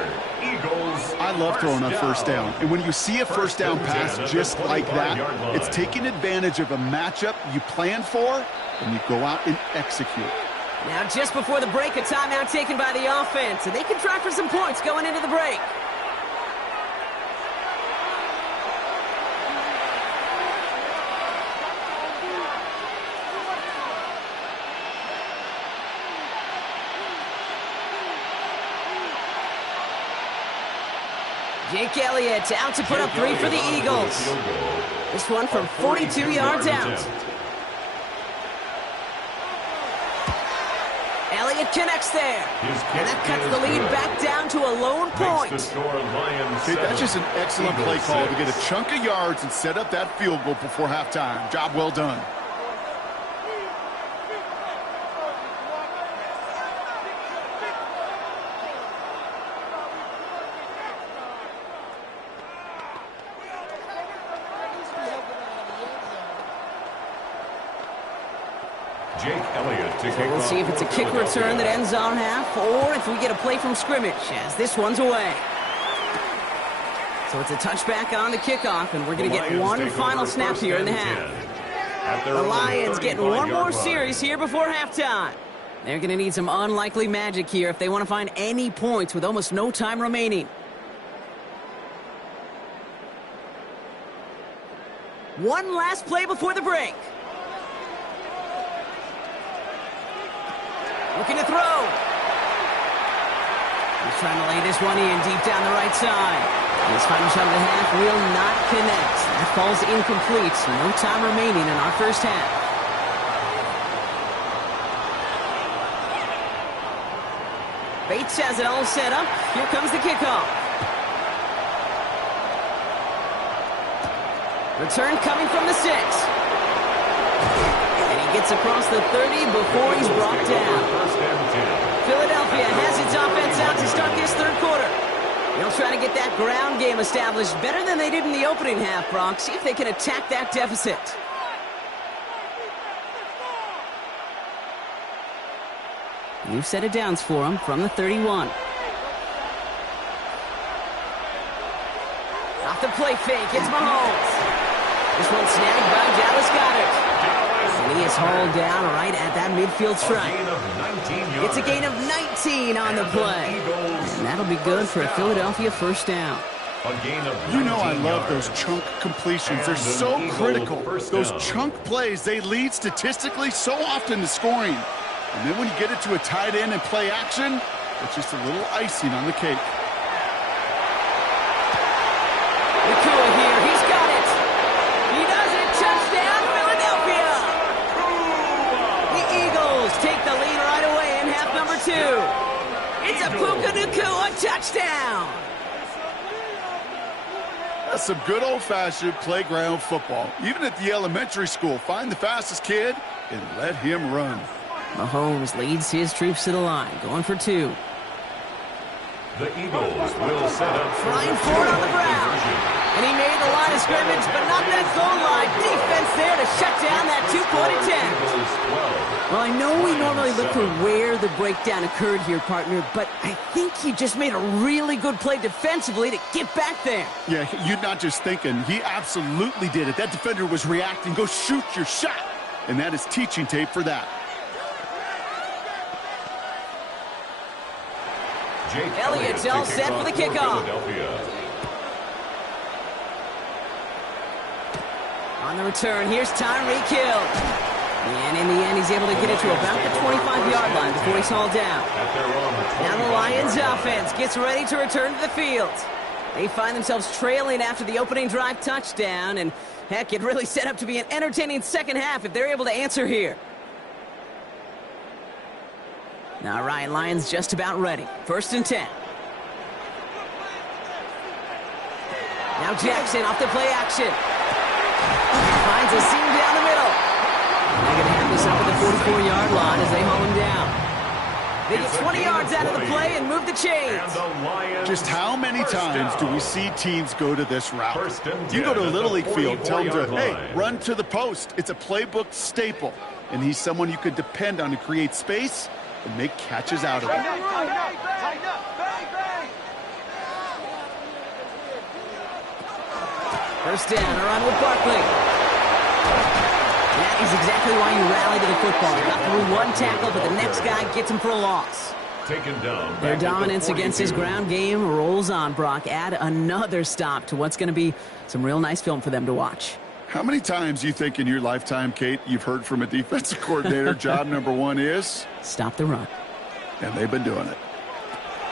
I love throwing on first down. And when you see a first down pass just like that, it's taking advantage of a matchup you plan for, and you go out and execute. Now just before the break, a timeout taken by the offense. And they can try for some points going into the break. Jake Elliott out to put up 3 for the Eagles. This one from 42 yards out. Elliott connects there. And that cuts the lead back down to a lone point. Okay, that's just an excellent play call to get a chunk of yards and set up that field goal before halftime. Job well done. So we'll see if it's a kick return that ends our half, or if we get a play from scrimmage, as this one's away. So it's a touchback on the kickoff, and we're going to get one final snap here in the half. The Lions getting one more series here before halftime. They're going to need some unlikely magic here if they want to find any points with almost no time remaining. One last play before the break. Looking to throw. He's trying to lay this one in deep down the right side. His final shot of the half will not connect. That falls incomplete. So no time remaining in our first half. Bates has it all set up. Here comes the kickoff. Return coming from the 6. And he gets across the 30 before he's brought down. Philadelphia has its offense out to start this third quarter. They'll try to get that ground game established better than they did in the opening half, Brock. See if they can attack that deficit. New set of downs for him from the 31. Off the play fake, it's Mahomes. This one snagged by Dallas Goedert. And he is hauled down right at that midfield stripe. It's a gain of 19 on the play. And that'll be good for a Philadelphia first down. You know I love those chunk completions. They're so critical. Those chunk plays, they lead statistically so often to scoring. And then when you get it to a tight end and play action, it's just a little icing on the cake. Nakua here, he's got it. He does it, touchdown, Philadelphia. The Eagles take the lead right away in half number 2. It's a Puka Nakua touchdown. That's some good old-fashioned playground football. Even at the elementary school, find the fastest kid and let him run. Mahomes leads his troops to the line, going for 2. The Eagles will set up Flying forward on the ground. And he made the line of scrimmage, but not that goal line. Defense there to shut down that two-point attempt. Well, I know we normally look for where the breakdown occurred here, partner, but I think he just made a really good play defensively to get back there. Yeah, you're not just thinking. He absolutely did it. That defender was reacting. Go shoot your shot. And that is teaching tape for that. Elliott's all set for the kickoff. On the return, here's Tyreek Hill. And in the end, he's able to get it to about the 25-yard line before he's hauled down. Now the Lions offense gets ready to return to the field. They find themselves trailing after the opening drive touchdown, and heck, it really set up to be an entertaining second half if they're able to answer here. Now, Ryan, Lions just about ready. 1st and 10. Now Jackson off the play action. Finds a seam down the middle. They're going to have this up at the 44-yard line as they haul him down. They get 20 yards out of the play and move the chains. Just how many times do we see teams go to this route? You go to a Little League field, tell them to, hey, run to the post. It's a playbook staple. And he's someone you could depend on to create space and make catches out of it. First down, a run with Barkley. That is exactly why you rally to the football. You got through one tackle, but the next guy gets him for a loss. Taken down. Their dominance against his ground game rolls on, Brock. Add another stop to what's going to be some real nice film for them to watch. How many times do you think in your lifetime, Kate, you've heard from a defensive coordinator, job number 1 is? Stop the run. And they've been doing it.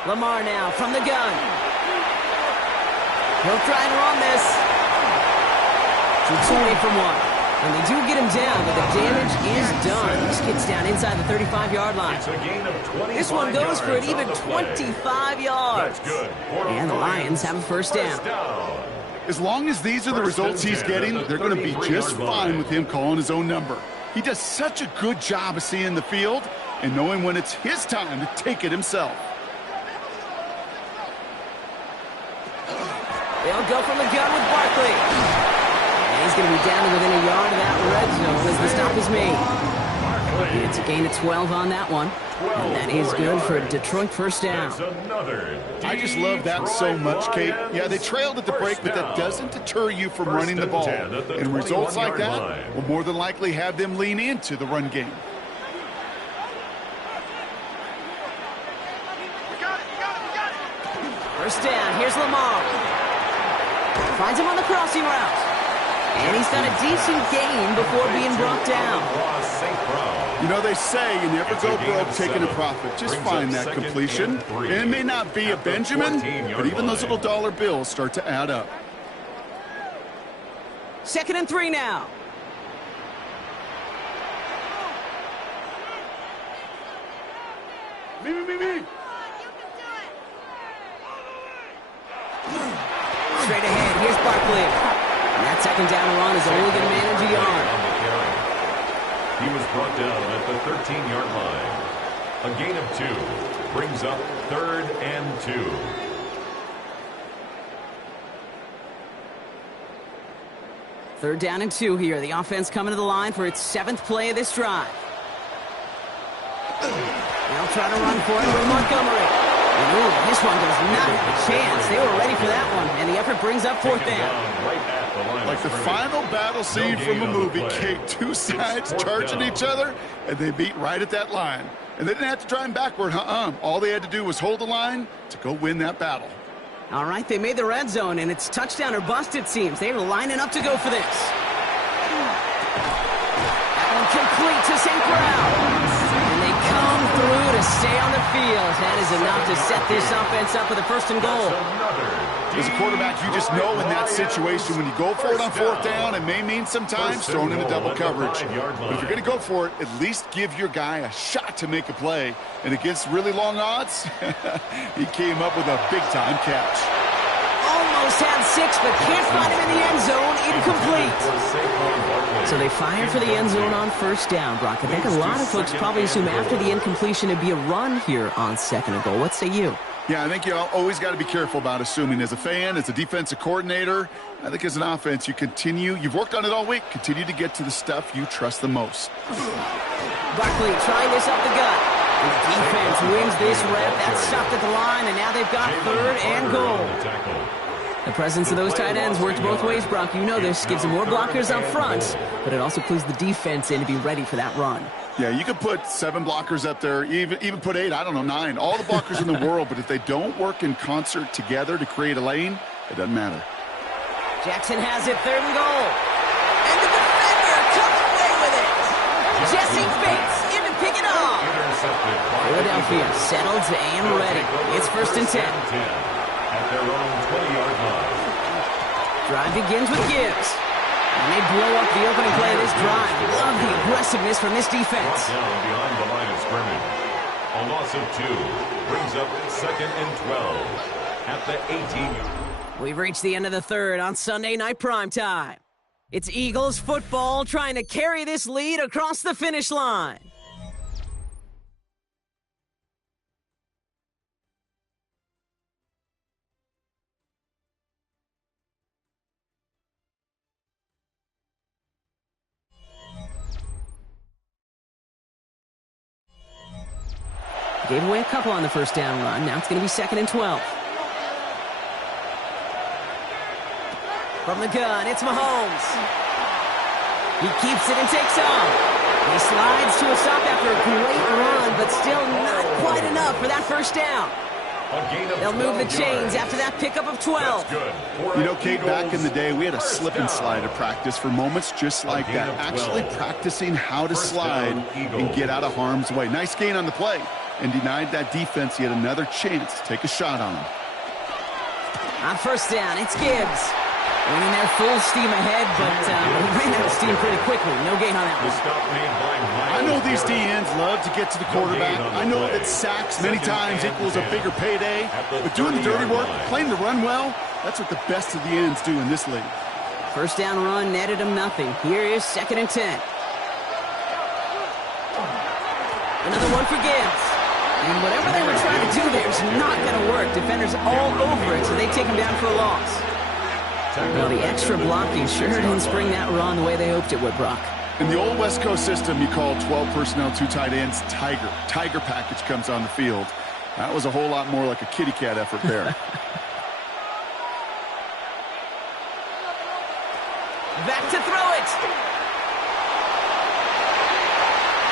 Lamar now from the gun. He'll try and run this. Keeps away from one. And they do get him down, but the damage is done. He just gets down inside the 35-yard line. It's a gain of 25 this one goes for an yards even on the play. 25 yards. That's good. And the Lions have a first down. As long as these are the results he's getting, they're going to be just fine with him calling his own number. He does such a good job of seeing the field and knowing when it's his time to take it himself. They'll go from the gun with Barkley. And he's going to be down to within a yard of that red zone as the stop is made. It's a gain of 12 on that one. And that is good for a Detroit first down. I just love that so much, Kate. Yeah, they trailed at the break, but that doesn't deter you from running the ball. And results like that will more than likely have them lean into the run game. First down, here's Lamar. Finds him on the crossing route. And he's done a decent gain before being brought down. You know, they say you never go broke taking a profit. Just find that completion. And it may not be a Benjamin, but even those little dollar bills start to add up. 2nd and 3 now. Me. Straight ahead, here's Barkley. And that 2nd down run is only going to manage a yard. He was brought down at the 13-yard line. A gain of 2 brings up 3rd and 2. Third down and 2 here. The offense coming to the line for its 7th play of this drive. They'll try to run for it with Montgomery. Ooh, this one does not have a chance. They were ready for that one, and the effort brings up 4th down. Like the final battle scene from a movie, Kate, two sides charging each other, and they beat right at that line. And they didn't have to drive backward, All they had to do was hold the line to go win that battle. All right, they made the red zone, and it's touchdown or bust, it seems. They were lining up to go for this. That one complete to St. Brown. And they come through to stay on the field. That is enough to set this offense up with a 1st and goal. As a quarterback, you just know in that situation when you go for it on 4th down, it may mean sometimes throwing in the double coverage. But if you're going to go for it, at least give your guy a shot to make a play. And against really long odds, he came up with a big-time catch. Almost had 6, but can't find him in the end zone. Incomplete. So they fire for the end zone on 1st down, Brock. I think a lot of folks probably assume after the incompletion it'd be a run here on 2nd and goal. What say you? Yeah, I think you always got to be careful about assuming. As a fan, as a defensive coordinator, I think as an offense, you've worked on it all week, continue to get to the stuff you trust the most. Buckley trying this up the gut. The defense wins this rep. That's stopped at the line, and now they've got 3rd and goal. The presence of those tight ends works both ways, Brock. You know this. Gives them more blockers up front, but it also clues the defense in to be ready for that run. Yeah, you could put 7 blockers up there, even put 8, I don't know, 9. All the blockers in the world, but if they don't work in concert together to create a lane, it doesn't matter. Jackson has it, 3rd and goal. And the defender comes away with it. Jesse Bates in to pick it off. Philadelphia settled and ready. It's 1st and 10. At their own 20-yard line. Drive begins with Gibbs. And they blow up the opening play of this drive. Love the aggressiveness from this defense. Down behind the line of scrimmage. A loss of 2 brings up 2nd and 12 at the 18. We've reached the end of the 3rd on Sunday Night Primetime. It's Eagles football trying to carry this lead across the finish line. Gave away a couple on the 1st down run. Now it's going to be 2nd and 12. From the gun, it's Mahomes. He keeps it and takes off. He slides to a stop after a great run, but still not quite enough for that 1st down. They'll move the chains after that pickup of 12. You know, Kate, back in the day, we had a slip and slide at practice for moments just like that. Actually practicing how to slide and get out of harm's way. Nice gain on the play. And denied that defense yet another chance to take a shot on him. On 1st down, it's Gibbs. Running there full steam ahead, but he ran out of steam pretty quickly. No gain on that one. I know these DNs love to get to the quarterback. I know that sacks many times equals a bigger payday. But doing the dirty work, playing the run well, that's what the best of the ends do in this league. 1st down run netted him nothing. Here is 2nd and 10. Another one for Gibbs. And whatever they were trying to do there is not going to work. Defenders all over it, so they take him down for a loss. Well, the extra blocking sure didn't spring that run the way they hoped it would, Brock. In the old West Coast system, you call 12 personnel, 2 tight ends, Tiger. Tiger package comes on the field. That was a whole lot more like a kitty cat effort there. Back to throw it.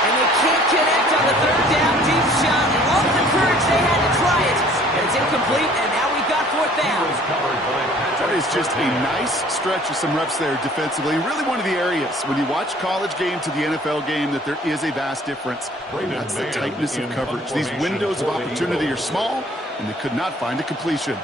And they can't connect on the 3rd down deep shot. All the courage they had to try it. And it's incomplete, and now we've got 4th down. That is just a nice stretch of some reps there defensively. Really one of the areas, when you watch college game to the NFL game, that there is a vast difference. That's the tightness of coverage. These windows of opportunity are small, and they could not find a completion.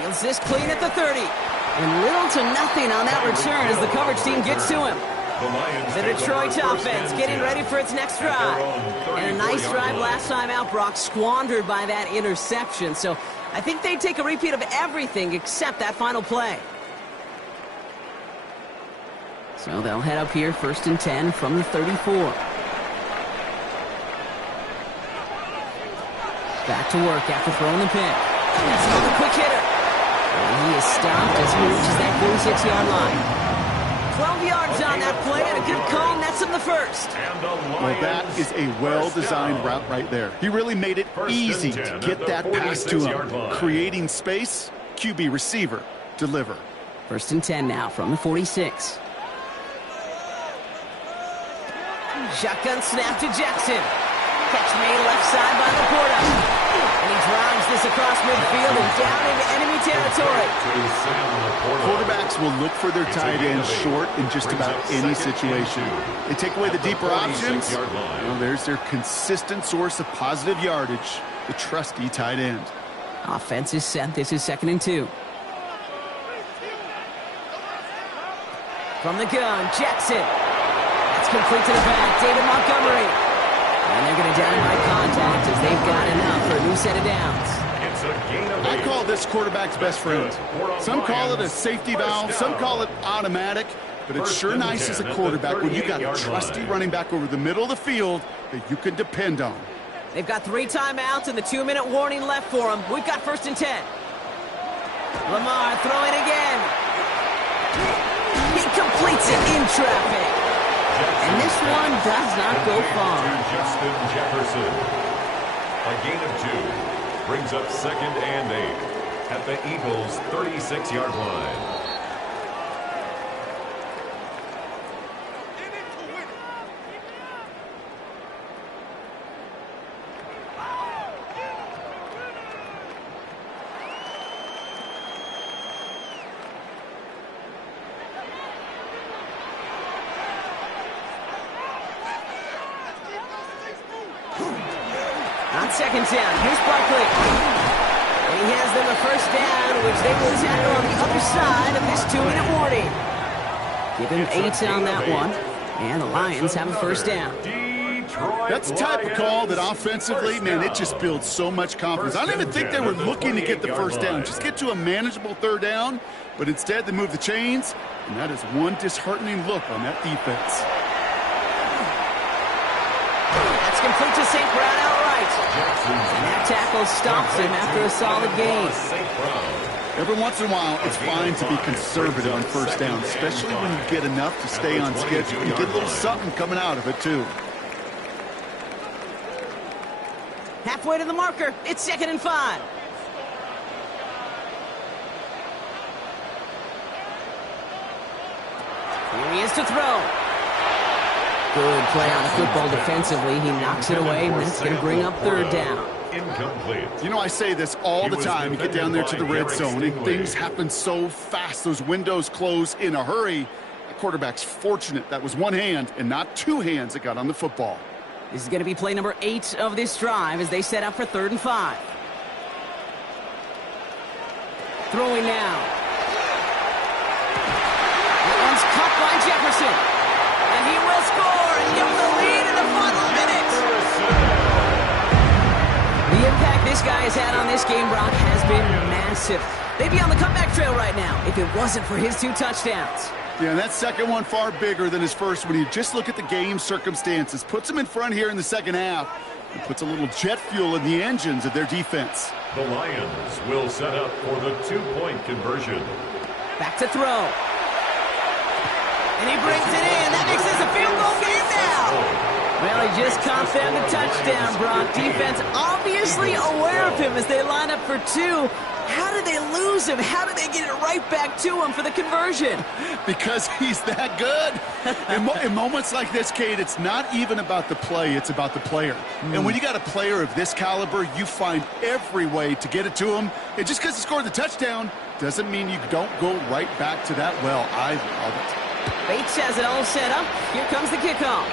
Feels this clean at the 30. And little to nothing on that return as the coverage team gets to him. The Detroit offense getting ready for its next drive. And a nice drive last time out, Brock, squandered by that interception. So I think they take a repeat of everything except that final play. So they'll head up here, 1st and 10 from the 34. Back to work after throwing the pick. That's another quick hitter. And he is stopped as he reaches that 46-yard line. 12 yards on that play and a good call, and that's in the first. Well, that is a well-designed route right there. He really made it easy to get that pass to him. Creating space, QB receiver, deliver. 1st and 10 now from the 46. Shotgun snap to Jackson. Catch made left side by Laporta. And he drives this across midfield and down into enemy territory. Quarterbacks will look for their tight ends short in just about any situation. They take away the deeper options. Well, there's their consistent source of positive yardage, the trusty tight end. Offense is set. This is 2nd and 2. From the gun, Jackson. That's complete to the back. David Montgomery. And they're going to down him by contact as they've got enough for a new set of downs. I call this quarterback's best friend. Some call it a safety valve, some call it automatic, but it's sure nice as a quarterback when you got a trusty running back over the middle of the field that you can depend on. They've got 3 timeouts and the 2-minute warning left for them. We've got 1st and 10. Lamar throwing again. He completes it in traffic. And this one does not go far. Justin Jefferson. A gain of 2 brings up 2nd and 8 at the Eagles' 36-yard line. On 2nd down, here's Barkley. And he has them a 1st down, which they will tackle on the other side of this 2-minute warning. Give him 8 on that one, and the Lions have a 1st down. That's the type of call that offensively, man, it just builds so much confidence. I don't even think they were looking to get the 1st down, just get to a manageable 3rd down, but instead they move the chains, and that is one disheartening look on that defense. That's complete to St. Brown outright. And that tackle stops him after a solid gain. Every once in a while, it's fine to be conservative on 1st down, especially when you get enough to stay on schedule. You get a little something coming out of it, too. Halfway to the marker, it's 2nd and 5. Here he is to throw. Good play on the football defensively. He knocks it away, and that's going to bring up 3rd down. Incomplete. You know, I say this all the time. You get down there to the red zone, and things happen so fast. Those windows close in a hurry. The quarterback's fortunate that was one hand and not 2 hands that got on the football. This is going to be play number 8 of this drive as they set up for 3rd and 5. Throwing now. That one's caught by Jefferson. And he will score and give them the lead in the final minutes. The impact this guy has had on this game, Brock, has been massive. They'd be on the comeback trail right now if it wasn't for his 2 touchdowns. Yeah, and that second one far bigger than his first when you just look at the game circumstances. Puts them in front here in the 2nd half and puts a little jet fuel in the engines of their defense. The Lions will set up for the 2-point conversion. Back to throw. And he brings it in. That makes this a field goal game now. Well, he just caught them the touchdown, Brock. Defense obviously aware of him as they line up for 2. How did they lose him? How did they get it right back to him for the conversion? Because he's that good. In moments like this, Kate, it's not even about the play, it's about the player. And when you got a player of this caliber, you find every way to get it to him. And just because he scored the touchdown doesn't mean you don't go right back to that well. I love it. Bates has it all set up. Here comes the kickoff.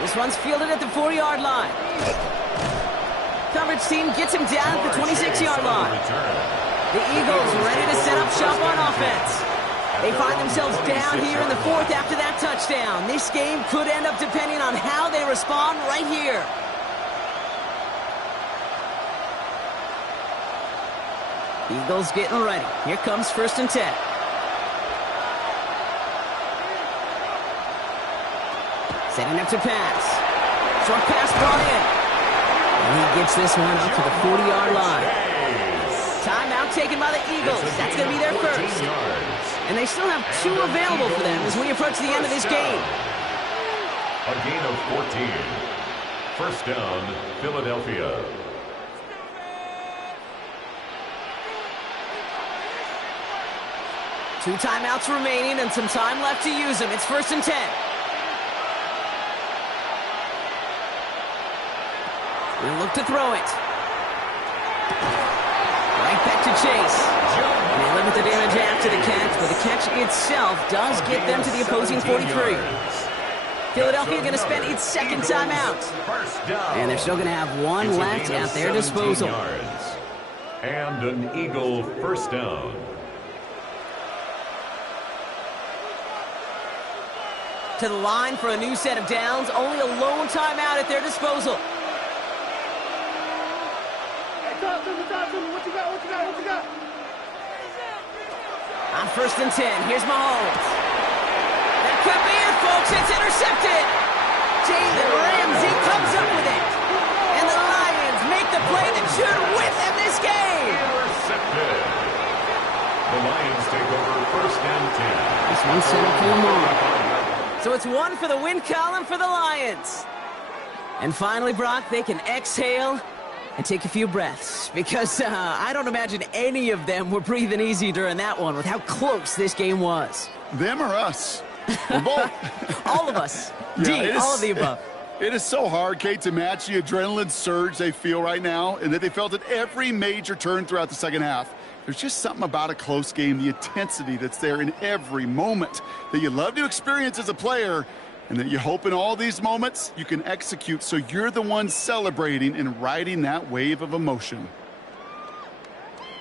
This one's fielded at the 4-yard line. Coverage team gets him down at the 26-yard line. The Eagles ready to set up shop on offense. They find themselves down here in the 4th after that touchdown. This game could end up depending on how they respond right here. Eagles getting ready. Here comes 1st and 10. Setting up to pass. Short pass brought in. And he gets this one up to the 40-yard line. Timeout taken by the Eagles. That's going to be their first. And they still have 2 available for them as we approach the end of this game. A gain of 14. First down, Philadelphia. Two timeouts remaining and some time left to use them. It's 1st and 10. We'll look to throw it. Right back to Chase. And they limit the damage after the catch, but the catch itself does get them to the opposing 43. Philadelphia going to spend its second timeout. And they're still going to have 1 left at their disposal. And an Eagle first down. To the line for a new set of downs. Only a lone timeout at their disposal. On 1st and 10, here's Mahomes. That could be it, folks. It's intercepted. Jalen Ramsey comes up with it. And the Lions make the play that should win them this game. Intercepted. The Lions take over 1st and 10. This one's set up for Lamar. So it's 1 for the win column for the Lions. And finally, Brock, they can exhale and take a few breaths. Because I don't imagine any of them were breathing easy during that one with how close this game was. Them or us? We're both. All of us. Yeah, all of the above. It is so hard, Kate, to match the adrenaline surge they feel right now and that they felt at every major turn throughout the second half. There's just something about a close game, the intensity that's there in every moment that you love to experience as a player, and that you hope in all these moments you can execute so you're the one celebrating and riding that wave of emotion.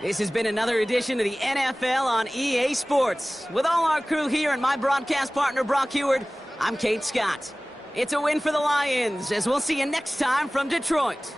This has been another edition of the NFL on EA Sports. With all our crew here and my broadcast partner, Brock Heward, I'm Kate Scott. It's a win for the Lions, as we'll see you next time from Detroit.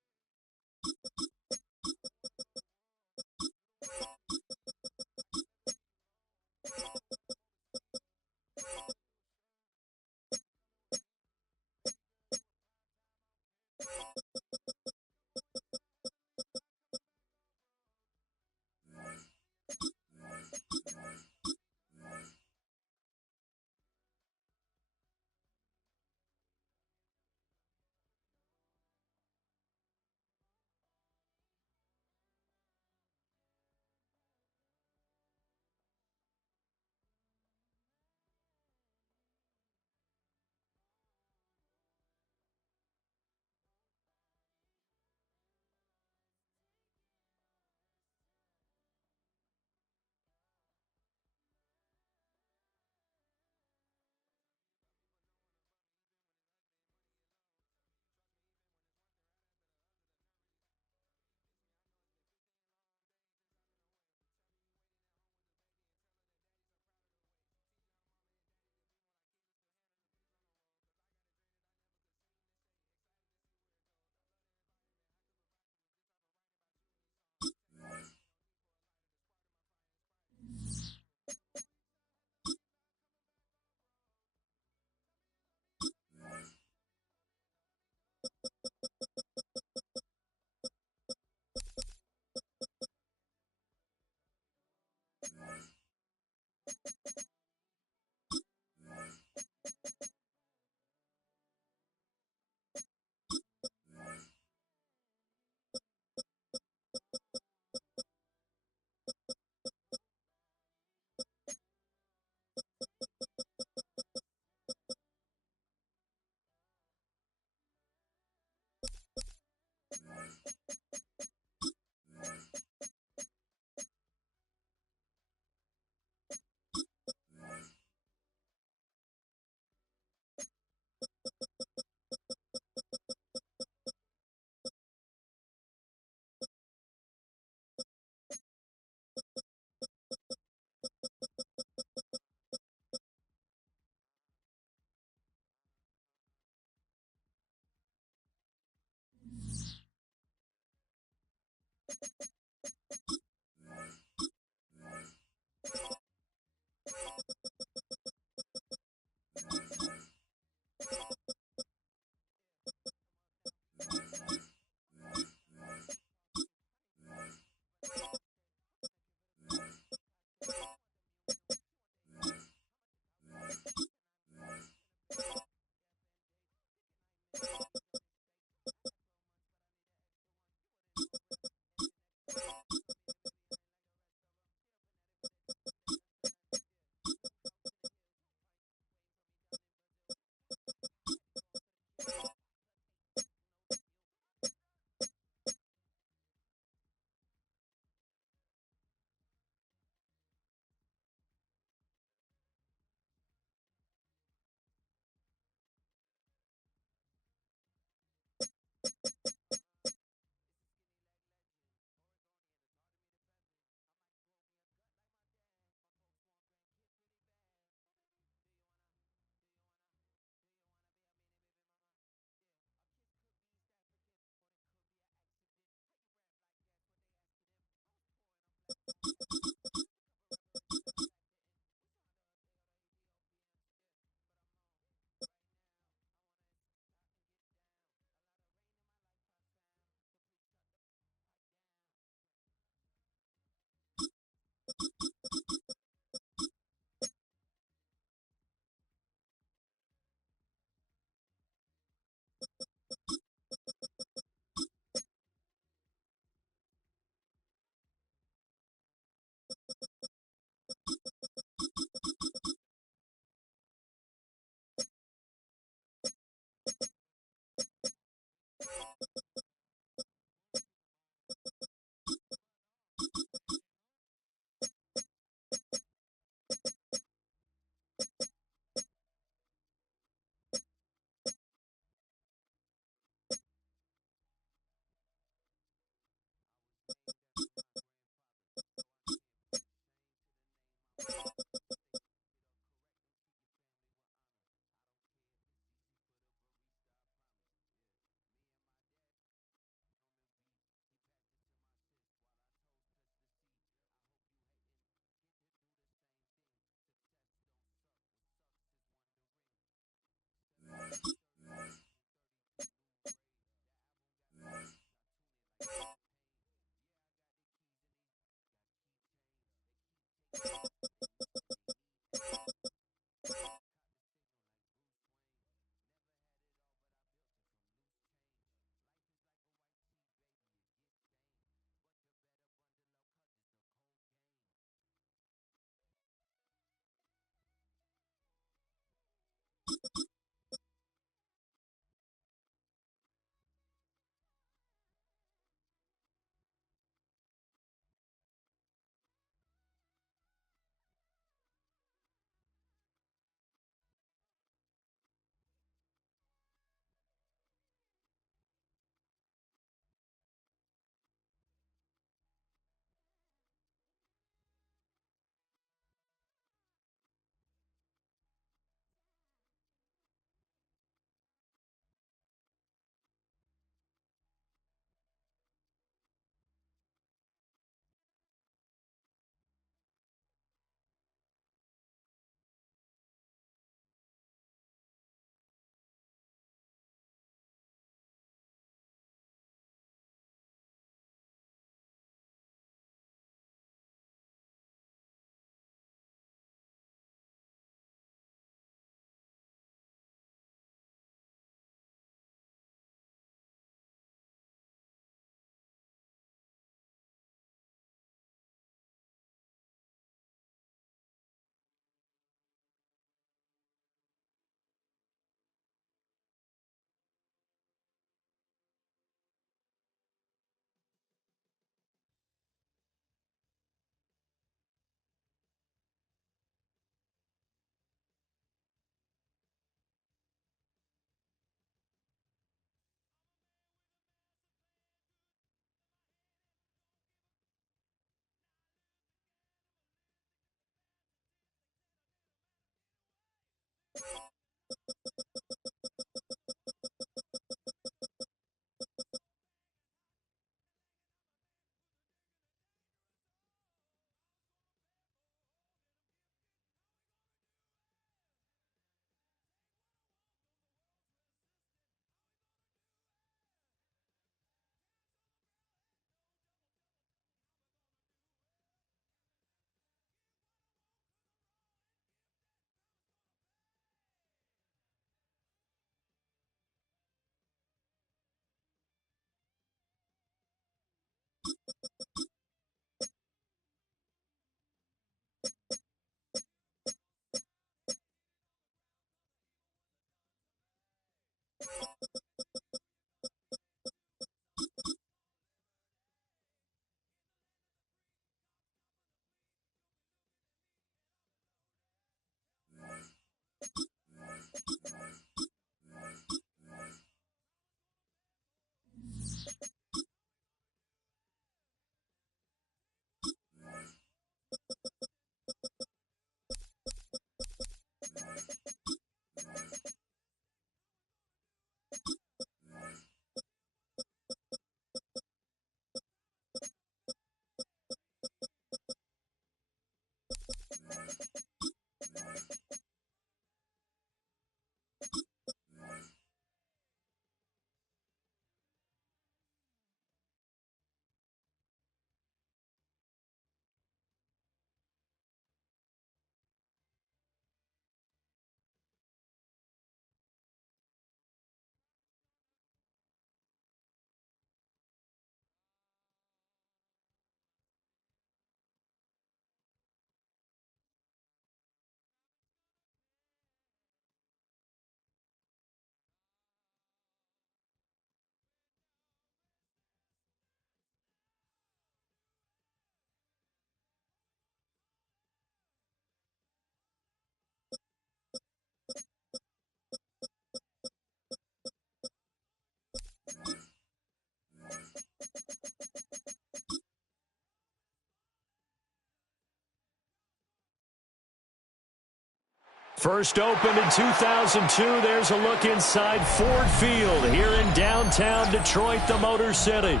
First opened in 2002. There's a look inside Ford Field here in downtown Detroit, the Motor City.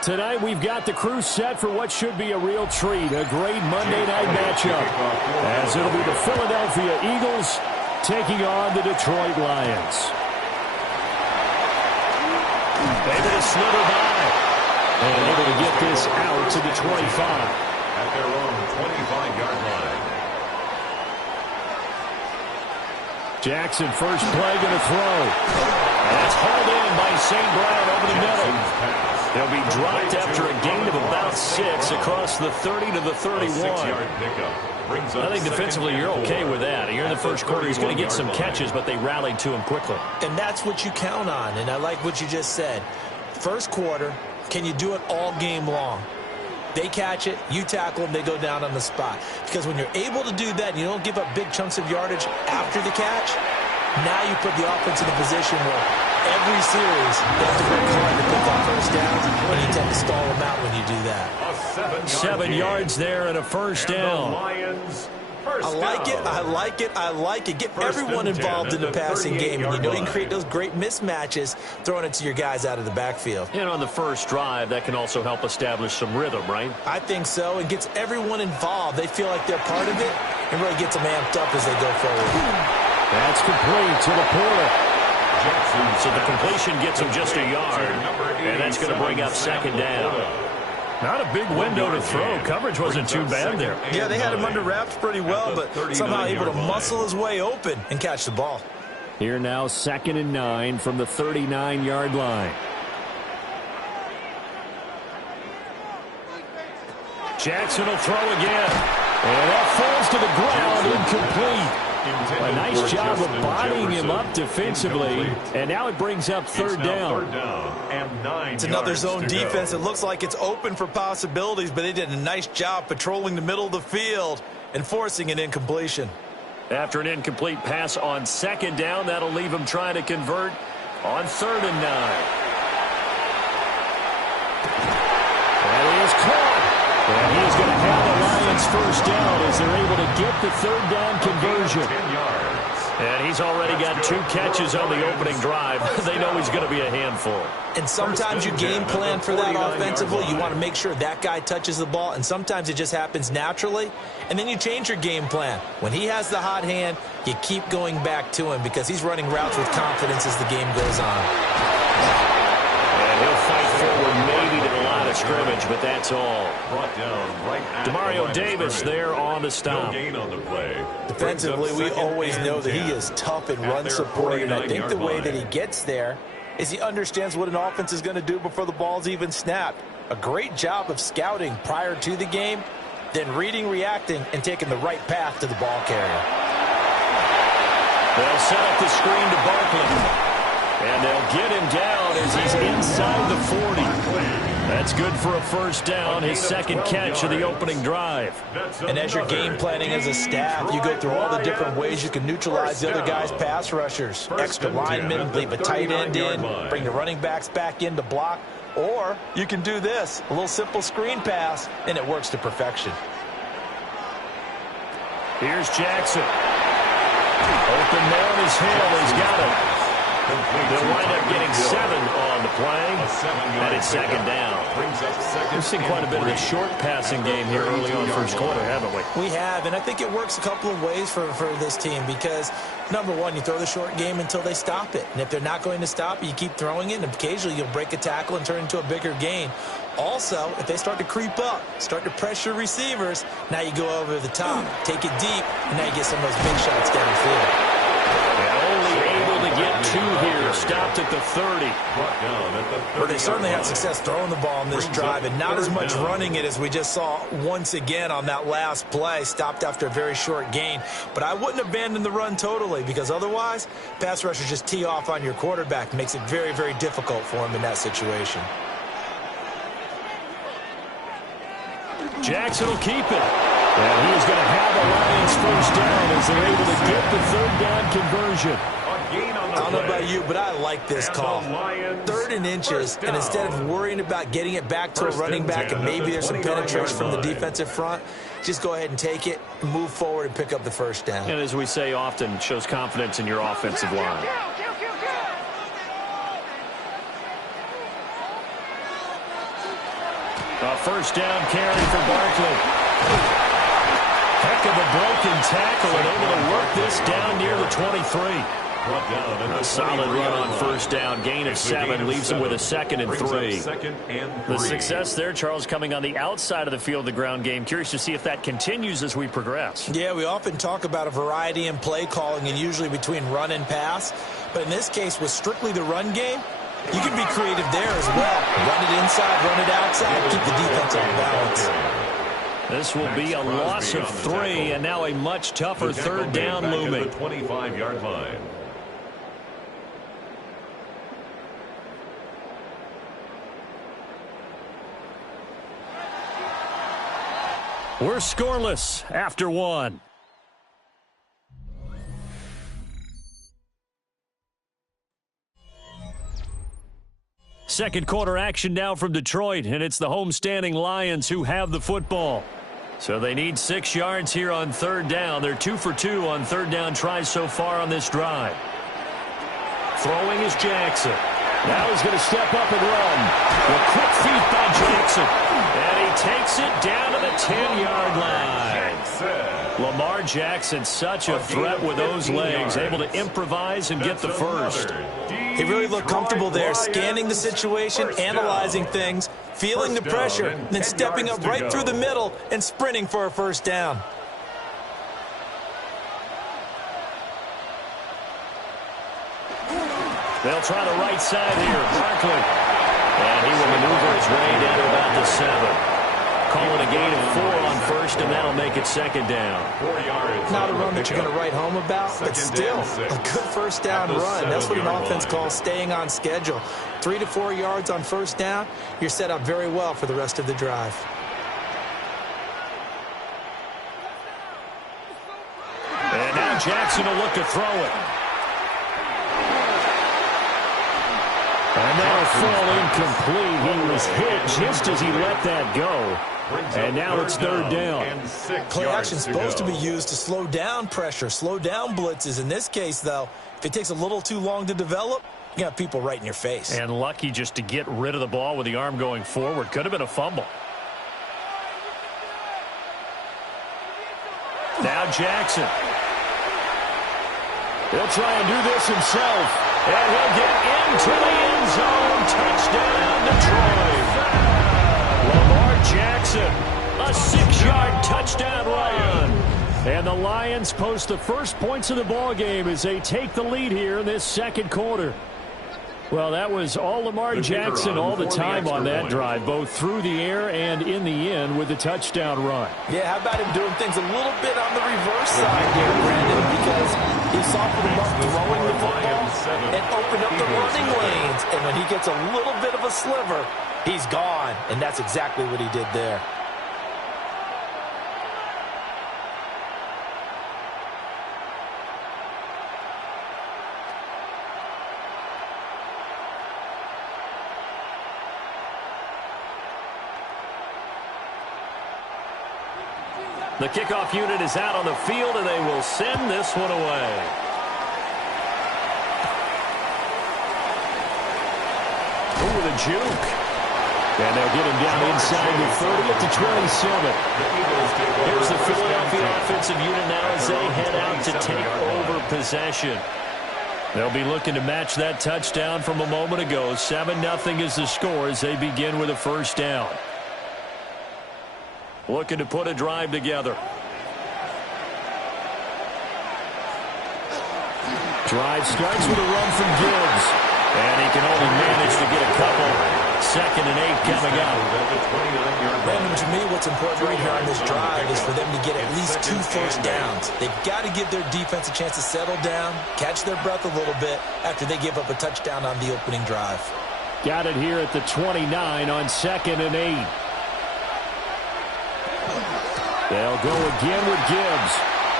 Tonight we've got the crew set for what should be a real treat, a great Monday night matchup, as it'll be the Philadelphia Eagles taking on the Detroit Lions. Able to slither by and able to get this out to the 25. At their own 25-yard line. Jackson, first play, going to throw. And that's hauled in by St. Brown over the middle. They'll be dropped after a gain of about 6 across the 30 to the 31. I think defensively you're okay with that. Here in the first quarter, he's going to get some catches, but they rallied to him quickly. And that's what you count on, and I like what you just said. First quarter, can you do it all game long? They catch it, you tackle them, they go down on the spot. Because when you're able to do that and you don't give up big chunks of yardage after the catch, now you put the offense in a position where every series they have to work hard to pick up first downs, and you tend to stall them out when you do that. 7 yards there and a first down. I like it. Get everyone involved in the passing game. And you know you can create those great mismatches throwing it to your guys out of the backfield. And on the first drive, that can also help establish some rhythm, right? I think so. It gets everyone involved. They feel like they're part of it and really gets them amped up as they go forward. That's complete to Laporta. So the completion gets him just a yard. And that's going to bring up second down. Not a big window to throw. Coverage wasn't too bad there. Yeah, they had him under wraps pretty well, but somehow able to muscle his way open and catch the ball. Here now, 2nd and 9 from the 39-yard line. Jackson will throw again. And that falls to the ground, incomplete. A nice job of bodying him up defensively, and now it brings up third down. It's another zone defense. It looks like it's open for possibilities, but they did a nice job patrolling the middle of the field and forcing an incompletion. After an incomplete pass on second down, that'll leave him trying to convert on 3rd and 9. That is caught. And he's going to have the Lions first down as they're able to get the 3rd down conversion. And he's already got 2 catches on the opening drive. They know he's going to be a handful. And sometimes you game plan for that offensively. You want to make sure that guy touches the ball, and sometimes it just happens naturally. And then you change your game plan. When he has the hot hand, you keep going back to him because he's running routes with confidence as the game goes on. And he'll fight forward maybe to the line of scrimmage, but that's all. Demario Davis there on the stop. Defensively, we always know that he is tough and run support, and I think the way that he gets there is he understands what an offense is going to do before the ball's even snapped. A great job of scouting prior to the game, then reading, reacting, and taking the right path to the ball carrier. They'll set up the screen to Barkley. And they'll get him down as he's inside the 40. That's good for a first down, his 2nd catch of the opening drive. And as you're game planning as a staff, you go through all the different ways you can neutralize the other guy's pass rushers. Extra linemen, leave a tight end in, bring the running backs back in to block. Or you can do this, a little simple screen pass, and it works to perfection. Here's Jackson. Open man is Hill. He's got it. They'll wind up getting 7 on the play, and it's 2nd down. We've seen quite a bit of a short passing game here early on first quarter, haven't we? We have, and I think it works a couple of ways for this team because, number one, you throw the short game until they stop it. And if they're not going to stop it, you keep throwing it, and occasionally you'll break a tackle and turn into a bigger gain. Also, if they start to creep up, start to pressure receivers, now you go over the top, take it deep, and now you get some of those big shots downfield. Only able to get 2 here, stopped at the 30. But they certainly had success throwing the ball on this drive and not as much running it as we just saw once again on that last play, stopped after a very short gain. But I wouldn't abandon the run totally because otherwise, pass rushers just tee off on your quarterback. Makes it very, very difficult for him in that situation. Jackson will keep it. And he's going to have a Lions first down as they're able to get the 3rd down conversion. I don't know about you, but I like this call. 3rd and inches, and instead of worrying about getting it back to a running back and maybe there's some penetration from the defensive front, just go ahead and take it, move forward, and pick up the first down. And as we say often, shows confidence in your offensive line. A first down carry for Barkley. Heck of a broken tackle and able to work this down near the 23. A solid run on first down. Gain of 7 leaves him with a 2nd and 3. The success there, Charles, coming on the outside of the field of the ground game. Curious to see if that continues as we progress. Yeah, we often talk about a variety in play calling and usually between run and pass. But in this case, with strictly the run game, you can be creative there as well. Run it inside, run it outside, keep the defense on balance. This will be a loss of 3, and now a much tougher third down looming. 25-yard line. We're scoreless after 1. Second quarter action now from Detroit, and it's the homestanding Lions who have the football. So they need 6 yards here on third down. They're 2 for 2 on third down tries so far on this drive. Throwing is Jackson. Now he's going to step up and run. A quick feet by Jackson. And he takes it down to the 10-yard line. Lamar Jackson, such a threat with those legs, able to improvise and get the first. He really looked comfortable there, scanning the situation, analyzing things, feeling the pressure, and then stepping up right through the middle and sprinting for a first down. They'll try the right side here. Barkley. And he will maneuver his way down to about the 7. Call it a gain of 4 on first, and that'll make it second down. 4 yards. Not a run that you're going to write home about, but still a good first down run. That's what an offense calls staying on schedule. 3 to 4 yards on first down, you're set up very well for the rest of the drive. And now Jackson will look to throw it. And that'll fall incomplete. He was hit just as he let that go. And now it's third down. Play action is supposed to be used to slow down pressure, slow down blitzes. In this case, though, if it takes a little too long to develop, you got people right in your face. And lucky just to get rid of the ball with the arm going forward. Could have been a fumble. Now Jackson. He'll try and do this himself. And he'll get into the end zone. Touchdown, Detroit. Lamar Jackson, a 6-yard touchdown run. And the Lions post the first points of the ball game as they take the lead here in this second quarter. Well, that was all Lamar Jackson all the time on that drive, both through the air and in the end with the touchdown run. Yeah, how about him doing things a little bit on the reverse side here, Brandon, because he softened him up throwing the football and opened up the running lanes. And when he gets a little bit of a sliver, he's gone. And that's exactly what he did there. The kickoff unit is out on the field, and they will send this one away. Ooh, the juke. And they'll get him down inside the 30 at the 27. Here's the Philadelphia offensive unit now as they head out to take over possession. They'll be looking to match that touchdown from a moment ago. 7-0 is the score as they begin with a first down. Looking to put a drive together. Drive starts with a run from Gibbs. And he can only manage to get a couple. 2nd and 8 coming out. Brandon, to me, what's important right here on this drive is for them to get at least 2 first downs. They've got to give their defense a chance to settle down, catch their breath a little bit after they give up a touchdown on the opening drive. Got it here at the 29 on 2nd and 8. They'll go again with Gibbs.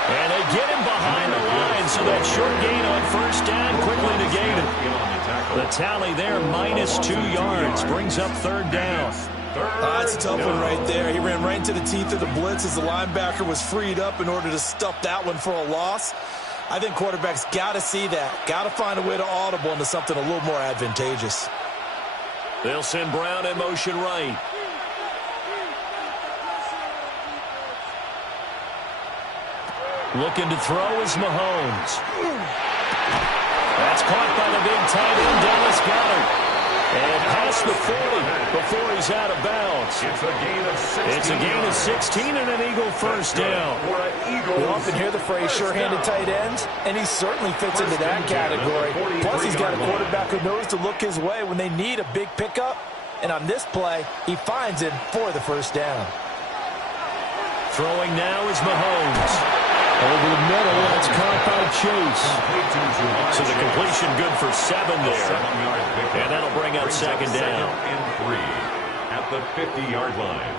And they get him behind the line, so that short gain on first down quickly negated. The tally there, -2 yards, brings up third down. That's a tough one right there. He ran right into the teeth of the blitz as the linebacker was freed up in order to stuff that one for a loss. I think quarterbacks got to see that. Got to find a way to audible into something a little more advantageous. They'll send Brown in motion right. Looking to throw is Mahomes. That's caught by the big tight end, Dallas Goedert. And past the 40 before he's out of bounds. It's a gain of 16 and an Eagle first down. We often hear the phrase sure-handed tight ends, and he certainly fits into that category. Plus, he's got a quarterback who knows to look his way when they need a big pickup. And on this play, he finds him for the first down. Throwing now is Mahomes. Over the middle, that's caught by Chase. So the completion good for 7 there. And that'll bring up second down. And 3 at the 50-yard line.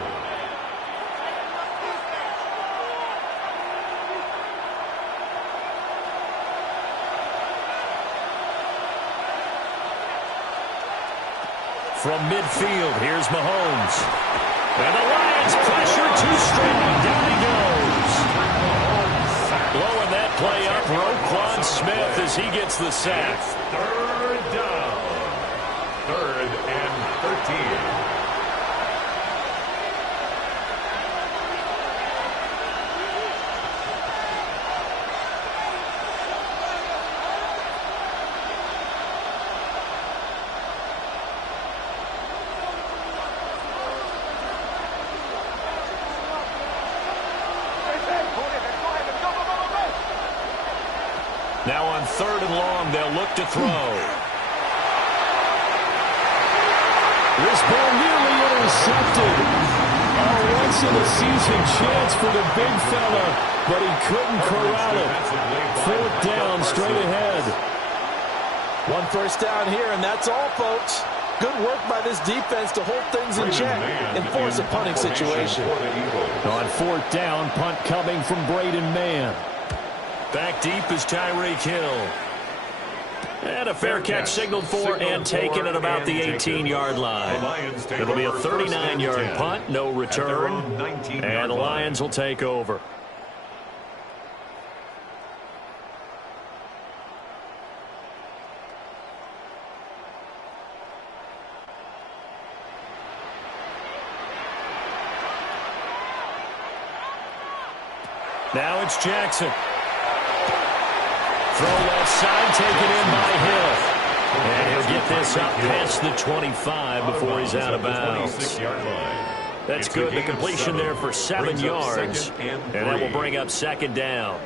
From midfield, here's Mahomes. And the Lions pressure too strong. Down he goes. Blowing that play up, Roquan Smith as he gets the sack. Third down. 3rd and 13. Now on 3rd and long, they'll look to throw. This ball nearly intercepted. A once-in-a-season chance for the big fella, but he couldn't corral it. 4th down, straight ahead. 1 first down here, and that's all, folks. Good work by this defense to hold things in check and force a punting situation. On 4th down, punt coming from Braden Mann. Back deep is Tyreek Hill. And a fair catch signaled for and taken at about the 18-yard line. It'll be a 39-yard punt, no return, and the Lions will take over. Now it's Jackson. Throw left side, taken in by Hill. And he'll get this up past the 25 before he's out of bounds. That's good. The completion there for 7 yards. And that will bring up second down.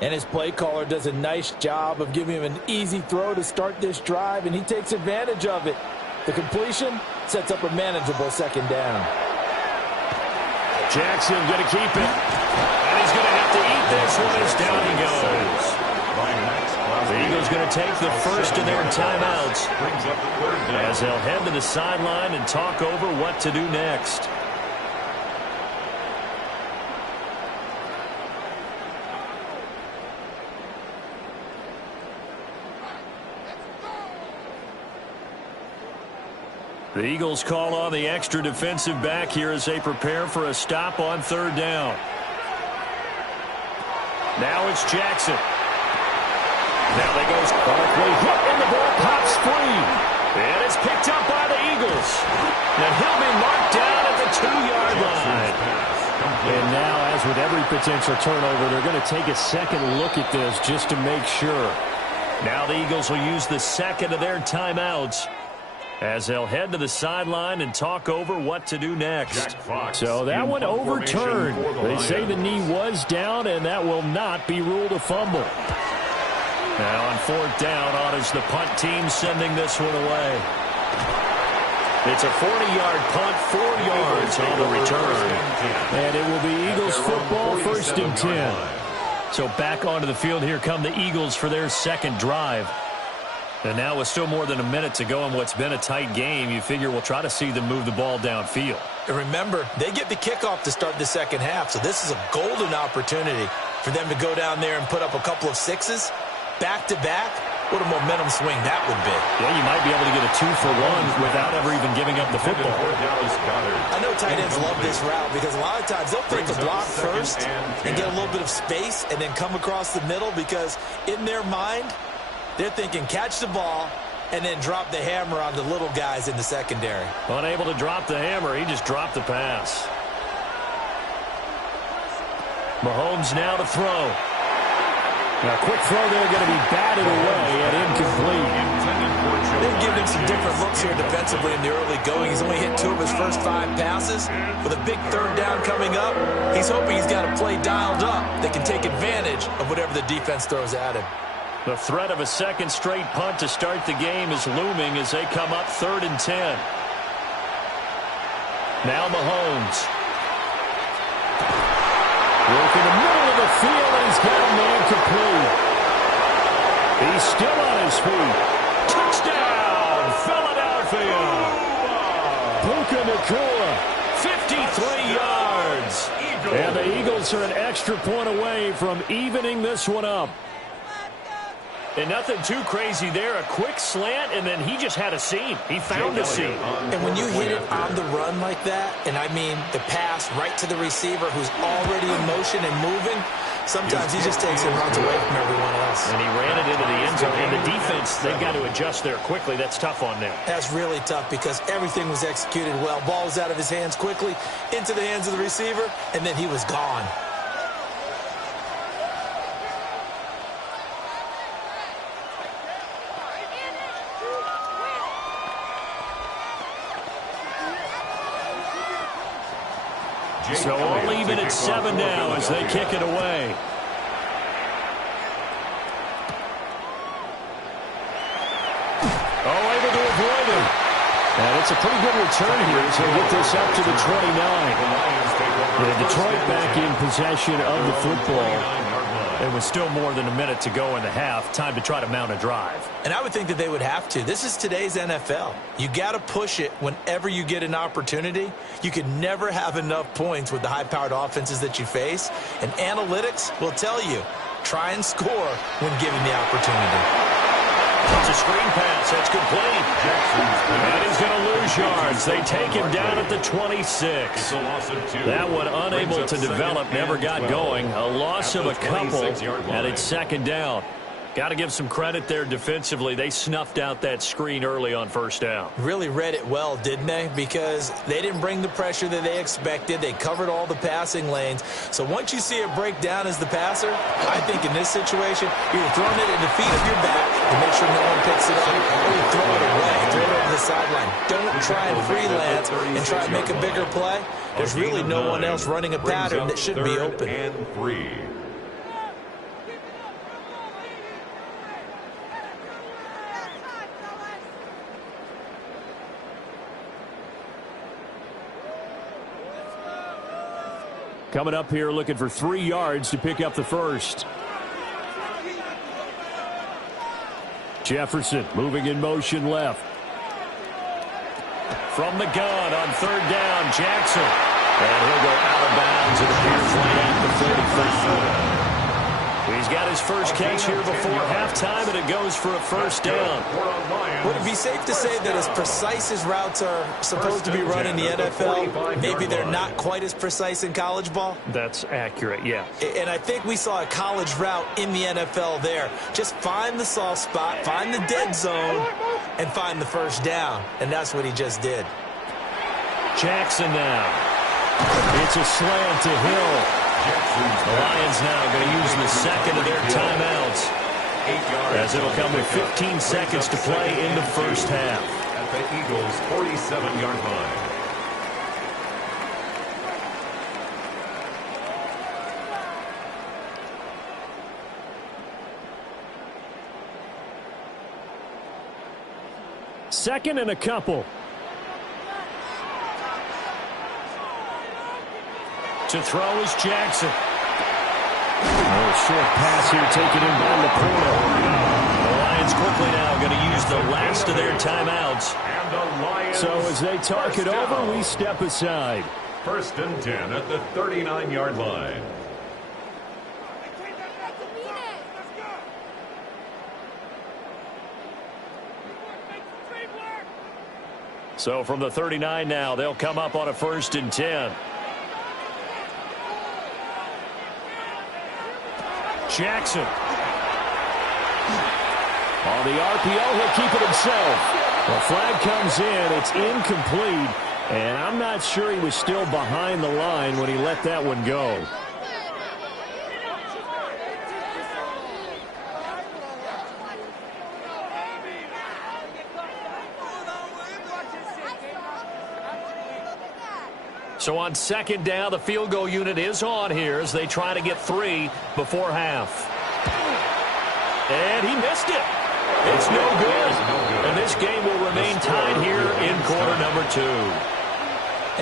And his play caller does a nice job of giving him an easy throw to start this drive, and he takes advantage of it. The completion sets up a manageable second down. Jackson going to keep it. And he's going to have to eat this one as down he goes. The Eagles going to take the first of their timeouts as they'll head to the sideline and talk over what to do next. The Eagles call on the extra defensive back here as they prepare for a stop on 3rd down. Now it's Jackson. Now they goes Barkley hit and the ball pops free. And it's picked up by the Eagles. And he'll be marked down at the 2-yard line. And now, as with every potential turnover, they're going to take a second look at this just to make sure. Now the Eagles will use the second of their timeouts as they'll head to the sideline and talk over what to do next. So that one overturned. They say the knee was down, and that will not be ruled a fumble. Now on 4th down, on is the punt team sending this one away. It's a 40-yard punt, 4 yards on the return. And it will be Eagles football, 1st and 10. So back onto the field, here come the Eagles for their second drive. And now with still more than a minute to go in what's been a tight game, you figure we'll try to see them move the ball downfield. And remember, they get the kickoff to start the second half, so this is a golden opportunity for them to go down there and put up a couple of 6s back-to-back What a momentum swing that would be. Yeah, you might be able to get a 2-for-1 without ever even giving up the football. I know tight ends love this route because a lot of times they'll take the block first and get a little bit of space and then come across the middle because in their mind, they're thinking catch the ball and then drop the hammer on the little guys in the secondary. Unable to drop the hammer, he just dropped the pass. Mahomes now to throw. Now, a quick throw there, going to be batted away and incomplete. They've given him some different looks here defensively in the early going. He's only hit 2 of his first 5 passes. With a big third down coming up, he's hoping he's got a play dialed up that can take advantage of whatever the defense throws at him. The threat of a second straight punt to start the game is looming as they come up 3rd and 10. Now Mahomes. Working the middle of the field, and he's got a man complete. He's still on his feet. Touchdown, Philadelphia. Puka Nacua, 53 yards. And the Eagles are an extra point away from evening this one up. And nothing too crazy there. A quick slant, and then he just had a seam. He found a seam. And when you hit it on the run like that, and I mean the pass right to the receiver who's already in motion and moving, sometimes he just takes and runs away from everyone else. And he ran it into the end zone. And the defense, they've got to adjust there quickly. That's tough on them. That's really tough because everything was executed well. Ball was out of his hands quickly, into the hands of the receiver, and then he was gone. So all even at 7 now as they kick it away. Oh, able to avoid him. And it's a pretty good return here as they get this up to the 29. Detroit back in possession of the football. It was still more than a minute to go in the half. Time to try to mount a drive. And I would think that they would have to. This is today's NFL. You got to push it whenever you get an opportunity. You can never have enough points with the high-powered offenses that you face. And analytics will tell you, try and score when given the opportunity. It's a screen pass. That's complete. And he's going to lose yards. They take him down at the 26. That one unable to develop, never got going. A loss of a couple, and it's 2nd down. Got to give some credit there defensively. They snuffed out that screen early on 1st down. Really read it well, didn't they? Because they didn't bring the pressure that they expected. They covered all the passing lanes. So once you see it break down as the passer, I think in this situation, you're throwing it at the feet of your back to make sure no one picks it up, or you throw it away, throw it over the sideline. Don't try and freelance and try and make a bigger play. There's really no one else running a pattern that should be open. And 3. Coming up here looking for 3 yards to pick up the first. Jefferson moving in motion left. From the gun on 3rd down, Jackson. And he'll go out of bounds. It appears right at the 45. He's got his first catch here before halftime, and it goes for a 1st down. Would it be safe to say that as precise as routes are supposed to be run in the NFL, maybe they're not quite as precise in college ball? That's accurate, yeah. And I think we saw a college route in the NFL there. Just find the soft spot, find the dead zone, and find the 1st down. And that's what he just did. Jackson now. It's a slant to Hill. The Lions now going to use the 2nd of their timeouts, as it'll come with 15 seconds to play in the 1st half. At the Eagles' 47-yard line. Second and a couple. To throw is Jackson. Short pass here taken in by Laporta. The Lions quickly now going to use the last of their timeouts. So as they talk it over, we step aside. 1st and 10 at the 39-yard line. So from the 39 now, they'll come up on a 1st and 10. Jackson. On the RPO, he'll keep it himself. The flag comes in. It's incomplete. And I'm not sure he was still behind the line when he let that one go. So on 2nd down, the field goal unit is on here as they try to get 3 before half. And he missed it. It's no good. And this game will remain tied here in quarter number 2.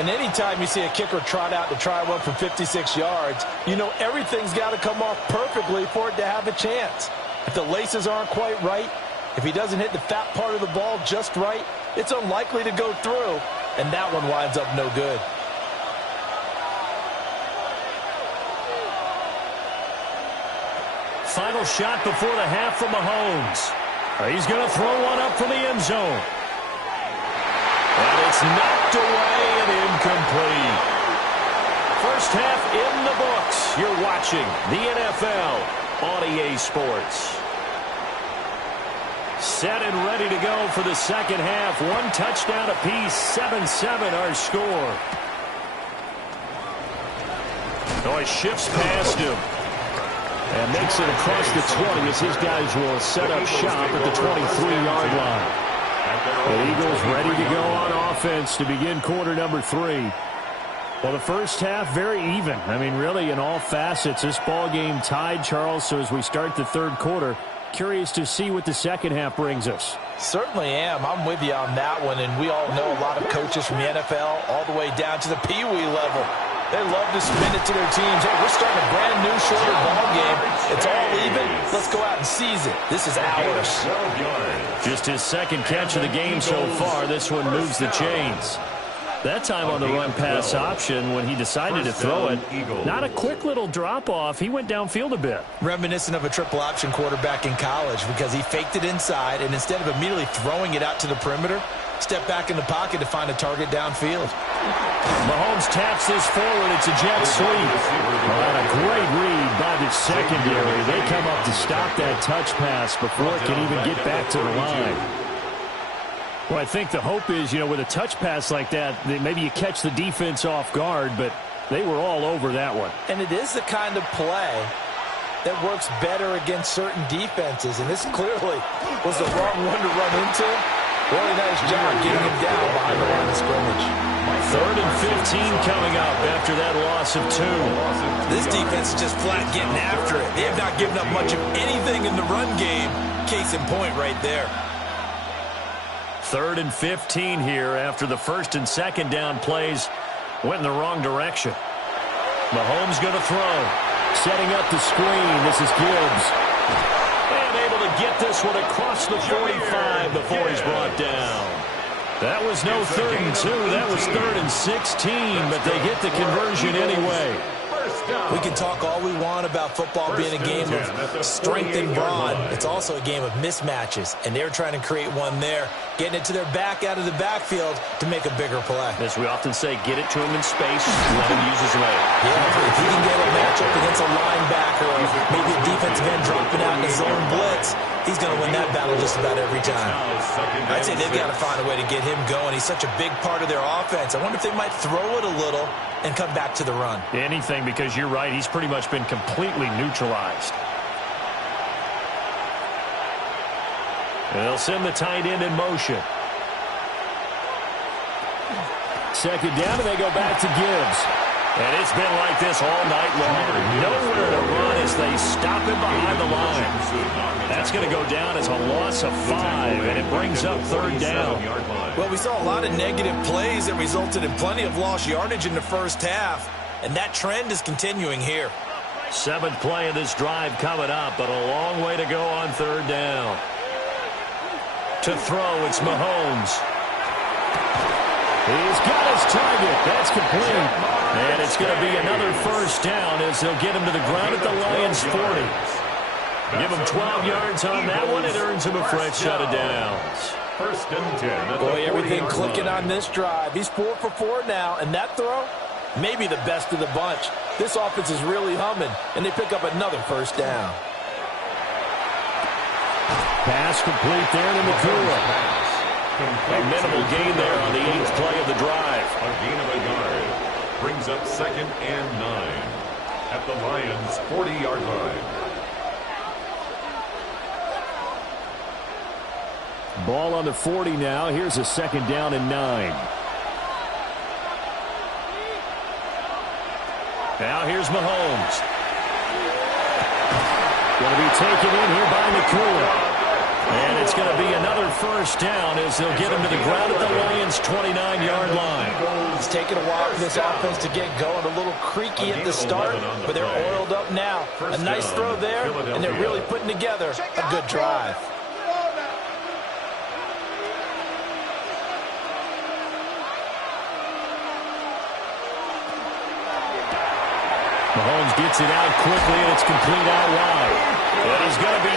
And anytime you see a kicker trot out to try one from 56 yards, you know everything's got to come off perfectly for it to have a chance. If the laces aren't quite right, if he doesn't hit the fat part of the ball just right, it's unlikely to go through. And that one winds up no good. Final shot before the half from Mahomes. He's going to throw one up from the end zone. And it's knocked away and incomplete. First half in the books. You're watching the NFL on EA Sports. Set and ready to go for the second half. 1 touchdown apiece, 7-7 our score. Oh, he shifts past him. And makes it across the 20 as his guys will set up shop at the 23-yard line. The Eagles ready to go on offense to begin quarter number 3. Well, the first half, very even. I mean, really, in all facets, this ball game tied, Charles. So as we start the third quarter, curious to see what the second half brings us. Certainly am. I'm with you on that one. And we all know a lot of coaches from the NFL all the way down to the Pee Wee level. They love to spin it to their teams. Hey, we're starting a brand new shorter ball game. It's all even. Let's go out and seize it. This is ours. Just his 2nd catch of the game so far. This one moves the chains. That time on the run-pass option when he decided to throw it. Not a quick little drop-off. He went downfield a bit. Reminiscent of a triple option quarterback in college because he faked it inside, and instead of immediately throwing it out to the perimeter, stepped back in the pocket to find a target downfield. Mahomes taps this forward. It's a jet sweep. And a great read by the secondary. They come up to stop that touch pass before it can even get back to the line. Well, I think the hope is, with a touch pass like that maybe you catch the defense off guard, but they were all over that one. And it is the kind of play that works better against certain defenses, and this clearly was the wrong one to run into. Really nice job getting him down behind the line of scrimmage. 3rd and 15 coming up after that loss of 2. This defense is just flat getting after it. They have not given up much of anything in the run game. Case in point right there. 3rd and 15 here after the 1st and 2nd down plays went in the wrong direction. Mahomes going to throw. Setting up the screen. This is Gibbs. And able to get this one across the 45 before he's brought down. That was no 3rd and 2. That was 3rd and 16, but they get the conversion anyway. We can talk all we want about football being a game of strength and brawn. It's also a game of mismatches, and they're trying to create one there, getting it to their back out of the backfield to make a bigger play. As we often say, get it to him in space, let him use his leg. Yeah, if he can get a matchup against a linebacker or maybe a defensive end dropping out in a zone blitz, he's going to win that battle just about every time. I'd say they've got to find a way to get him going. He's such a big part of their offense. I wonder if they might throw it a little and come back to the run. Anything, because you're right, he's pretty much been completely neutralized. They'll send the tight end in motion. 2nd down, and they go back to Gibbs. And it's been like this all night long. Nowhere to run as they stop him behind the line. That's going to go down as a loss of 5, and it brings up 3rd down. Well, we saw a lot of negative plays that resulted in plenty of lost yardage in the first half, and that trend is continuing here. 7th play of this drive coming up, but a long way to go on 3rd down. To throw, it's Mahomes. He's got his target. That's complete. And it's going to be another 1st down as they'll get him to the ground at the Lions' 40. Give him 12 yards on that one. It earns him a fresh set of downs. First and 10 at Boy, the everything 40-yard clicking line. on this drive. He's 4 for 4 now, and that throw, maybe the best of the bunch. This offense is really humming, and they pick up another first down. Pass complete there to Nakua. A minimal gain there on the 8th play of the drive. A gain of a yard brings up 2nd and 9 at the Lions' 40-yard line. Ball on the 40 now. Here's a 2nd down and 9. Now here's Mahomes. Going to be taken in here by Nakua. And it's going to be another first down as they'll get him to the ground at the Lions' 29-yard line. It's taken a while for this offense to get going. A little creaky at the start, but they're oiled up now. A nice throw there, and they're really putting together a good drive. Mahomes gets it out quickly, and it's complete out wide. And he's going to be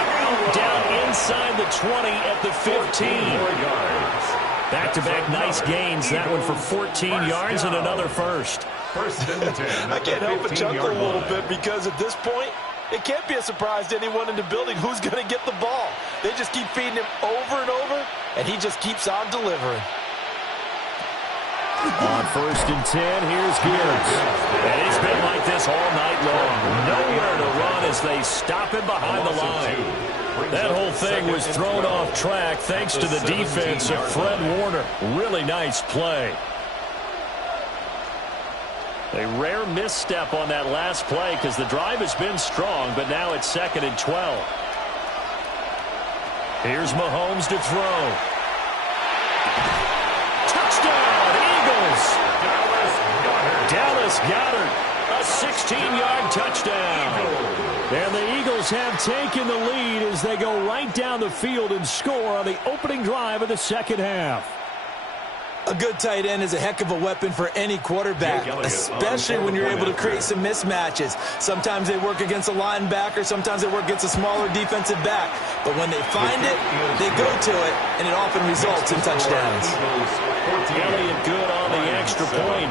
down inside the 20 at the 15. Back-to-back nice gains. That one for 14 yards and another first. First and 10. I can't help but chuckle a little bit because at this point, it can't be a surprise to anyone in the building who's going to get the ball. They just keep feeding him over and over, and he just keeps on delivering. On first and 10, here's Gears. And it's been like this all night long. Nowhere to run as they stop him behind the line. That whole thing was thrown off track thanks to the defense of Fred Warner. Really nice play. A rare misstep on that last play because the drive has been strong, but now it's 2nd and 12. Here's Mahomes to throw. Touchdown, Eagles! Dallas Goedert, a 16-yard touchdown. And the Eagles have taken the lead as they go right down the field and score on the opening drive of the second half. A good tight end is a heck of a weapon for any quarterback, especially when you're able to create some mismatches. Sometimes they work against a linebacker, sometimes they work against a smaller defensive back. But when they find it, they go to it, and it often results in touchdowns. Elliott good on the extra point,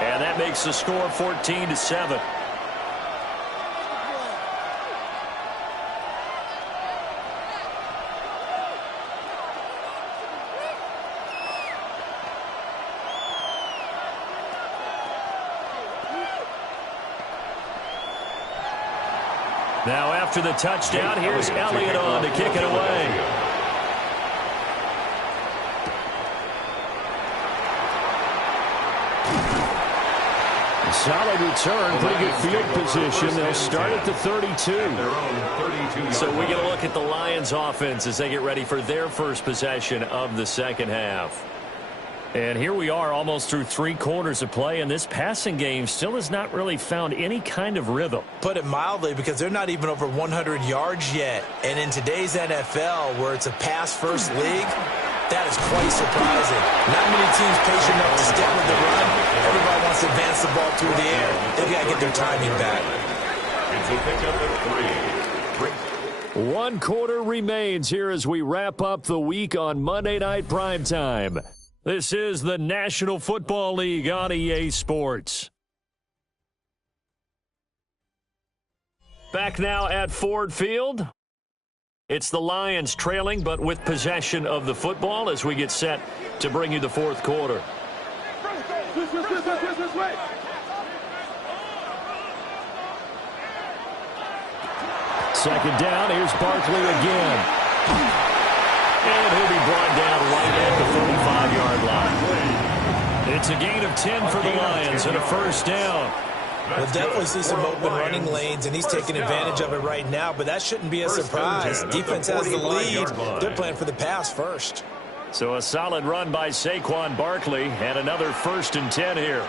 and that makes the score 14-7. Now after the touchdown, here's Elliott on to kick it away. Solid return, pretty good field position. They'll start at the 32. So we get a look at the Lions offense as they get ready for their first possession of the second half. And here we are almost through 3 quarters of play, and this passing game still has not really found any kind of rhythm. Put it mildly, because they're not even over 100 yards yet. And in today's NFL, where it's a pass-first league, that is quite surprising. Not many teams patient enough to stick with the run. Everybody wants to advance the ball through the air. They've got to get their timing back. It's a pickup of 3. 1 quarter remains here as we wrap up the week on Monday Night Primetime. This is the National Football League on EA Sports. Back now at Ford Field. It's the Lions trailing, but with possession of the football as we get set to bring you the 4th quarter. Second down, here's Barkley again. And he'll be brought down right at the 45-yard line. It's a gain of 10 for the Lions and a first down. We'll definitely see some open running lanes, and he's taking advantage of it right now, but that shouldn't be a surprise. Defense has the lead. They're playing for the pass first. So a solid run by Saquon Barkley and another 1st and 10 here.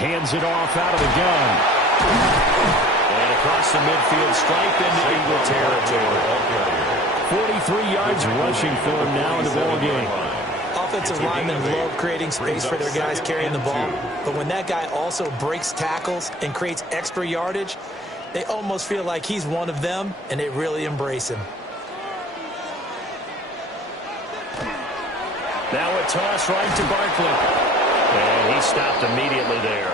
Hands it off out of the gun. And across the midfield stripe into Eagle territory. 43 yards rushing for him now in the ballgame. Offensive linemen love creating space for their guys carrying the ball, but when that guy also breaks tackles and creates extra yardage, they almost feel like he's one of them, and they really embrace him. Now a toss right to Barkley. And he stopped immediately there.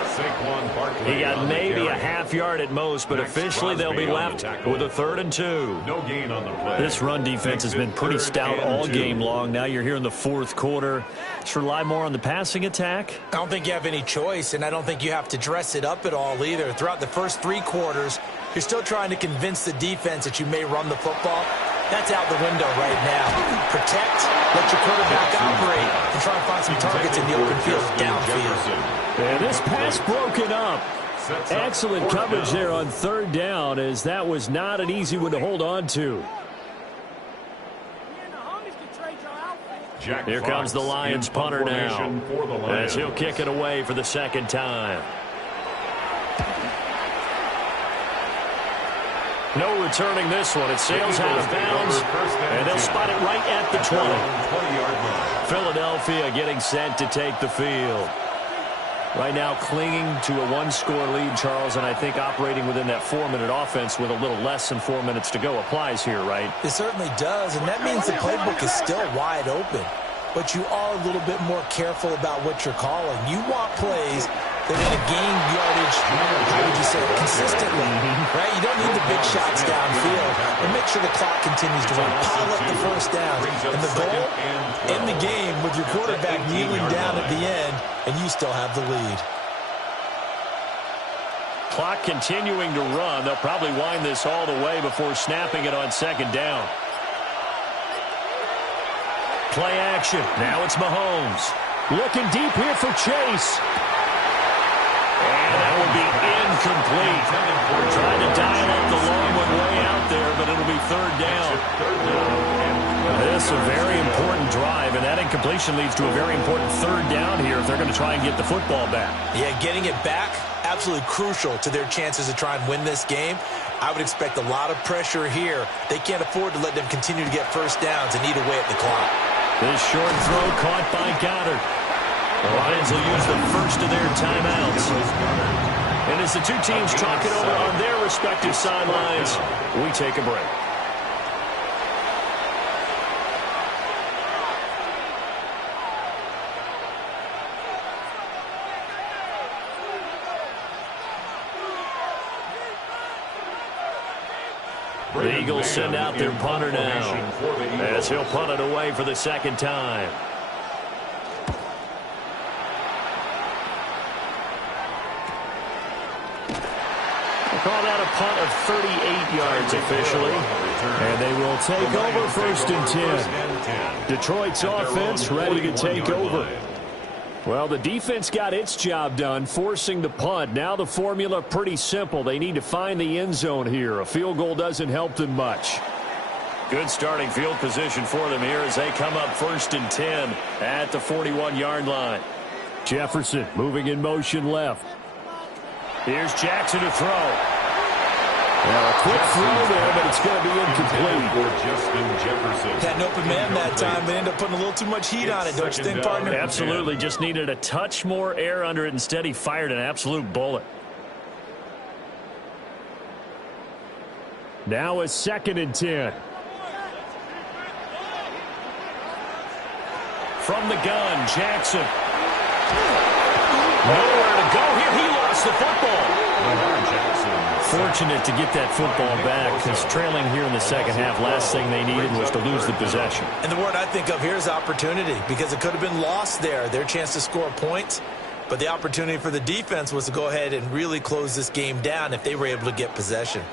He got maybe a half yard at most, but officially they'll be left with a 3rd and 2. No gain on the play. This run defense has been pretty stout all game long. Now you're here in the 4th quarter. Just rely more on the passing attack. I don't think you have any choice, and I don't think you have to dress it up at all either. Throughout the first 3 quarters, you're still trying to convince the defense that you may run the football. That's out the window right now. Protect, let your quarterback operate, and try and find some targets in the open field, downfield. And this pass broken up. Excellent coverage there on 3rd down, as that was not an easy one to hold on to. Here comes the Lions punter now, as he'll kick it away for the 2nd time. No returning this one. It sails out of bounds, and they'll spot it right at the 20. Philadelphia getting set to take the field. Right now clinging to a 1-score lead, Charles, and I think operating within that 4-minute offense with a little less than 4 minutes to go applies here, right? It certainly does, and that means the playbook is still wide open. But you are a little bit more careful about what you're calling. You want plays that are going to gain yardage, how would you say, consistently, right? You don't need the big shots downfield. And make sure the clock continues to run. Pile up the first down. And the goal, end the game with your quarterback kneeling down at the end, and you still have the lead. Clock continuing to run. They'll probably wind this all the way before snapping it on 2nd down. Play action. Now it's Mahomes. Looking deep here for Chase. And that will be incomplete. Trying to dial up the long one way out there, but it'll be 3rd down. This is a very important drive, and that incompletion leads to a very important 3rd down here if they're going to try and get the football back. Yeah, getting it back, absolutely crucial to their chances to try and win this game. I would expect a lot of pressure here. They can't afford to let them continue to get first downs and eat away at the clock. This short throw caught by Goddard. The Lions will use the first of their timeouts. And as the two teams talk it over on their respective sidelines, we take a break. The Eagles send out their punter now, as he'll punt it away for the 2nd time. Call that a punt of 38 yards officially. And they will take over 1st and 10. Detroit's offense ready to take over. Well, the defense got its job done, forcing the punt. Now the formula pretty simple. They need to find the end zone here. A field goal doesn't help them much. Good starting field position for them here as they come up 1st and 10 at the 41-yard line. Jefferson moving in motion left. Here's Jackson to throw. Now a quick throw there, but it's going to be incomplete. Had an open man that time. They ended up putting a little too much heat on it, don't you think, partner? Absolutely. Just needed a touch more air under it. Instead, he fired an absolute bullet. Now a 2nd and 10. From the gun, Jackson. Nowhere to go here. He lost the football. Fortunate to get that football back, because trailing here in the 2nd half, last thing they needed was to lose the possession. And the word I think of here is opportunity, because it could have been lost there, their chance to score points. But the opportunity for the defense was to go ahead and really close this game down if they were able to get possession.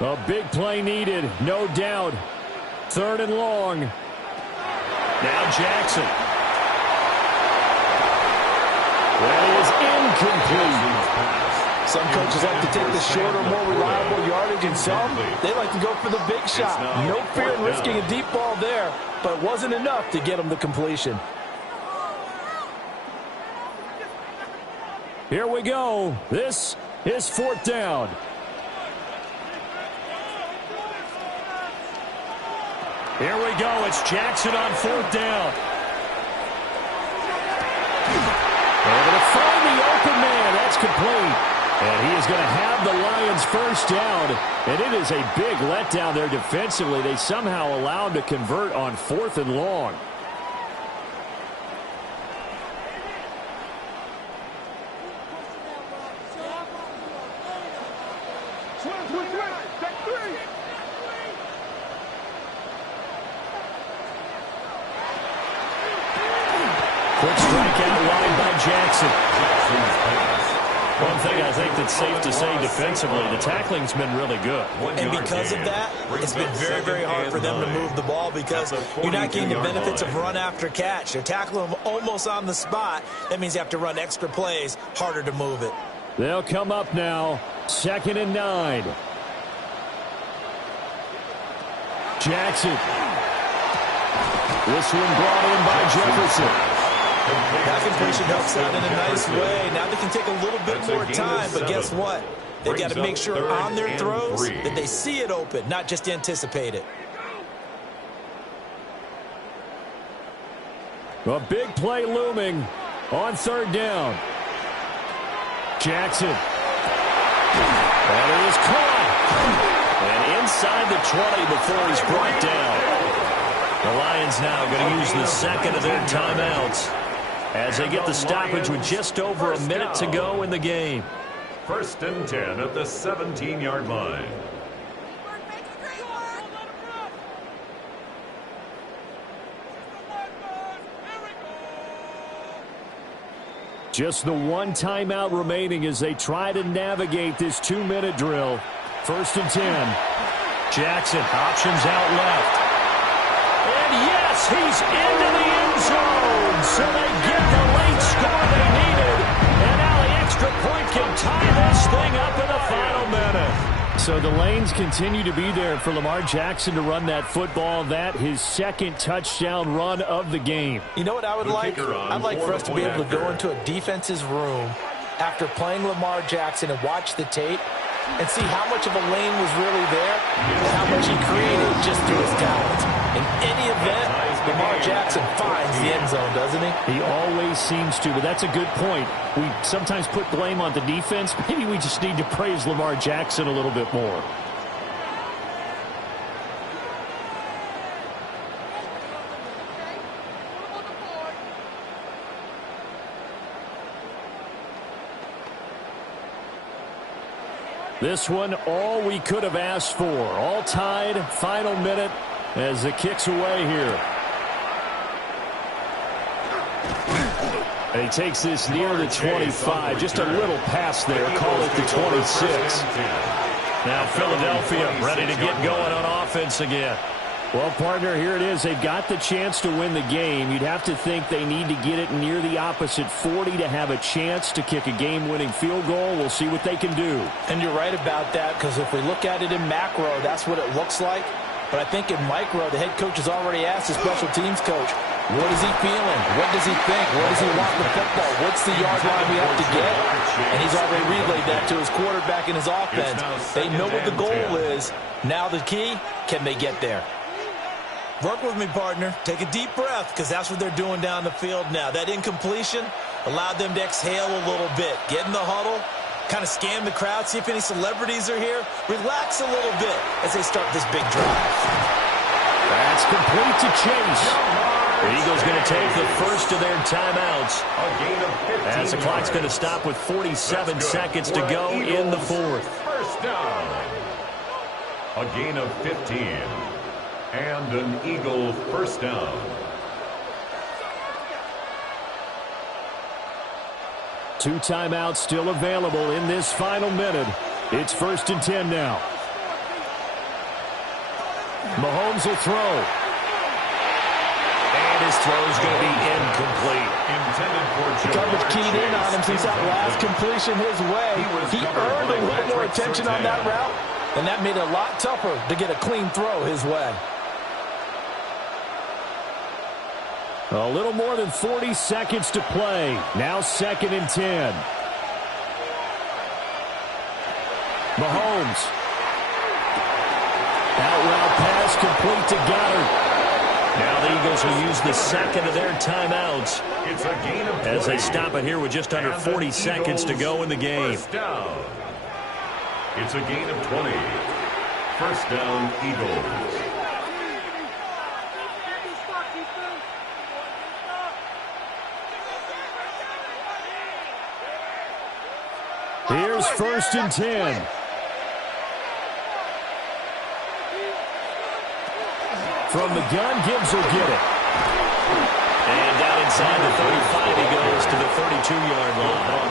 A big play needed, no doubt. 3rd and long. Now Jackson. That is incomplete. Some coaches like to take the shorter, more reliable yardage, and some, they like to go for the big shot. No fear in risking a deep ball there, but it wasn't enough to get them the completion. Here we go. This is 4th down. Here we go. It's Jackson on 4th down. They're going to find the open man. That's complete. And he is going to have the Lions first down. And it is a big letdown there defensively. They somehow allowed him to convert on 4th and long. Quick strike out wide by Jackson. One thing I think that's safe to say defensively, the tackling's been really good. And because of that, it's been very, very hard for them to move the ball because you're not getting the benefits of run after catch. They're tackling them almost on the spot. That means you have to run extra plays, harder to move it. They'll come up now, 2nd and 9. Jackson. This one brought in by Jefferson. That completion helps out in a nice way. Now they can take a little bit more time, but guess what? They've got to make sure on their throws that they see it open, not just anticipate it. A big play looming on 3rd down. Jackson. That is caught. And inside the 20 before he's brought down. The Lions now going to use the second of their timeouts as they get the stoppage with just over a minute to go in the game. 1st and 10 at the 17-yard line. Just the one timeout remaining as they try to navigate this 2-minute drill. 1st and 10. Jackson options out left. And yes, he's into the end zone. So they get the late score they needed. And now the extra point can tie this thing up in the final minute. So the lanes continue to be there for Lamar Jackson to run that football. That his 2nd touchdown run of the game. You know what I would like? I'd like for us to be able to go into a defense's room after playing Lamar Jackson and watch the tape and see how much of a lane was really there and how much he created just through his talent. In any event, Lamar Jackson finds the end zone, doesn't he? He always seems to, but that's a good point. We sometimes put blame on the defense. Maybe we just need to praise Lamar Jackson a little bit more. This one, all we could have asked for. All tied, final minute as it kicks away here. And he takes this near the 25. Just a little pass there. Call it the 26. Now Philadelphia ready to get going on offense again. Well, partner, here it is. They've got the chance to win the game. You'd have to think they need to get it near the opposite 40 to have a chance to kick a game-winning field goal. We'll see what they can do. And you're right about that, because if we look at it in macro, that's what it looks like. But I think in micro, the head coach has already asked the special teams coach, what is he feeling? What does he think? What does he want with the football? What's the yard line we have to get? And he's already relayed that to his quarterback and his offense. They know what the goal is. Now the key, can they get there? Work with me, partner. Take a deep breath, because that's what they're doing down the field now. That incompletion allowed them to exhale a little bit. Get in the huddle, kind of scan the crowd, see if any celebrities are here. Relax a little bit as they start this big drive. That's complete to Chase. The Eagles going to take the first of their timeouts as the clock's going to stop with 47 seconds to go in the 4th. First down. A gain of 15. And an Eagle first down. Two timeouts still available in this final minute. It's 1st and 10 now. Mahomes will throw. And his throw's going to be incomplete. The coverage keyed in on him since that last completion his way. He earned a little more attention on that route, and that made it a lot tougher to get a clean throw his way. A little more than 40 seconds to play. Now 2nd and 10. Mahomes. Out route pass complete to Goddard. Now the Eagles will use the second of their timeouts as they stop it here with just under 40 seconds to go in the game. First down. It's a gain of 20. First down, Eagles. Here's 1st and 10. From the gun, Gibbs will get it. And down inside the 35, he goes to the 32-yard line.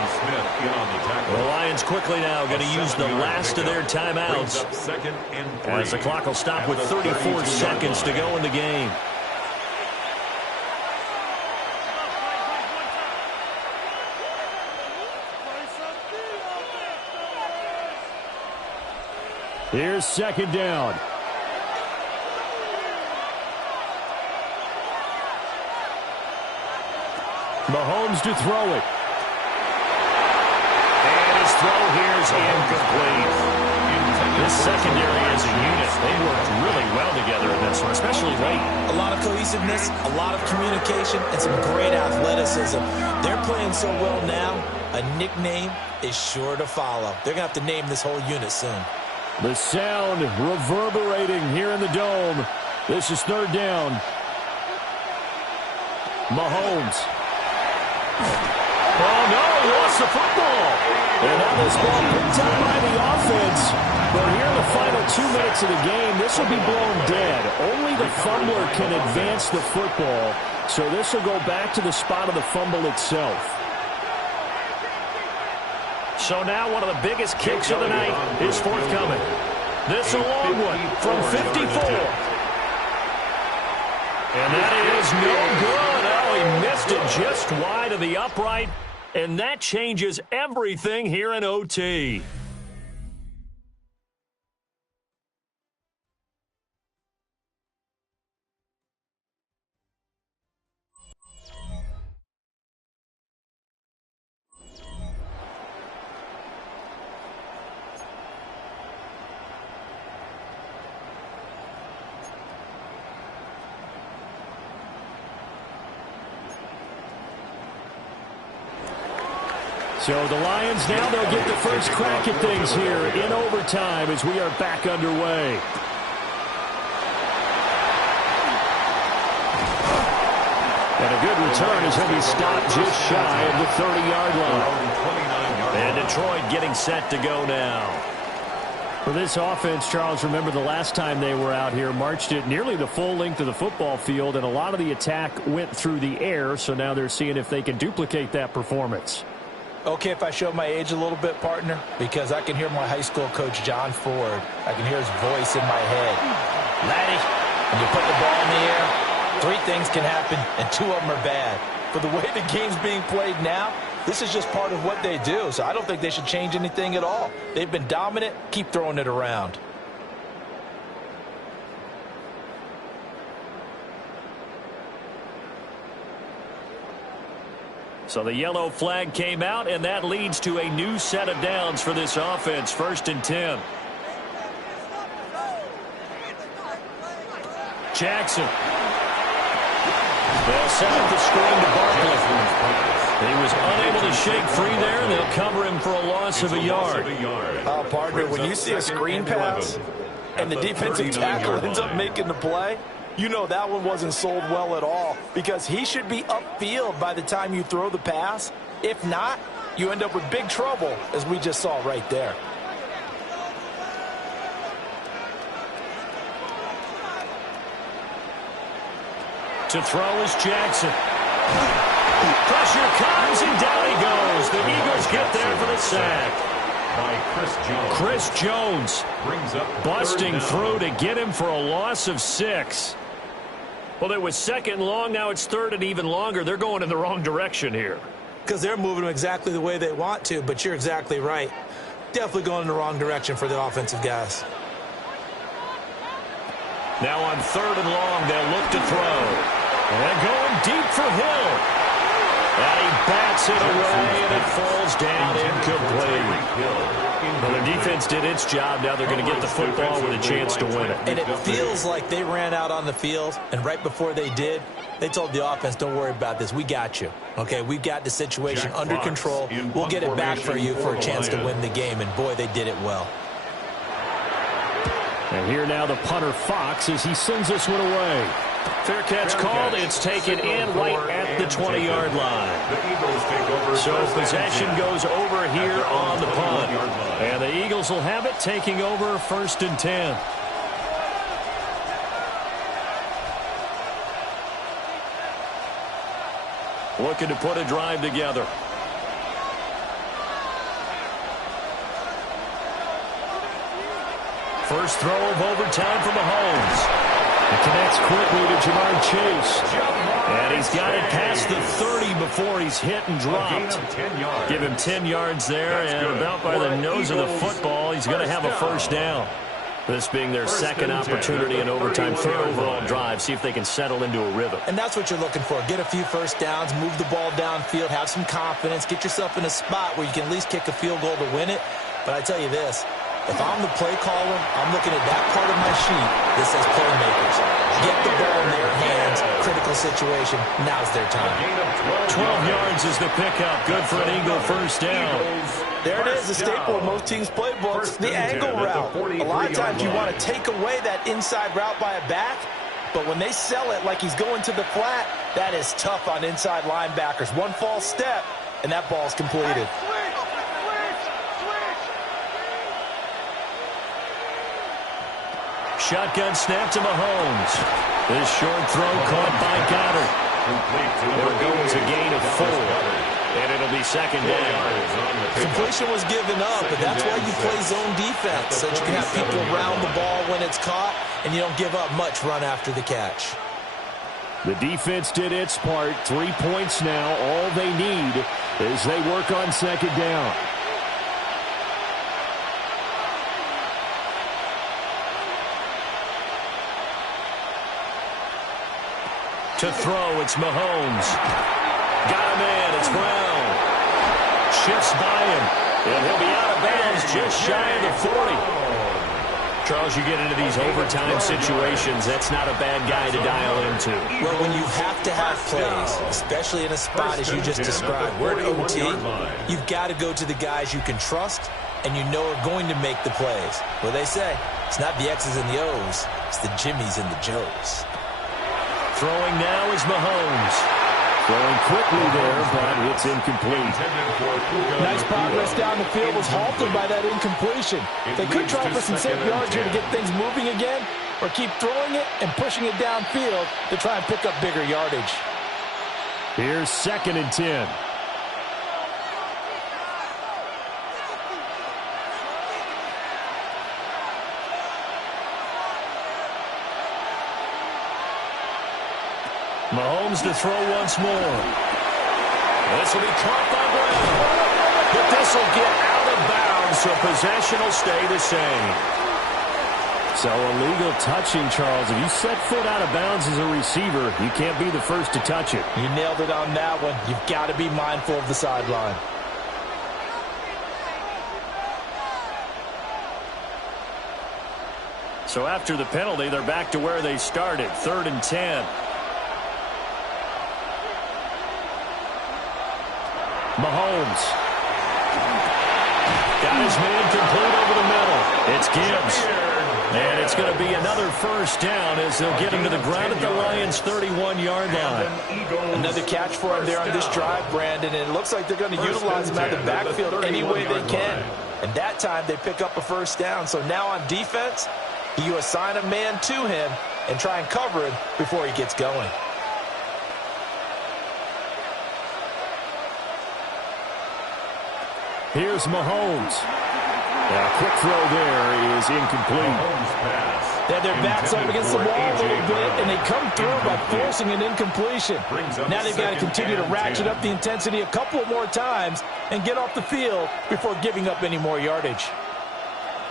The Lions quickly now going to use the last of their timeouts, as the clock will stop with 34 seconds to go in the game. Here's second down. Mahomes to throw it. And his throw here is incomplete. This secondary as a unit, they worked really well together in this one, especially late. A lot of cohesiveness, a lot of communication, and some great athleticism. They're playing so well now, a nickname is sure to follow. They're going to have to name this whole unit soon. The sound reverberating here in the dome. This is third down. Mahomes. Oh, no, lost the football. And now this ball picked up by the offense. But here in the final 2 minutes of the game, this will be blown dead. Only the fumbler can advance the football. So this will go back to the spot of the fumble itself. So now one of the biggest kicks of the night is forthcoming. This a long one from 54. And that is no good. Oh, he missed it just wide of the upright. And that changes everything here in OT. So the Lions now, they'll get the first crack at things here in overtime as we are back underway. And a good return as he'll be stopped just shy of the 30-yard line. And Detroit getting set to go now. For this offense, Charles, remember the last time they were out here, marched it nearly the full length of the football field, and a lot of the attack went through the air, so now they're seeing if they can duplicate that performance. Okay, if I show my age a little bit, partner, because I can hear my high school coach, John Ford. I can hear his voice in my head. Laddie, when you put the ball in the air, 3 things can happen, and 2 of them are bad. For the way the game's being played now, this is just part of what they do, so I don't think they should change anything at all. They've been dominant. Keep throwing it around. So the yellow flag came out, and that leads to a new set of downs for this offense. 1st and 10. Jackson. They'll set up the screen to Barkley. He was unable to shake free there, and they'll cover him for a loss of a yard. Partner, when you see a screen pass and the defensive tackle ends up making the play, you know that one wasn't sold well at all, because he should be upfield by the time you throw the pass. If not, you end up with big trouble, as we just saw right there. To throw is Jackson. Pressure comes, and down he goes. The Eagles get there for the sack. By Chris Jones brings up busting through to get him for a loss of 6. Well, it was 2nd and long. Now it's 3rd and even longer. They're going in the wrong direction here. Because they're moving them exactly the way they want to, but you're exactly right. Definitely going in the wrong direction for the offensive guys. Now on 3rd and long, they'll look to throw. And going deep for Hill. And he bats it away, and it falls down incomplete. Well, their defense did its job. Now they're going to get the football with a chance to win it. And it feels like they ran out on the field, and right before they did, they told the offense, don't worry about this. We got you. Okay, we've got the situation under control. We'll get it back for you for a chance to win the game. And, boy, they did it well. And here now the punter, Fox, as he sends this one away. Fair catch called. It's taken in right at the 20-yard line. So possession goes over here on the punt. And the Eagles will have it, taking over 1st and 10. looking to put a drive together. First throw of overtime for Mahomes. It connects quickly to Jamar Chase. And he's got it past the 30 before he's hit and dropped. Give him 10 yards there, and about by the nose of the football, he's going to have a first down. This being their second opportunity in overtime, third overall drive. See if they can settle into a rhythm. And that's what you're looking for. Get a few first downs, move the ball downfield, have some confidence, get yourself in a spot where you can at least kick a field goal to win it. But I tell you this, if I'm the play caller, I'm looking at that part of my sheet that says playmakers. Get the ball in their hands, critical situation, now's their time. 12 yards is the pickup, good for an Eagle first down. There it is, a staple of most teams' playbooks, the angle route. A lot of times you want to take away that inside route by a back, but when they sell it like he's going to the flat, that is tough on inside linebackers. One false step, and that ball's completed. Shotgun snap to Mahomes. This short throw caught by Goddard. There goes a gain of 4. And it'll be second down. Completion was given up, but that's why you play zone defense, so that you can have people around the ball when it's caught, and you don't give up much run after the catch. The defense did its part. 3 points now. All they need as they work on second down. To throw, it's Mahomes. Got him in, it's Brown. Shifts by him, and he'll be out of bounds just shy of the 40. Charles, you get into these overtime situations, that's not a bad guy to dial into. Well, when you have to have plays, especially in a spot as you just described, we're in OT, you've got to go to the guys you can trust and you know are going to make the plays. Well, they say, it's not the X's and the O's, it's the Jimmys and the Joes. Throwing now is Mahomes. Throwing quickly there, but it's incomplete. Nice progress down the field was halted by that incompletion. They could try for some safe yards here to get things moving again, or keep throwing it and pushing it downfield to try and pick up bigger yardage. Here's 2nd and 10. Mahomes to throw once more. This will be caught by Brown. But this will get out of bounds, so possession will stay the same. So illegal touching, Charles. If you set foot out of bounds as a receiver, you can't be the first to touch it. You nailed it on that one. You've got to be mindful of the sideline. So after the penalty, they're back to where they started, 3rd and 10. Mahomes. Got his man complete over the middle. It's Gibbs. And it's going to be another first down as they'll get him to the ground at the Lions' 31-yard line. Another catch for him there on this drive, Brandon, and it looks like they're going to utilize him out of the backfield any way they can. And that time they pick up a first down. So now on defense, you assign a man to him and try and cover him before he gets going. Here's Mahomes. A quick throw there is incomplete. They had their backs up against the wall a little bit, and they come through by forcing an incompletion. Now they've got to continue to ratchet up the intensity a couple more times and get off the field before giving up any more yardage.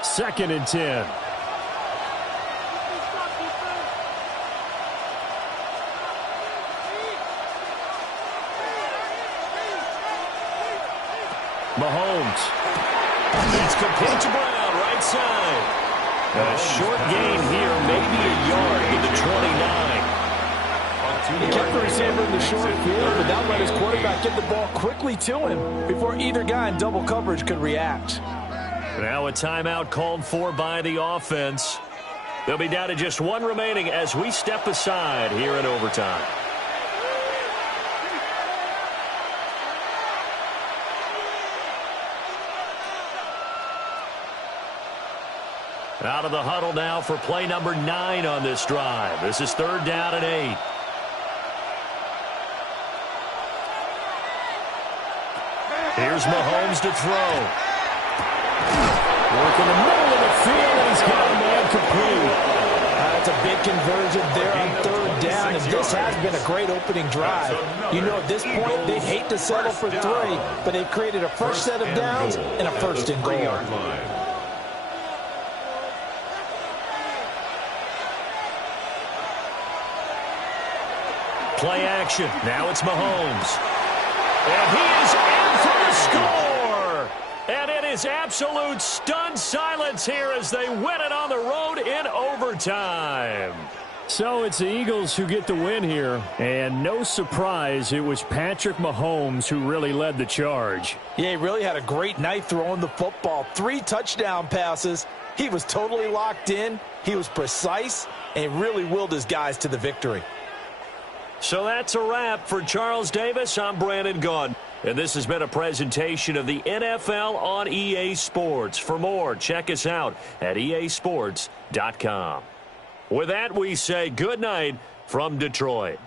2nd and 10. Mahomes. It's complete to Brown, right side. A short gain here, maybe a yard to the 29. He kept the receiver in the short field, but now let his quarterback get the ball quickly to him before either guy in double coverage could react. Now a timeout called for by the offense. They'll be down to just one remaining as we step aside here in overtime. Out of the huddle now for play number 9 on this drive. This is 3rd down and 8. Here's Mahomes to throw. Working the middle of the field, and he's got a man complete. That's a big conversion there on third down, and this has been a great opening drive. You know, at this point, they'd hate to settle for 3, but they've created a first set of downs and a first and goal. Play action. Now it's Mahomes. And he is in for the score. And it is absolute stunned silence here as they win it on the road in overtime. So it's the Eagles who get the win here. And no surprise, it was Patrick Mahomes who really led the charge. Yeah, he really had a great night throwing the football. 3 touchdown passes. He was totally locked in. He was precise and really willed his guys to the victory. So that's a wrap for Charles Davis. I'm Brandon Gaudin. And this has been a presentation of the NFL on EA Sports. For more, check us out at easports.com. With that, we say good night from Detroit.